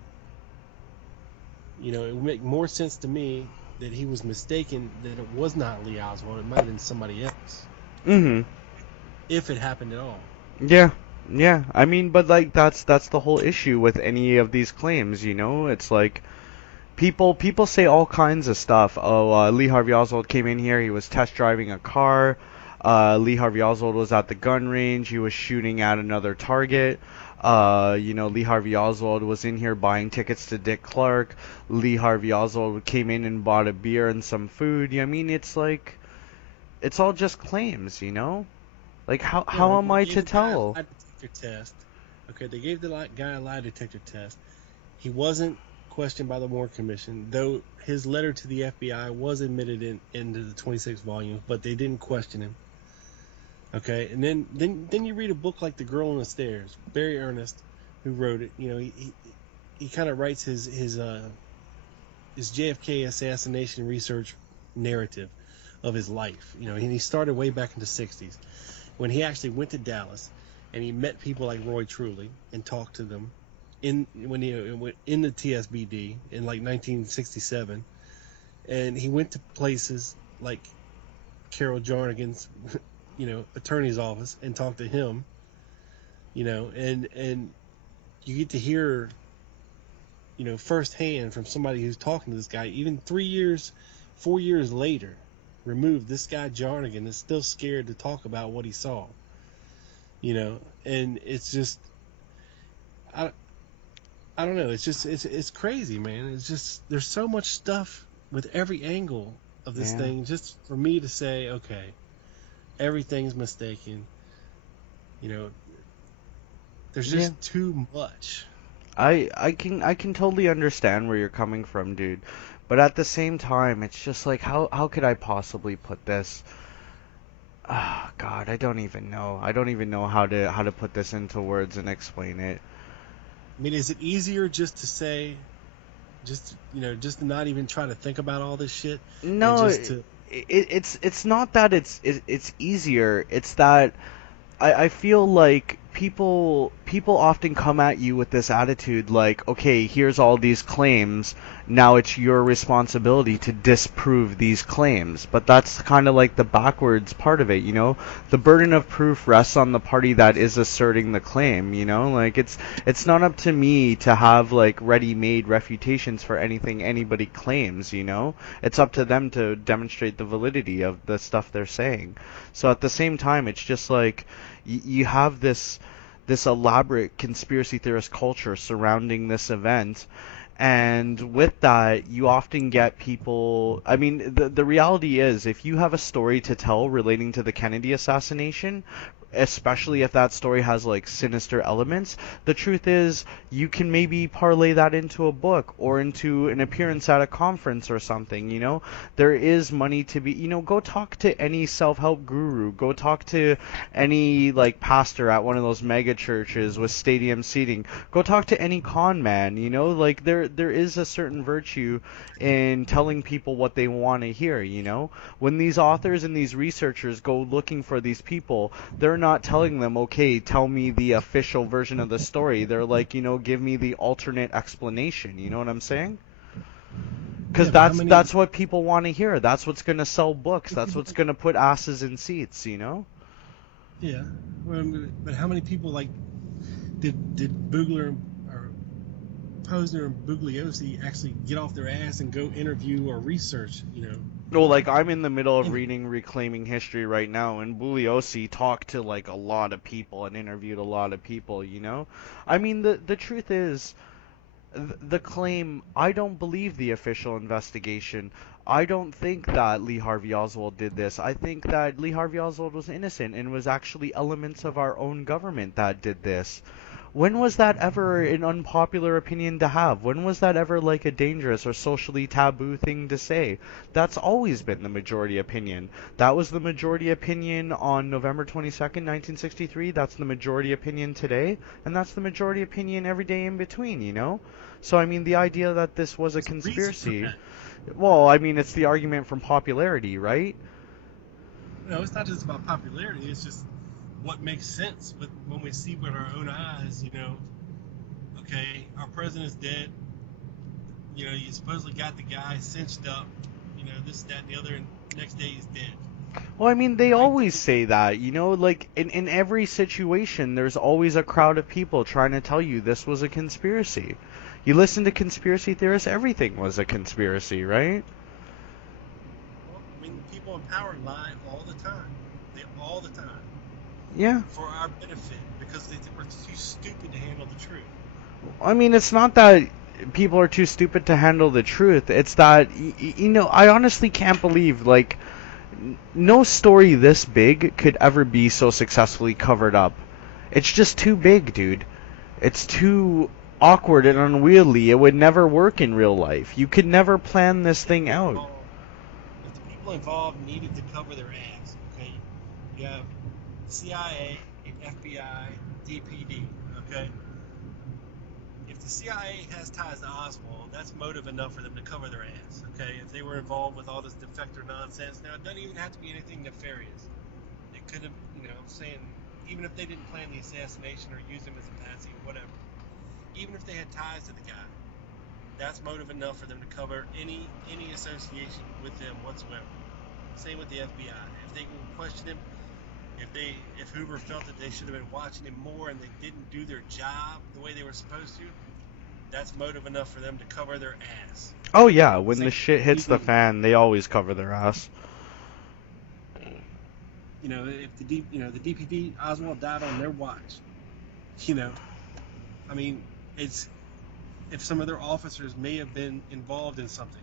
It would make more sense to me that he was mistaken, that it was not Lee Oswald. It might have been somebody else, Mhm. if it happened at all. Yeah. Yeah. I mean, but like that's the whole issue with any of these claims, you know? It's like people say all kinds of stuff. Oh, Lee Harvey Oswald came in here, he was test driving a car. Lee Harvey Oswald was at the gun range, he was shooting at another target. Lee Harvey Oswald was in here buying tickets to Dick Clark. Lee Harvey Oswald came in and bought a beer and some food. I mean, it's like, it's all just claims, you know? Like, Yeah, how am they I gave to the guy a tell? lie detector test. Okay, they gave the guy a lie detector test. He wasn't questioned by the Warren Commission, though his letter to the FBI was admitted into the 26 volumes, but they didn't question him. Okay, and then you read a book like The Girl on the Stairs, Barry Ernest, who wrote it. You know, he kind of writes his JFK assassination research narrative of his life. You know, and he started way back in the 60s when he actually went to Dallas and he met people like Roy Truly and talked to them in the TSBD in like 1967, and he went to places like Carol Jarnigan's attorney's office and talked to him, and you get to hear firsthand from somebody who's talking to this guy even 4 years later removed. This guy Jarnigan is still scared to talk about what he saw, and it's just I don't know. It's crazy, man. It's just there's so much stuff with every angle of this thing. Just for me to say, okay, everything's mistaken. There's just too much. I can totally understand where you're coming from, dude. But at the same time, it's just like how could I possibly put this? Ah, God, I don't even know. I don't even know how to put this into words and explain it. I mean, is it easier just to say, just to not even try to think about all this shit, and No, just to it's not that it's easier. It's that I feel like people often come at you with this attitude like, okay, here's all these claims, now it's your responsibility to disprove these claims. But that's kind of like the backwards part of it. The burden of proof rests on the party that is asserting the claim. Like it's not up to me to have like ready-made refutations for anything anybody claims. It's up to them to demonstrate the validity of the stuff they're saying. So at the same time, it's just like you have this elaborate conspiracy theorist culture surrounding this event, and with that you often get people. I mean, the reality is, if you have a story to tell relating to the Kennedy assassination, especially if that story has like sinister elements, the truth is you can maybe parlay that into a book or into an appearance at a conference or something. There is money to be, go talk to any self-help guru, go talk to any like pastor at one of those mega churches with stadium seating, go talk to any con man. Like there is a certain virtue in telling people what they want to hear. When these authors and these researchers go looking for these people, they're not telling them, okay, tell me the official version of the story. They're like, give me the alternate explanation. You know what I'm saying? Because that's what people want to hear. That's what's going to sell books. That's what's going to put asses in seats. Yeah. But how many people like did Bugler or Posner and Bugliosi actually get off their ass and go interview or research? No, like I'm in the middle of reading Reclaiming History right now, and Bugliosi talked to like a lot of people and interviewed a lot of people. I mean, the truth is, the claim, I don't believe the official investigation. I don't think that Lee Harvey Oswald did this. I think that Lee Harvey Oswald was innocent and was actually elements of our own government that did this. When was that ever an unpopular opinion to have? When was that ever like a dangerous or socially taboo thing to say? That's always been the majority opinion. That was the majority opinion on November 22nd, 1963. That's the majority opinion today. And that's the majority opinion every day in between. So, I mean, the idea that this was a conspiracy, well, I mean, it's the argument from popularity, right? No, it's not just about popularity. It's just what makes sense. But when we see with our own eyes, okay, our president's dead. You supposedly got the guy cinched up. This, that, and the other, and next day he's dead. Well, I mean, they always say that, like in every situation, there's always a crowd of people trying to tell you this was a conspiracy. You listen to conspiracy theorists, everything was a conspiracy, right? Well, I mean, people in power lie all the time. All the time. Yeah. For our benefit, because they were too stupid to handle the truth. I mean, it's not that people are too stupid to handle the truth. It's that, I honestly can't believe, like, no story this big could ever be so successfully covered up. It's just too big, dude. It's too awkward and Okay. unwieldy. It would never work in real life. You could never plan this thing People out. involved, if the people involved needed to cover their ass, okay, you have CIA, FBI, DPD, okay. If the CIA has ties to Oswald, that's motive enough for them to cover their ass, okay? If they were involved with all this defector nonsense, now it doesn't even have to be anything nefarious. It could have, I'm saying, even if they didn't plan the assassination or use him as a patsy or whatever, even if they had ties to the guy, that's motive enough for them to cover any association with them whatsoever. Same with the FBI. If they can question him, if Hoover felt that they should have been watching him more and they didn't do their job the way they were supposed to, that's motive enough for them to cover their ass. Oh yeah, when Same the shit with hits the DPD. fan, they always cover their ass. If the DPD Oswald died on their watch, you know, I mean, it's if some of their officers may have been involved in something,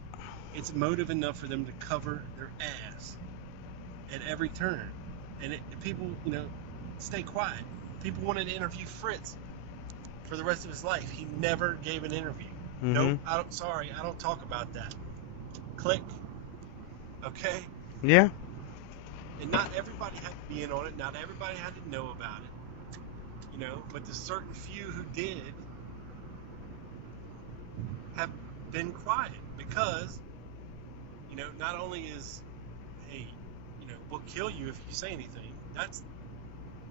it's motive enough for them to cover their ass at every turn. And people, stay quiet. People wanted to interview Fritz for the rest of his life. He never gave an interview. Nope, Mhm. I don't talk about that. Click. Okay? Yeah. And not everybody had to be in on it. Not everybody had to know about it. But the certain few who did have been quiet because, not only is, hey, we'll kill you if you say anything. That's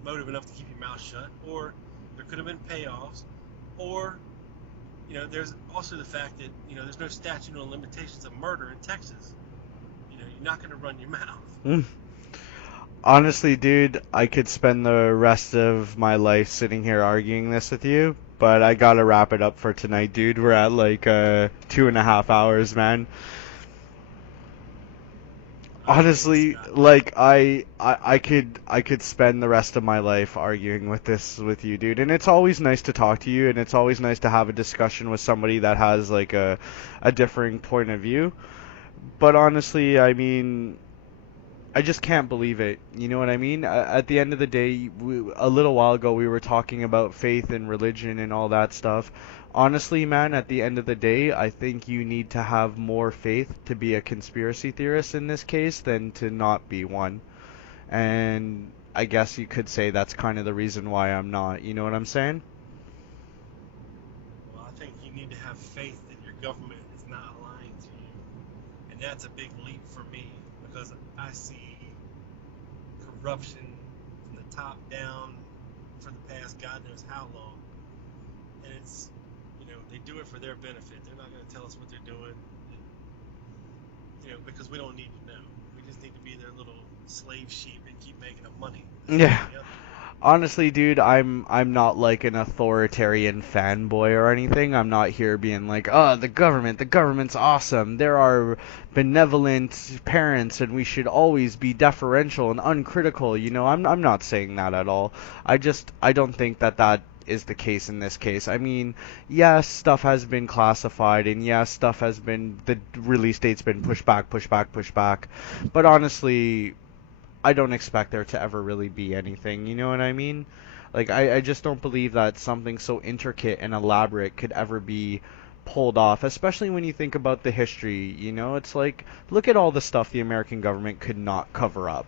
motive enough to keep your mouth shut. Or there could have been payoffs. Or, there's also the fact that, there's no statute of limitations of murder in Texas. You're not going to run your mouth. Mm. Honestly, dude, I could spend the rest of my life sitting here arguing this with you, but I gotta wrap it up for tonight, dude. We're at like 2.5 hours, man. All right, man, Honestly, Scott. like I could spend the rest of my life arguing with this with you, dude. And it's always nice to talk to you, and it's always nice to have a discussion with somebody that has like a differing point of view. But honestly, I mean, I just can't believe it. You know what I mean? At the end of the day, a little while ago we were talking about faith and religion and all that stuff. Honestly, man, at the end of the day, I think you need to have more faith to be a conspiracy theorist in this case than to not be one. And I guess you could say that's kind of the reason why I'm not. You know what I'm saying? Well, I think you need to have faith that your government is not lying to you. And that's a big leap for me because I see corruption from the top down for the past God knows how long. And it's, they do it for their benefit. They're not going to tell us what they're doing, because we don't need to know. We just need to be their little slave sheep and keep making them money. That's all Yeah. the other. Honestly, dude, I'm not like an authoritarian fanboy or anything. I'm not here being like, "Oh, the government's awesome. There are benevolent parents and we should always be deferential and uncritical." I'm not saying that at all. I don't think that that is the case in this case. I mean, yes, stuff has been classified and yes, stuff has been the release date's been pushed back, pushed back, pushed back. But honestly, I don't expect there to ever really be anything, you know what I mean? Like, I just don't believe that something so intricate and elaborate could ever be pulled off, especially when you think about the history, you know? It's like, look at all the stuff the American government could not cover up.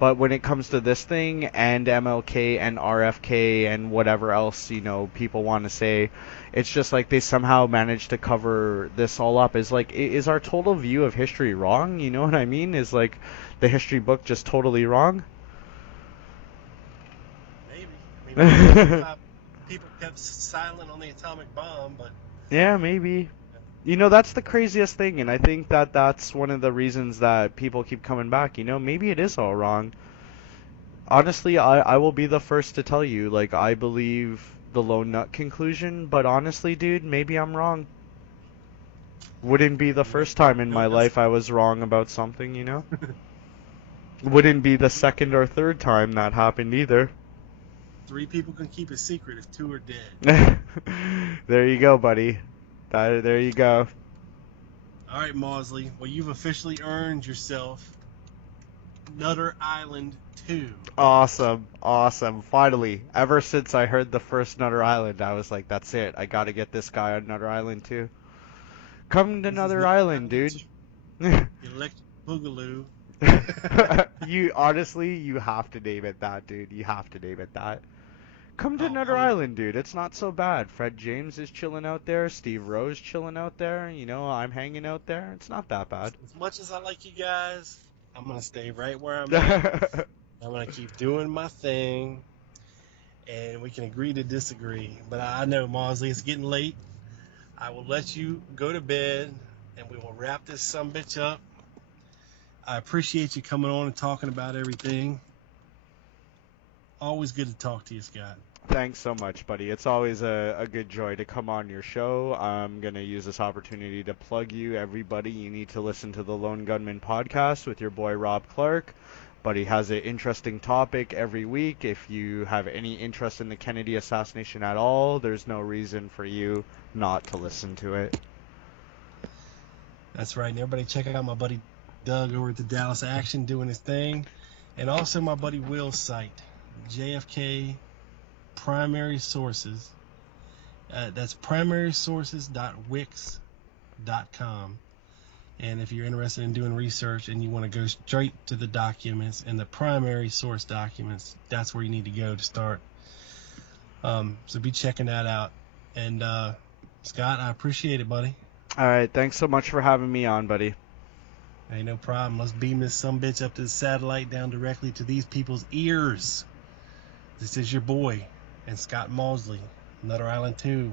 But when it comes to this thing and MLK and RFK and whatever else, people want to say, it's just like they somehow managed to cover this all up. Is like, is our total view of history wrong? You know what I mean? Is like the history book just totally wrong? Maybe. I mean, I don't know how people kept silent on the atomic bomb, but Yeah, maybe. That's the craziest thing, and I think that that's one of the reasons that people keep coming back. Maybe it is all wrong. Honestly, I will be the first to tell you, like, I believe the lone nut conclusion, but honestly, dude, maybe I'm wrong. Wouldn't be the first time in no, my that's life I was wrong about something. Wouldn't be the yeah. second or third time that happened either. Three people can keep a secret if two are dead. There you go, buddy. There you go. All right, Mosley. Well, you've officially earned yourself Nutter Island 2. Awesome, awesome. Finally, ever since I heard the first Nutter Island, I was like, that's it. I gotta get this guy on Nutter Island too. Come to This is Nutter Nutter Island, Island dude. 2. Electric Boogaloo. You honestly, you have to name it that, dude. You have to name it that. Come to Oh, Nutter I'm gonna. Island, dude. It's not so bad. Fred James is chilling out there. Steve Rowe's chilling out there. You know, I'm hanging out there. It's not that bad. As much as I like you guys, I'm gonna stay right where I'm at. I'm gonna keep doing my thing, and we can agree to disagree. But I know, Mosley, it's getting late. I will let you go to bed, and we will wrap this sumbitch up. I appreciate you coming on and talking about everything. Always good to talk to you, Scott. Thanks so much, buddy. It's always a good joy to come on your show. I'm going to use this opportunity to plug you, everybody. You need to listen to the Lone Gunman podcast with your boy Rob Clark. Buddy has an interesting topic every week. If you have any interest in the Kennedy assassination at all, there's no reason for you not to listen to it. That's right. And everybody check out my buddy Doug over at the Dallas Action doing his thing. And also my buddy Will's site, JFK Primary Sources. That's primarysources.wix.com. And if you're interested in doing research and you want to go straight to the documents and the primary source documents, that's where you need to go to start. So be checking that out. And Scott, I appreciate it, buddy. All right. Thanks so much for having me on, buddy. Hey, no problem. Let's beam this sumbitch up to the satellite down directly to these people's ears. This is your boy and Scott Mosley, Nutter Island 2.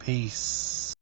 Peace.